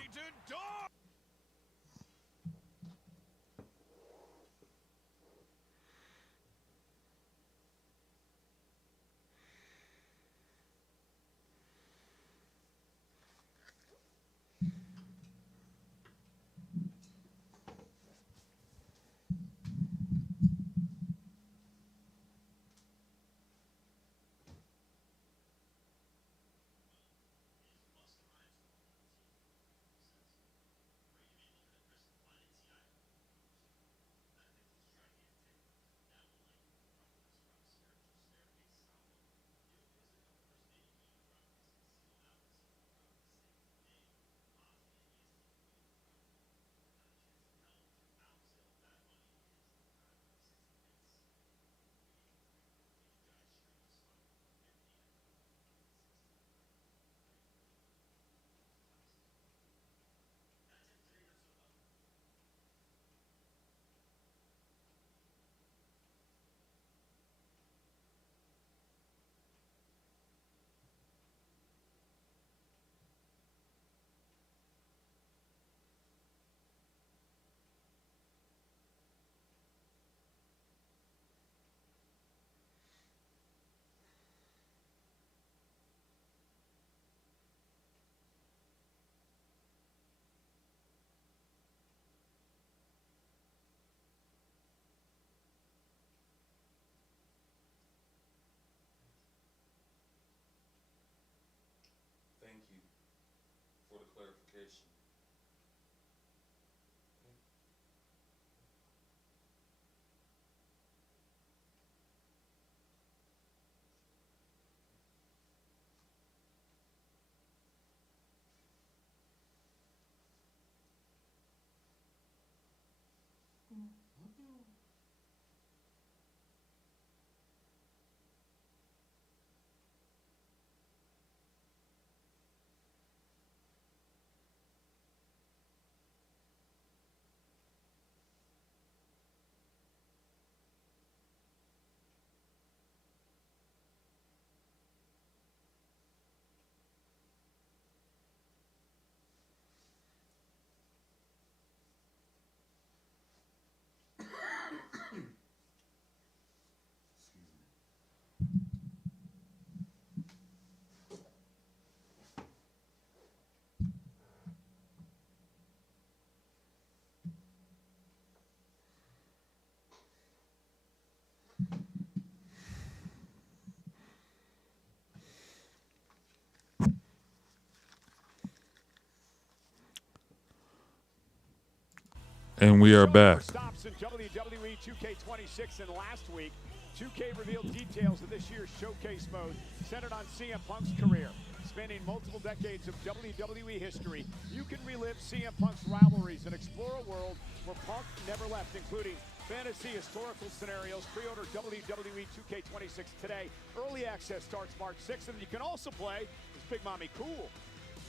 And we are back. Stops in WWE 2K26, and last week, 2K revealed details of this year's showcase mode centered on CM Punk's career. Spanning multiple decades of WWE history, you can relive CM Punk's rivalries and explore a world where Punk never left, including fantasy historical scenarios. Pre-order WWE 2K26 today. Early access starts March 6th, and you can also play as Big Mommy Cool.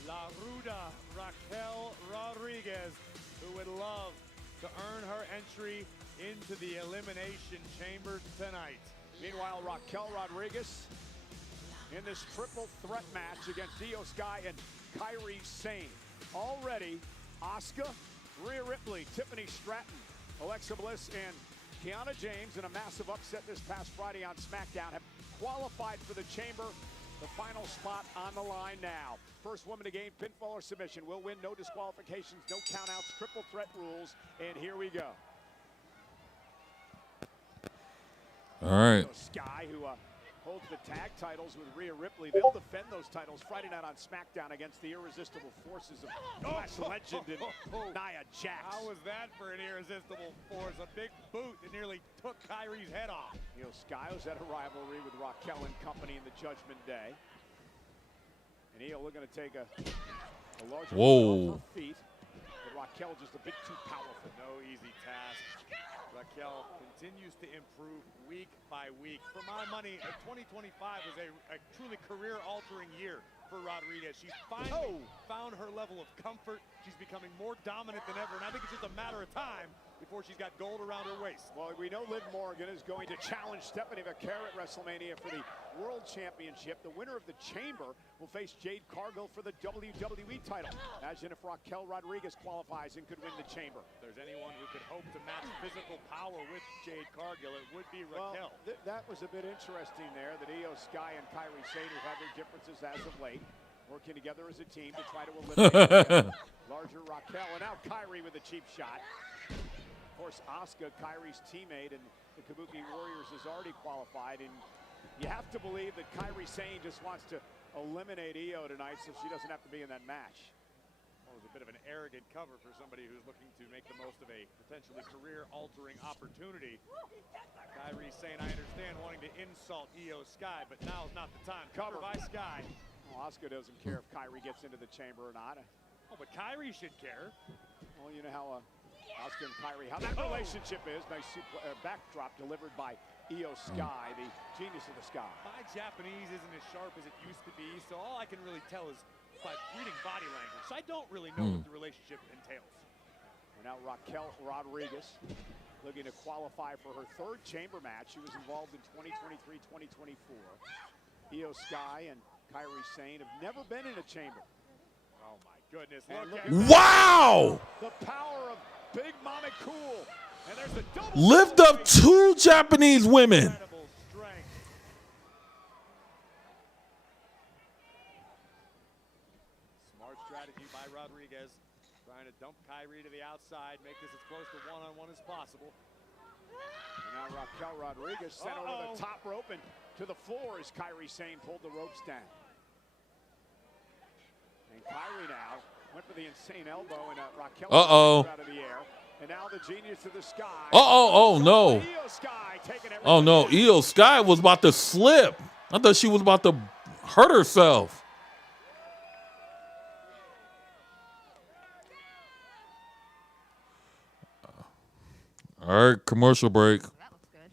La Ruda Raquel Rodriguez, who would love to earn her entry into the Elimination Chamber tonight. Meanwhile, Raquel Rodriguez in this triple threat match against Io Sky and Kairi Sane. Already, Asuka, Rhea Ripley, Tiffany Stratton, Alexa Bliss, and Kiana James in a massive upset this past Friday on SmackDown have qualified for the Chamber. The final spot on the line now. First woman to gain pinfall or submission will win. No disqualifications, no countouts, triple threat rules, and here we go. All right. Sky, who holds the tag titles with Rhea Ripley. They'll defend those titles Friday night on SmackDown against the irresistible forces of Flash legend and Nia Jax. How was that for an irresistible force? A big boot that nearly took Kyrie's head off. Io Sky was at a rivalry with Raquel and company in the Judgment Day. And Io looking to take a larger Whoa. off her feet. But Raquel just a bit too powerful. No easy task. Raquel continues to improve week by week. For my money, 2025 was a truly career-altering year for Rodriguez. She's finally found her level of comfort. She's becoming more dominant than ever, and I think it's just a matter of time before she's got gold around her waist. Well, we know Liv Morgan is going to challenge Stephanie McMahon at WrestleMania for the World Championship. The winner of the Chamber will face Jade Cargill for the WWE title. Imagine if Raquel Rodriguez qualifies and could win the Chamber. If there's anyone who could hope to match physical power with Jade Cargill, it would be Raquel. Well, that was a bit interesting there, that Io Sky and Kairi Sane have had their differences as of late, working together as a team to try to eliminate larger Raquel. And now Kairi with a cheap shot. Of course, Asuka, Kairi's teammate, and the Kabuki Warriors has already qualified, and you have to believe that Kairi Sane just wants to eliminate Io tonight so she doesn't have to be in that match. Well, it was a bit of an arrogant cover for somebody who's looking to make the most of a potentially career-altering opportunity. Kairi Sane, I understand, wanting to insult Io Sky, but now's not the time. Cover by Sky. Well, Asuka doesn't care if Kairi gets into the Chamber or not. Oh, but Kairi should care. Well, you know how Asuka and Kairi, how that relationship is. Nice backdrop delivered by Io Sky, the genius of the sky. My Japanese isn't as sharp as it used to be, so all I can really tell is by reading body language. So I don't really know what the relationship entails. And now Raquel Rodriguez looking to qualify for her third Chamber match. She was involved in 2023-2024. Io Sky and Kairi Sane have never been in a Chamber. Oh my goodness. Wow! The power of Big Mama Cool. And there's the double. Lift up two Japanese women. Smart strategy by Rodriguez. Trying to dump Kairi to the outside, make this as close to one-on-one as possible. And now Raquel Rodriguez sent over the top rope and to the floor as Kairi Sane pulled the ropes down. And Kairi now went for the insane elbow, and Raquel out of the air. And now the genius of the sky. Oh no. Io Sky taking everything. Oh no, Io Sky was about to slip. I thought she was about to hurt herself. All right, commercial break. That looks good.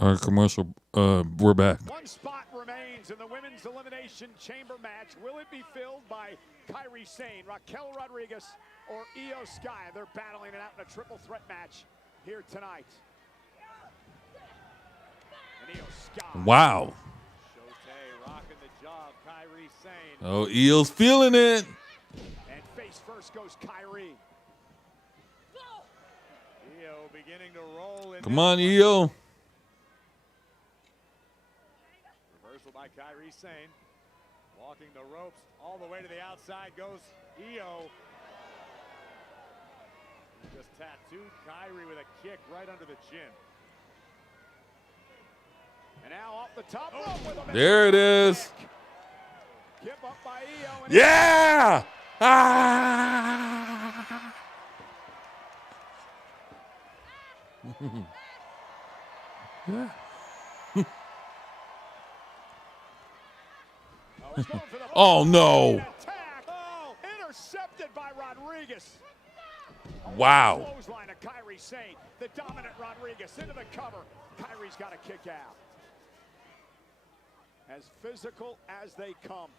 All right, commercial. We're back. One spot remains in the women's elimination chamber match. Will it be filled by Kairi Sane, Raquel Rodriguez, or Io Sky? They're battling it out in a triple threat match here tonight. And Io Sky. Wow. Shotay rocking the job. Kairi Sane. Oh, Io's feeling it. And face first goes Kairi. Io beginning to roll in. Come on, Io. Reversal by Kairi Sane. Walking the ropes all the way to the outside goes Io. He just tattooed Kairi with a kick right under the chin. And now off the top rope with a There it is. Give up by Io. And Yeah. Ah. Yeah. Oh no. Oh, intercepted by Rodriguez. Wow. Clothesline of Kairi Sane. The dominant Rodriguez into the cover. Kairi's got a kick out. As physical as they come.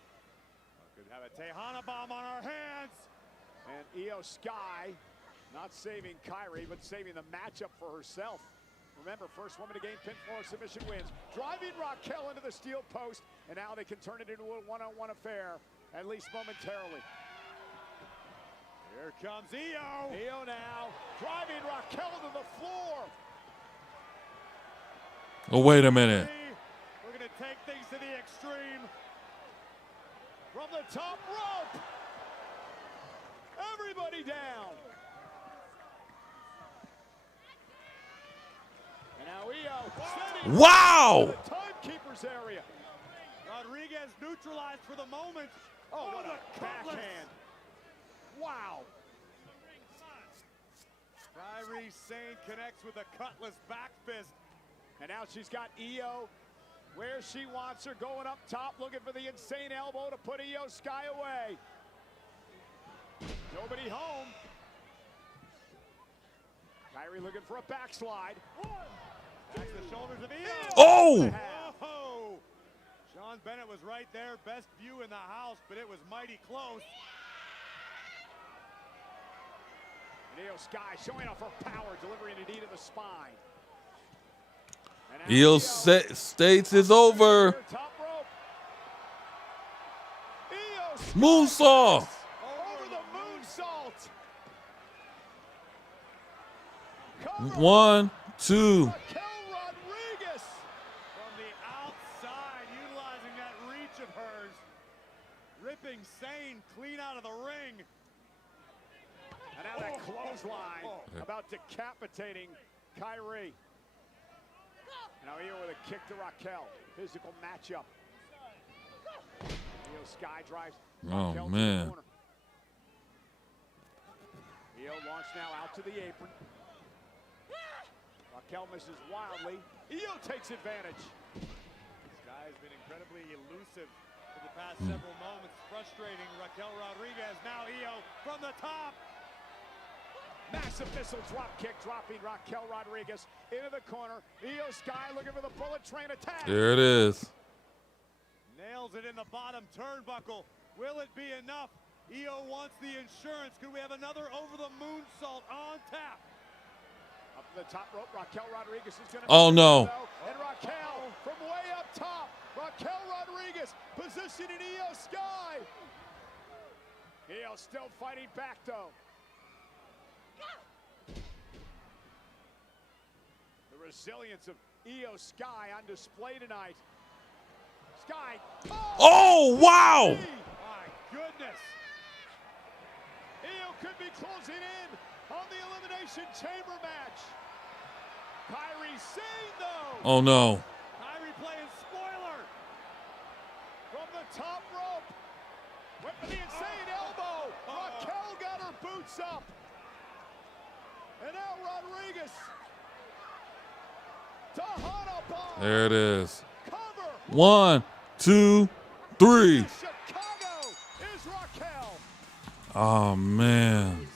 Could have a Tejana bomb on our hands. And Io Sky not saving Kairi, but saving the matchup for herself. Remember, first woman to gain pinfall or submission wins. Driving Raquel into the steel post, and now they can turn it into a one-on-one affair, at least momentarily. Here comes Io. Io now driving Raquel to the floor. Oh, wait a minute. We're going to take things to the extreme. From the top rope. Everybody down. And now Io sending Wow. to the timekeeper's area. Rodriguez neutralized for the moment. Oh, what a backhand. Wow. Kairi Sane connects with a cutlass back fist. And now she's got Io where she wants her, going up top, looking for the insane elbow to put Io Sky away. Nobody home. Kairi looking for a backslide. Back to the shoulders of Io. Oh! Oh! Sean Bennett was right there. Best view in the house, but it was mighty close. And Io Sky showing off her power, delivering a knee to the spine. Io states it's over. Moonsault. Over the moonsault. 1, 2. Rodriguez. From the outside, utilizing that reach of hers. Ripping Sane clean out of the ring. And now that clothesline about decapitating Kairi. Now Io with a kick to Raquel. Physical matchup. Io Sky drives Raquel Oh, man. to the corner. Io launched now out to the apron. Raquel misses wildly. Io takes advantage. Sky has been incredibly elusive for the past several moments. Frustrating Raquel Rodriguez. Now Io from the top. Massive missile drop kick, dropping Raquel Rodriguez into the corner. Io Sky looking for the bullet train attack. There it is. Nails it in the bottom turnbuckle. Will it be enough? Io wants the insurance. Could we have another over the moonsault on tap? Up to the top rope, Raquel Rodriguez is going to. Oh, no. And Raquel from way up top. Raquel Rodriguez positioning Io Sky. Io still fighting back though. The resilience of Io Sky on display tonight. Sky. Oh, wow. My goodness. Io could be closing in on the Elimination Chamber match. Kairi Sane though. Oh, no. Kairi playing spoiler. From the top rope. Went for the insane elbow. Raquel got her boots up. And now Rodriguez. Tejana bomb. There it is. 1, 2, 3. Chicago is Raquel. Oh, man.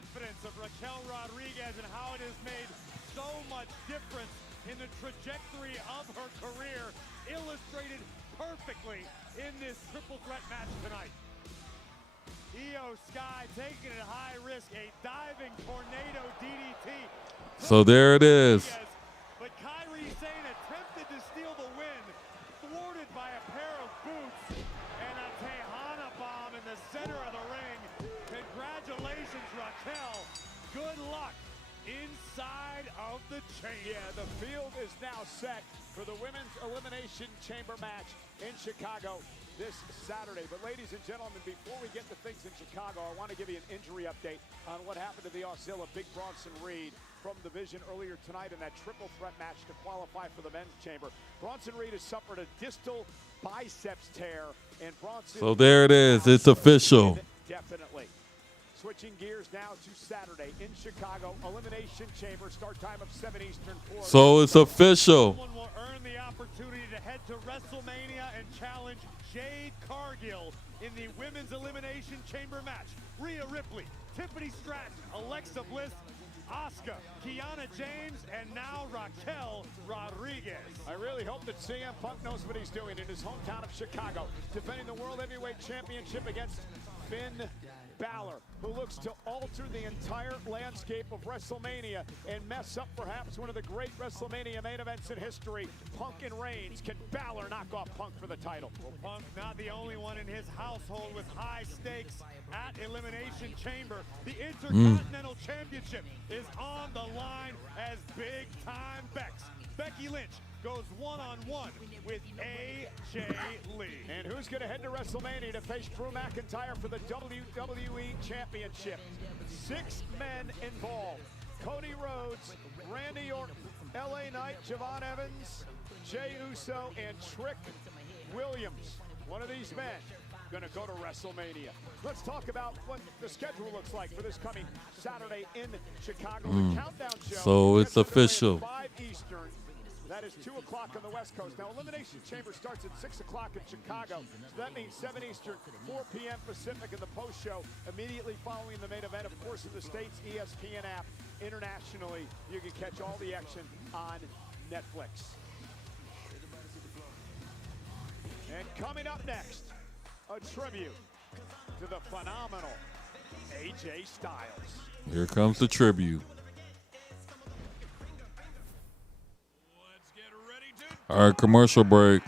confidence of Raquel Rodriguez and how it has made so much difference in the trajectory of her career, illustrated perfectly in this triple threat match tonight. Io Sky taking it high risk, a diving tornado DDT. So there it is. But Kairi Sane attempted to steal the win, thwarted by a pair of boots and a Tejana bomb in the center of the ring. Congratulations, Raquel. Good luck inside of the chamber. Yeah, the field is now set for the Women's Elimination Chamber match in Chicago this Saturday. But ladies and gentlemen, before we get to things in Chicago, I want to give you an injury update on what happened to the Auxilla, Big Bronson Reed, from Division earlier tonight in that triple threat match to qualify for the men's chamber. Bronson Reed has suffered a distal biceps tear, and Bronson... So there it is. It's official. Definitely. Switching gears now to Saturday in Chicago, Elimination Chamber, start time of 7 Eastern. So it's official. Someone will earn the opportunity to head to WrestleMania and challenge Jade Cargill in the Women's Elimination Chamber match. Rhea Ripley, Tiffany Stratton, Alexa Bliss, Asuka, Kiana James, and now Raquel Rodriguez. I really hope that CM Punk knows what he's doing in his hometown of Chicago, defending the World Heavyweight Championship against Finn Balor, who looks to alter the entire landscape of WrestleMania and mess up perhaps one of the great WrestleMania main events in history. Punk and Reigns. Can Balor knock off Punk for the title? Well, Punk not the only one in his household with high stakes at Elimination Chamber. The Intercontinental Championship is on the line as big-time Becky Lynch goes one-on-one with AJ Lee. And who's going to head to WrestleMania to face Drew McIntyre for the WWE Championship? 6 men involved. Cody Rhodes, Randy Orton, LA Knight, Javon Evans, Jey Uso, and Trick Williams. One of these men going to go to WrestleMania. Let's talk about what the schedule looks like for this coming Saturday in Chicago. The countdown show. So it's official. 5 Eastern. That is 2 o'clock on the West Coast. Now, Elimination Chamber starts at 6 o'clock in Chicago. So that means 7 Eastern, 4 p.m. Pacific in the post show, immediately following the main event. Of course, in the States, ESPN app. Internationally, you can catch all the action on Netflix. And coming up next, a tribute to the phenomenal AJ Styles. Here comes the tribute. All right, commercial break.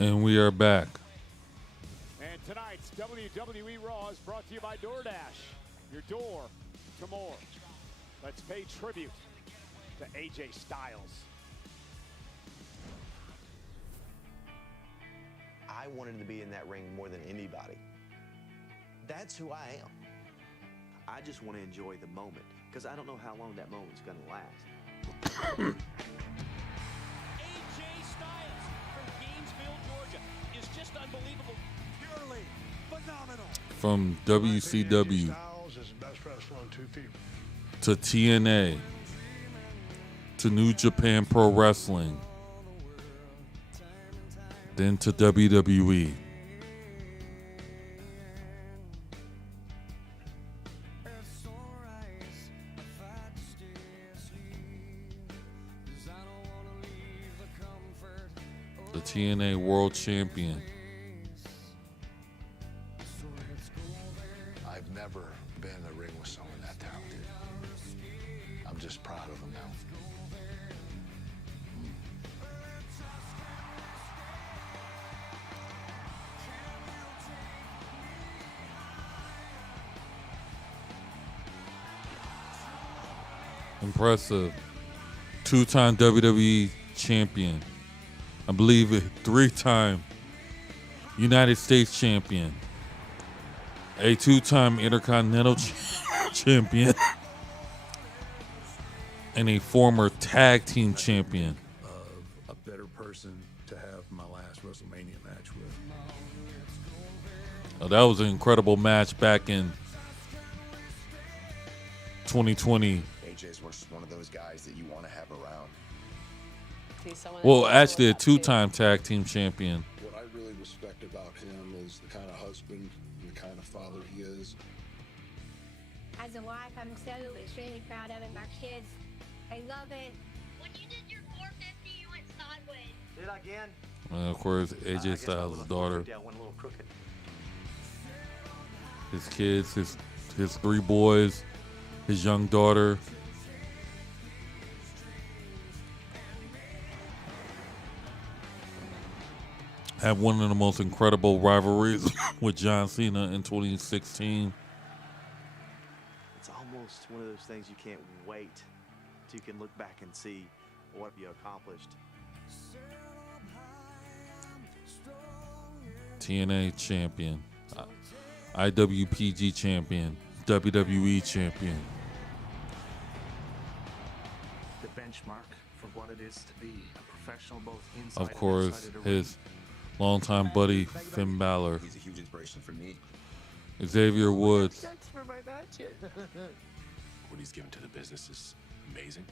And we are back. And tonight's WWE Raw is brought to you by DoorDash. Your door to more. Let's pay tribute to AJ Styles. I wanted to be in that ring more than anybody. That's who I am. I just want to enjoy the moment because I don't know how long that moment's going to last. AJ Styles from Gainesville, Georgia is just unbelievable. Purely phenomenal. From WCW Styles is the best wrestler on 2 feet. to TNA to New Japan Pro Wrestling, then to WWE. The TNA World Champion. I've never been in a ring with someone that talented. I'm just proud of him now. Impressive. 2-time WWE champion. I believe it 3-time United States champion. A 2-time Intercontinental champion. And a former tag team champion. Of a better person to have my last WrestleMania match with. Oh, that was an incredible match back in 2020. AJ's one of those guys that you want to have around. Well, actually a 2-time tag team champion. What I really respect about him is the kind of husband and the kind of father he is. As a wife, I'm so extremely proud of him. Our kids, they love it. When you did your 450, you went sideways. Did I again? And of course, AJ Styles' daughter. I went a little crooked. His kids, his 3 boys, his young daughter. Had one of the most incredible rivalries with John Cena in 2016. It's almost one of those things you can't wait till you can look back and see what you accomplished. TNA champion, IWPG champion, WWE champion. The benchmark for what it is to be a professional, both inside Of course, and outside of the ring. his longtime buddy Finn Balor. He's a huge inspiration for me. Xavier Woods. That's for my match. What he's given to the business is amazing.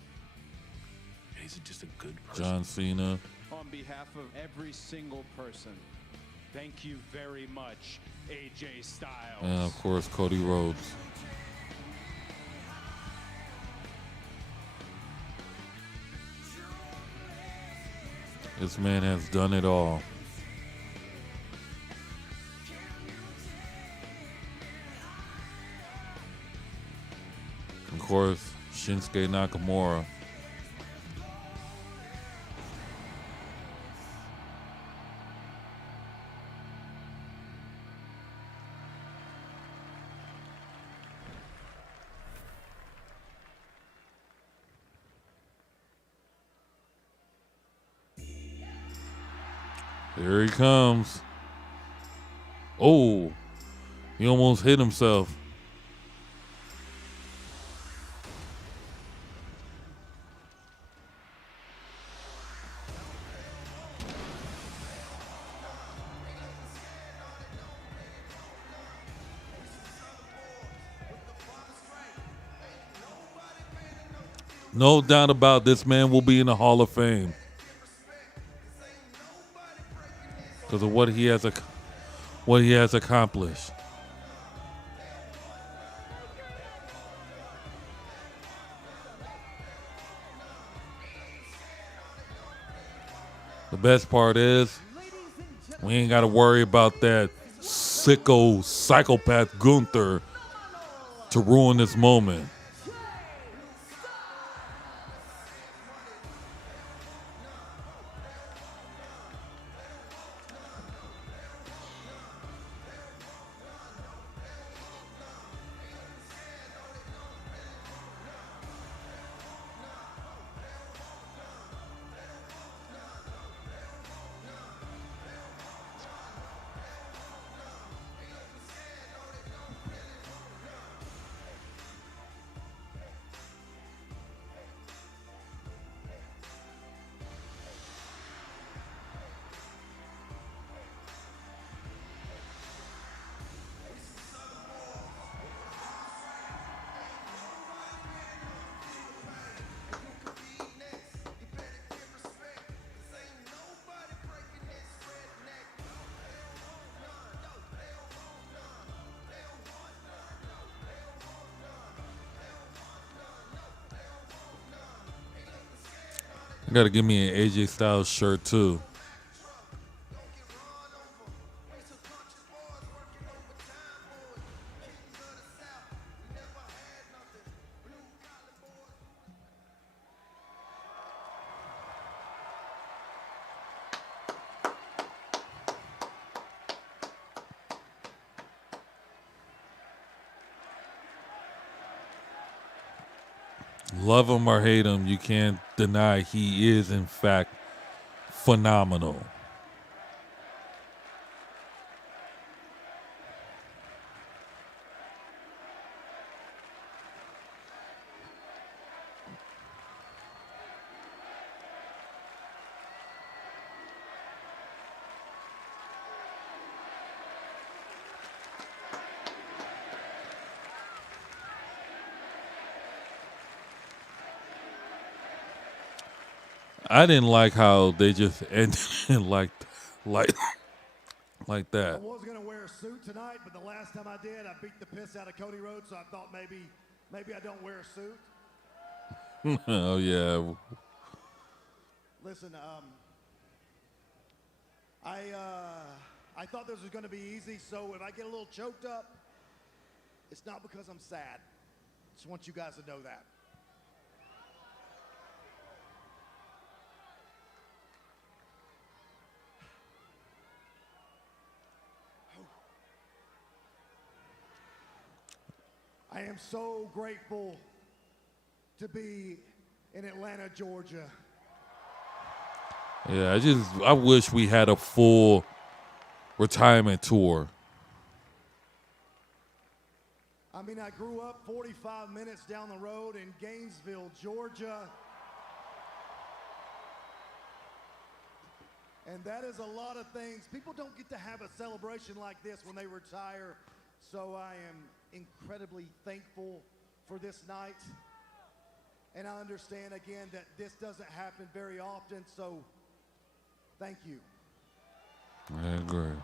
And he's just a good person. John Cena. On behalf of every single person, thank you very much, AJ Styles. And of course, Cody Rhodes. This man has done it all. Of course, Shinsuke Nakamura. Here he comes. Oh, he almost hit himself. No doubt about this man will be in the Hall of Fame because of what he has accomplished. The best part is we ain't got to worry about that sicko psychopath Gunther to ruin this moment. I gotta give me an AJ Styles shirt too. Love him or hate him, you can't deny he is, in fact, phenomenal. I didn't like how they just ended it like that. I was going to wear a suit tonight, but the last time I did, I beat the piss out of Cody Rhodes, so I thought maybe I don't wear a suit. Oh, yeah. Listen, I thought this was going to be easy, so if I get a little choked up, it's not because I'm sad. Just want you guys to know that. I am so grateful to be in Atlanta, Georgia. Yeah, I wish we had a full retirement tour. I mean, I grew up 45 minutes down the road in Gainesville, Georgia. And that is a lot of things. People don't get to have a celebration like this when they retire. So I am incredibly thankful for this night. And I understand, again, that this doesn't happen very often. So thank you. I agree.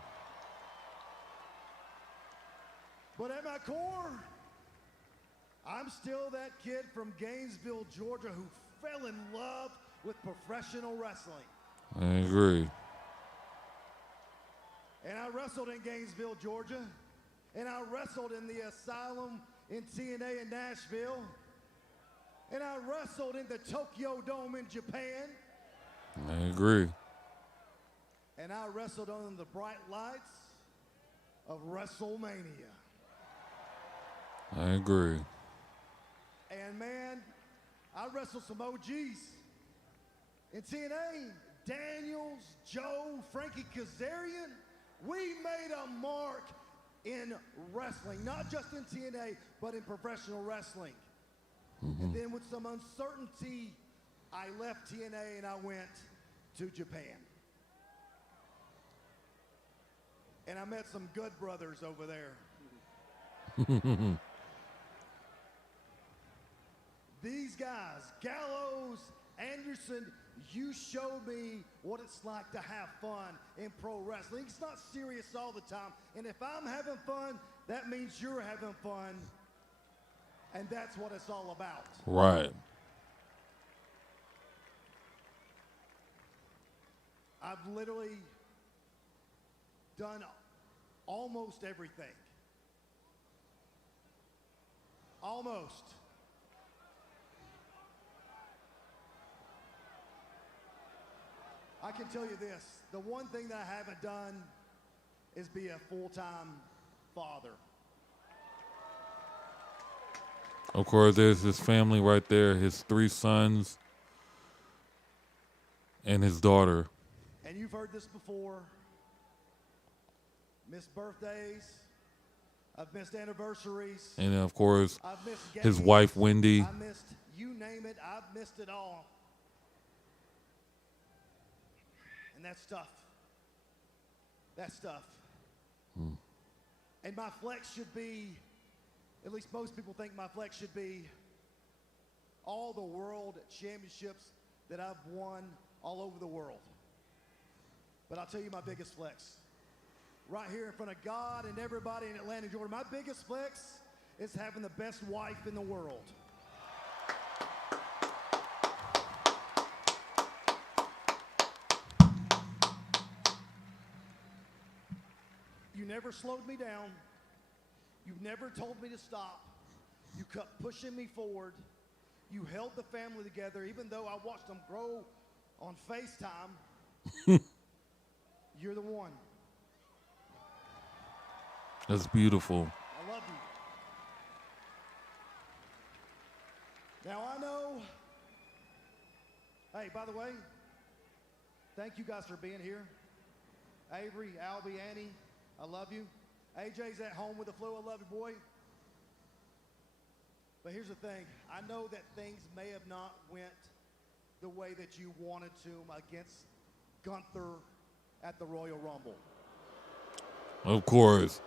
But at my core, I'm still that kid from Gainesville, Georgia, who fell in love with professional wrestling. I agree. And I wrestled in Gainesville, Georgia. And I wrestled in the Asylum in TNA in Nashville. And I wrestled in the Tokyo Dome in Japan. I agree. And I wrestled under the bright lights of WrestleMania. I agree. And man, I wrestled some OGs. In TNA, Daniels, Joe, Frankie Kazarian, we made a mark in wrestling, not just in TNA, but in professional wrestling. And then with some uncertainty, I left TNA and I went to Japan. And I met some good brothers over there. These guys, Gallows, Anderson, you showed me what it's like to have fun in pro wrestling. It's not serious all the time. And if I'm having fun, that means you're having fun. And that's what it's all about. Right. I've literally done almost everything. Almost. I can tell you this, the one thing that I haven't done is be a full-time father. Of course, there's his family right there, his 3 sons and his daughter. And you've heard this before. Missed birthdays. I've missed anniversaries. And of course, I've missed his games. wife, Wendy. I missed, you name it, I've missed it all. And that's tough. That's tough. And my flex should be, at least most people think my flex should be all the world championships that I've won all over the world. But I'll tell you my biggest flex. Right here in front of God and everybody in Atlanta, Georgia, my biggest flex is having the best wife in the world. You never slowed me down. You've never told me to stop. You kept pushing me forward. You held the family together, even though I watched them grow on FaceTime. You're the one. That's beautiful. I love you. Now I know. Hey, by the way, thank you guys for being here. Avery, Albie, Annie, I love you. AJ's at home with the flu. I love you, boy. But here's the thing. I know that things may have not went the way that you wanted to against Gunther at the Royal Rumble. Of course.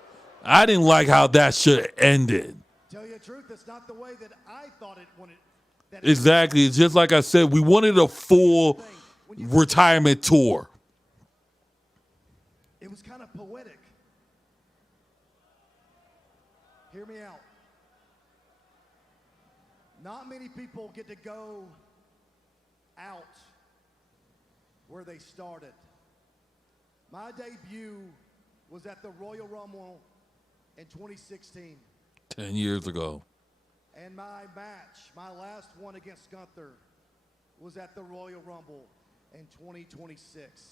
I didn't like how that should ended. Tell you the truth, it's not the way that I thought it wanted. Exactly. It's just like I said, we wanted a full retirement tour. It was kind of poetic. Hear me out. Not many people get to go out where they started. My debut was at the Royal Rumble in 2016. 10 years ago. And my match, my last one against Gunther, was at the Royal Rumble in 2026.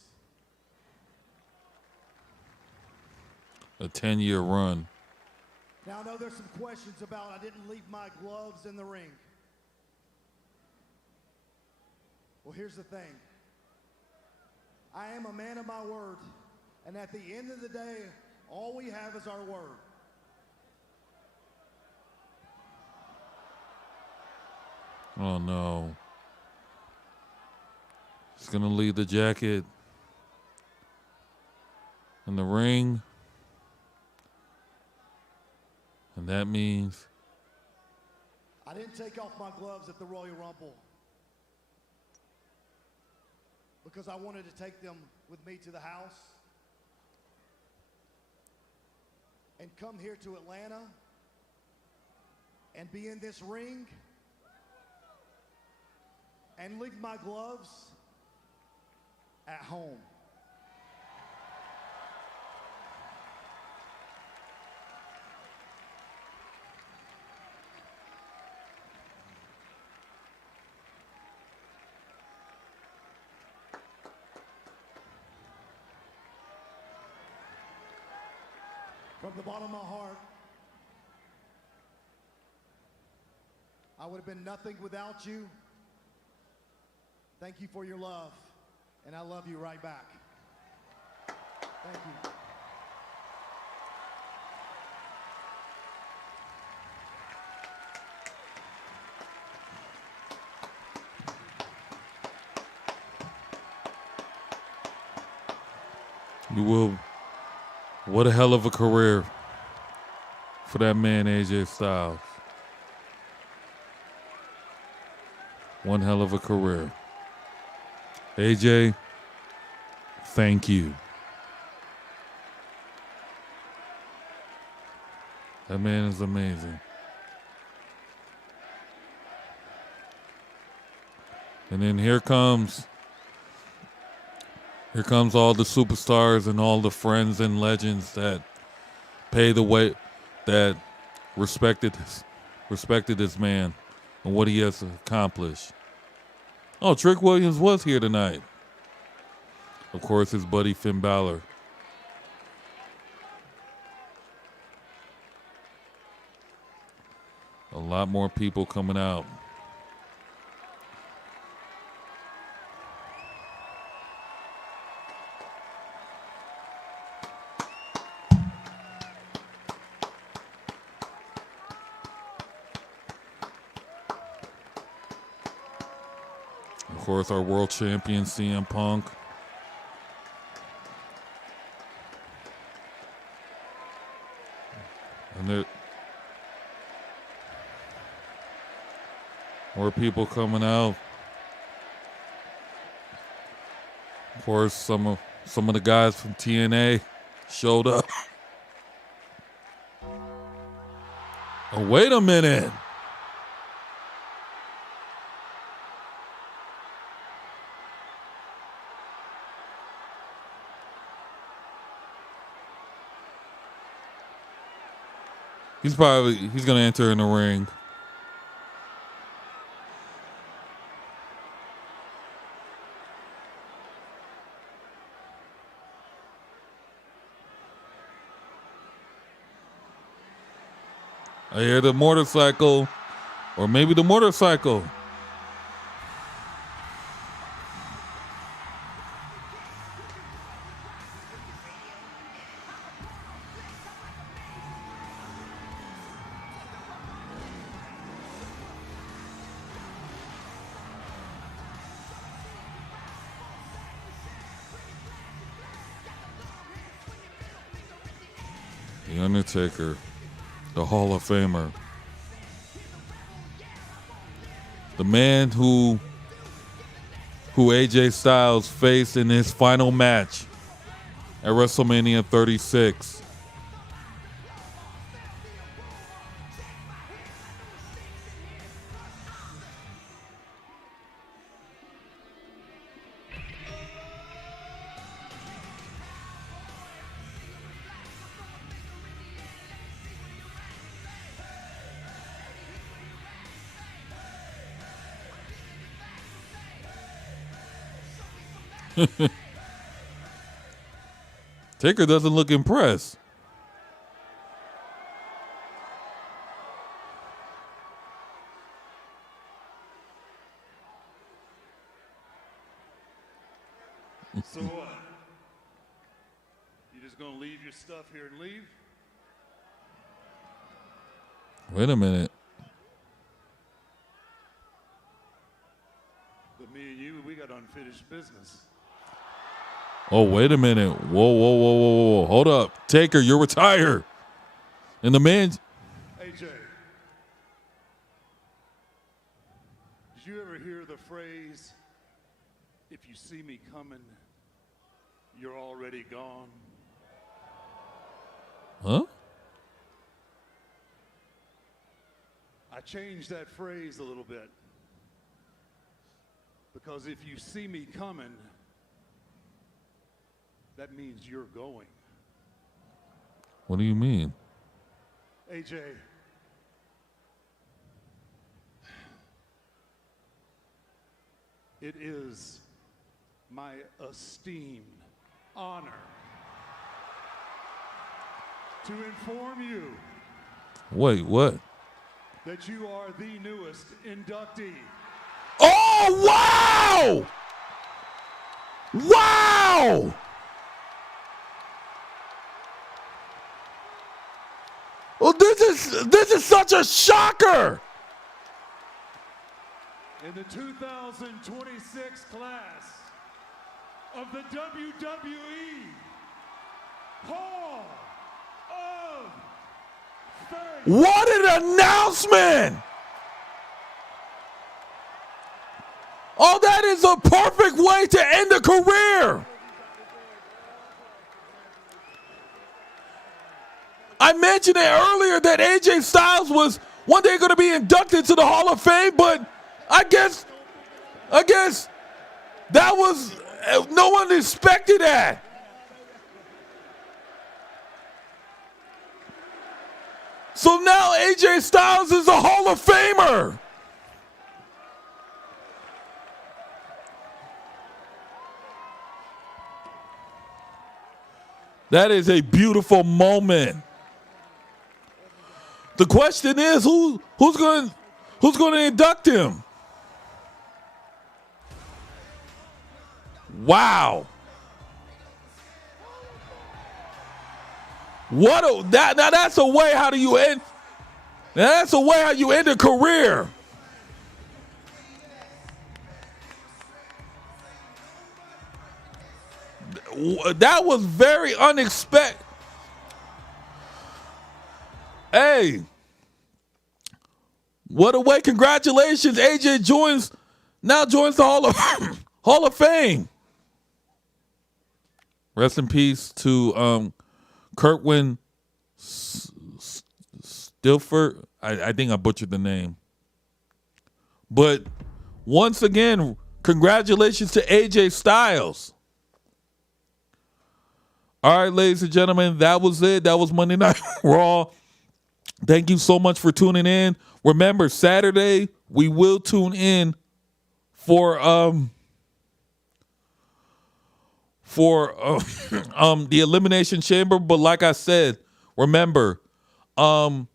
A 10-year run. Now, I know there's some questions about I didn't leave my gloves in the ring. Well, here's the thing. I am a man of my word, and at the end of the day, all we have is our word. Oh, no. He's going to leave the jacket in the ring. And that means I didn't take off my gloves at the Royal Rumble because I wanted to take them with me to the house and come here to Atlanta and be in this ring and leave my gloves at home. From the bottom of my heart, I would have been nothing without you. Thank you for your love, and I love you right back. Thank you. you will. What a hell of a career for that man, AJ Styles. One hell of a career. AJ, thank you. That man is amazing. And then here comes all the superstars and all the friends and legends that pay the way, that respected this man and what he has accomplished. Oh, Trick Williams was here tonight. Of course, his buddy Finn Balor. A lot more people coming out. Of course, our world champion, CM Punk. And there more people coming out. Of course, some of the guys from TNA showed up. Oh, wait a minute. He's gonna enter in the ring. I hear the motorcycle, or maybe the motorcycle. The Undertaker, the Hall of Famer. The man who AJ Styles faced in his final match at WrestleMania 36. Taker doesn't look impressed. So what? You just gonna leave your stuff here and leave? Wait a minute. But me and you, we got unfinished business. Oh, wait a minute. Whoa. Hold up. Taker, you're retired. And the man... AJ, did you ever hear the phrase, if you see me coming, you're already gone? Huh? I changed that phrase a little bit. Because if you see me coming, that means you're going. What do you mean? AJ, it is my esteemed honor to inform you Wait, what? that you are the newest inductee. Oh, wow! Wow! Well, this is such a shocker. In the 2026 class of the WWE Hall of Fame. What an announcement! Oh, that is a perfect way to end a career. I mentioned it earlier that AJ Styles was one day going to be inducted to the Hall of Fame, but I guess that was, no one expected that. So now AJ Styles is a Hall of Famer. That is a beautiful moment. The question is, who's going to induct him? Wow. Now that's a way how you end a career. That was very unexpected. Hey, what a way. Congratulations. AJ joins the Hall of Fame. Rest in peace to Kurtwin Stilford. I think I butchered the name. But once again, congratulations to AJ Styles. All right, ladies and gentlemen, that was it. That was Monday Night Raw. Thank you so much for tuning in. Remember, Saturday we will tune in for the Elimination Chamber. But like I said, remember, the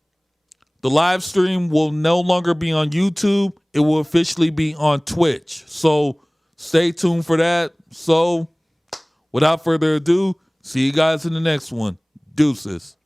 live stream will no longer be on YouTube. It will officially be on Twitch. So stay tuned for that. So without further ado, see you guys in the next one. Deuces.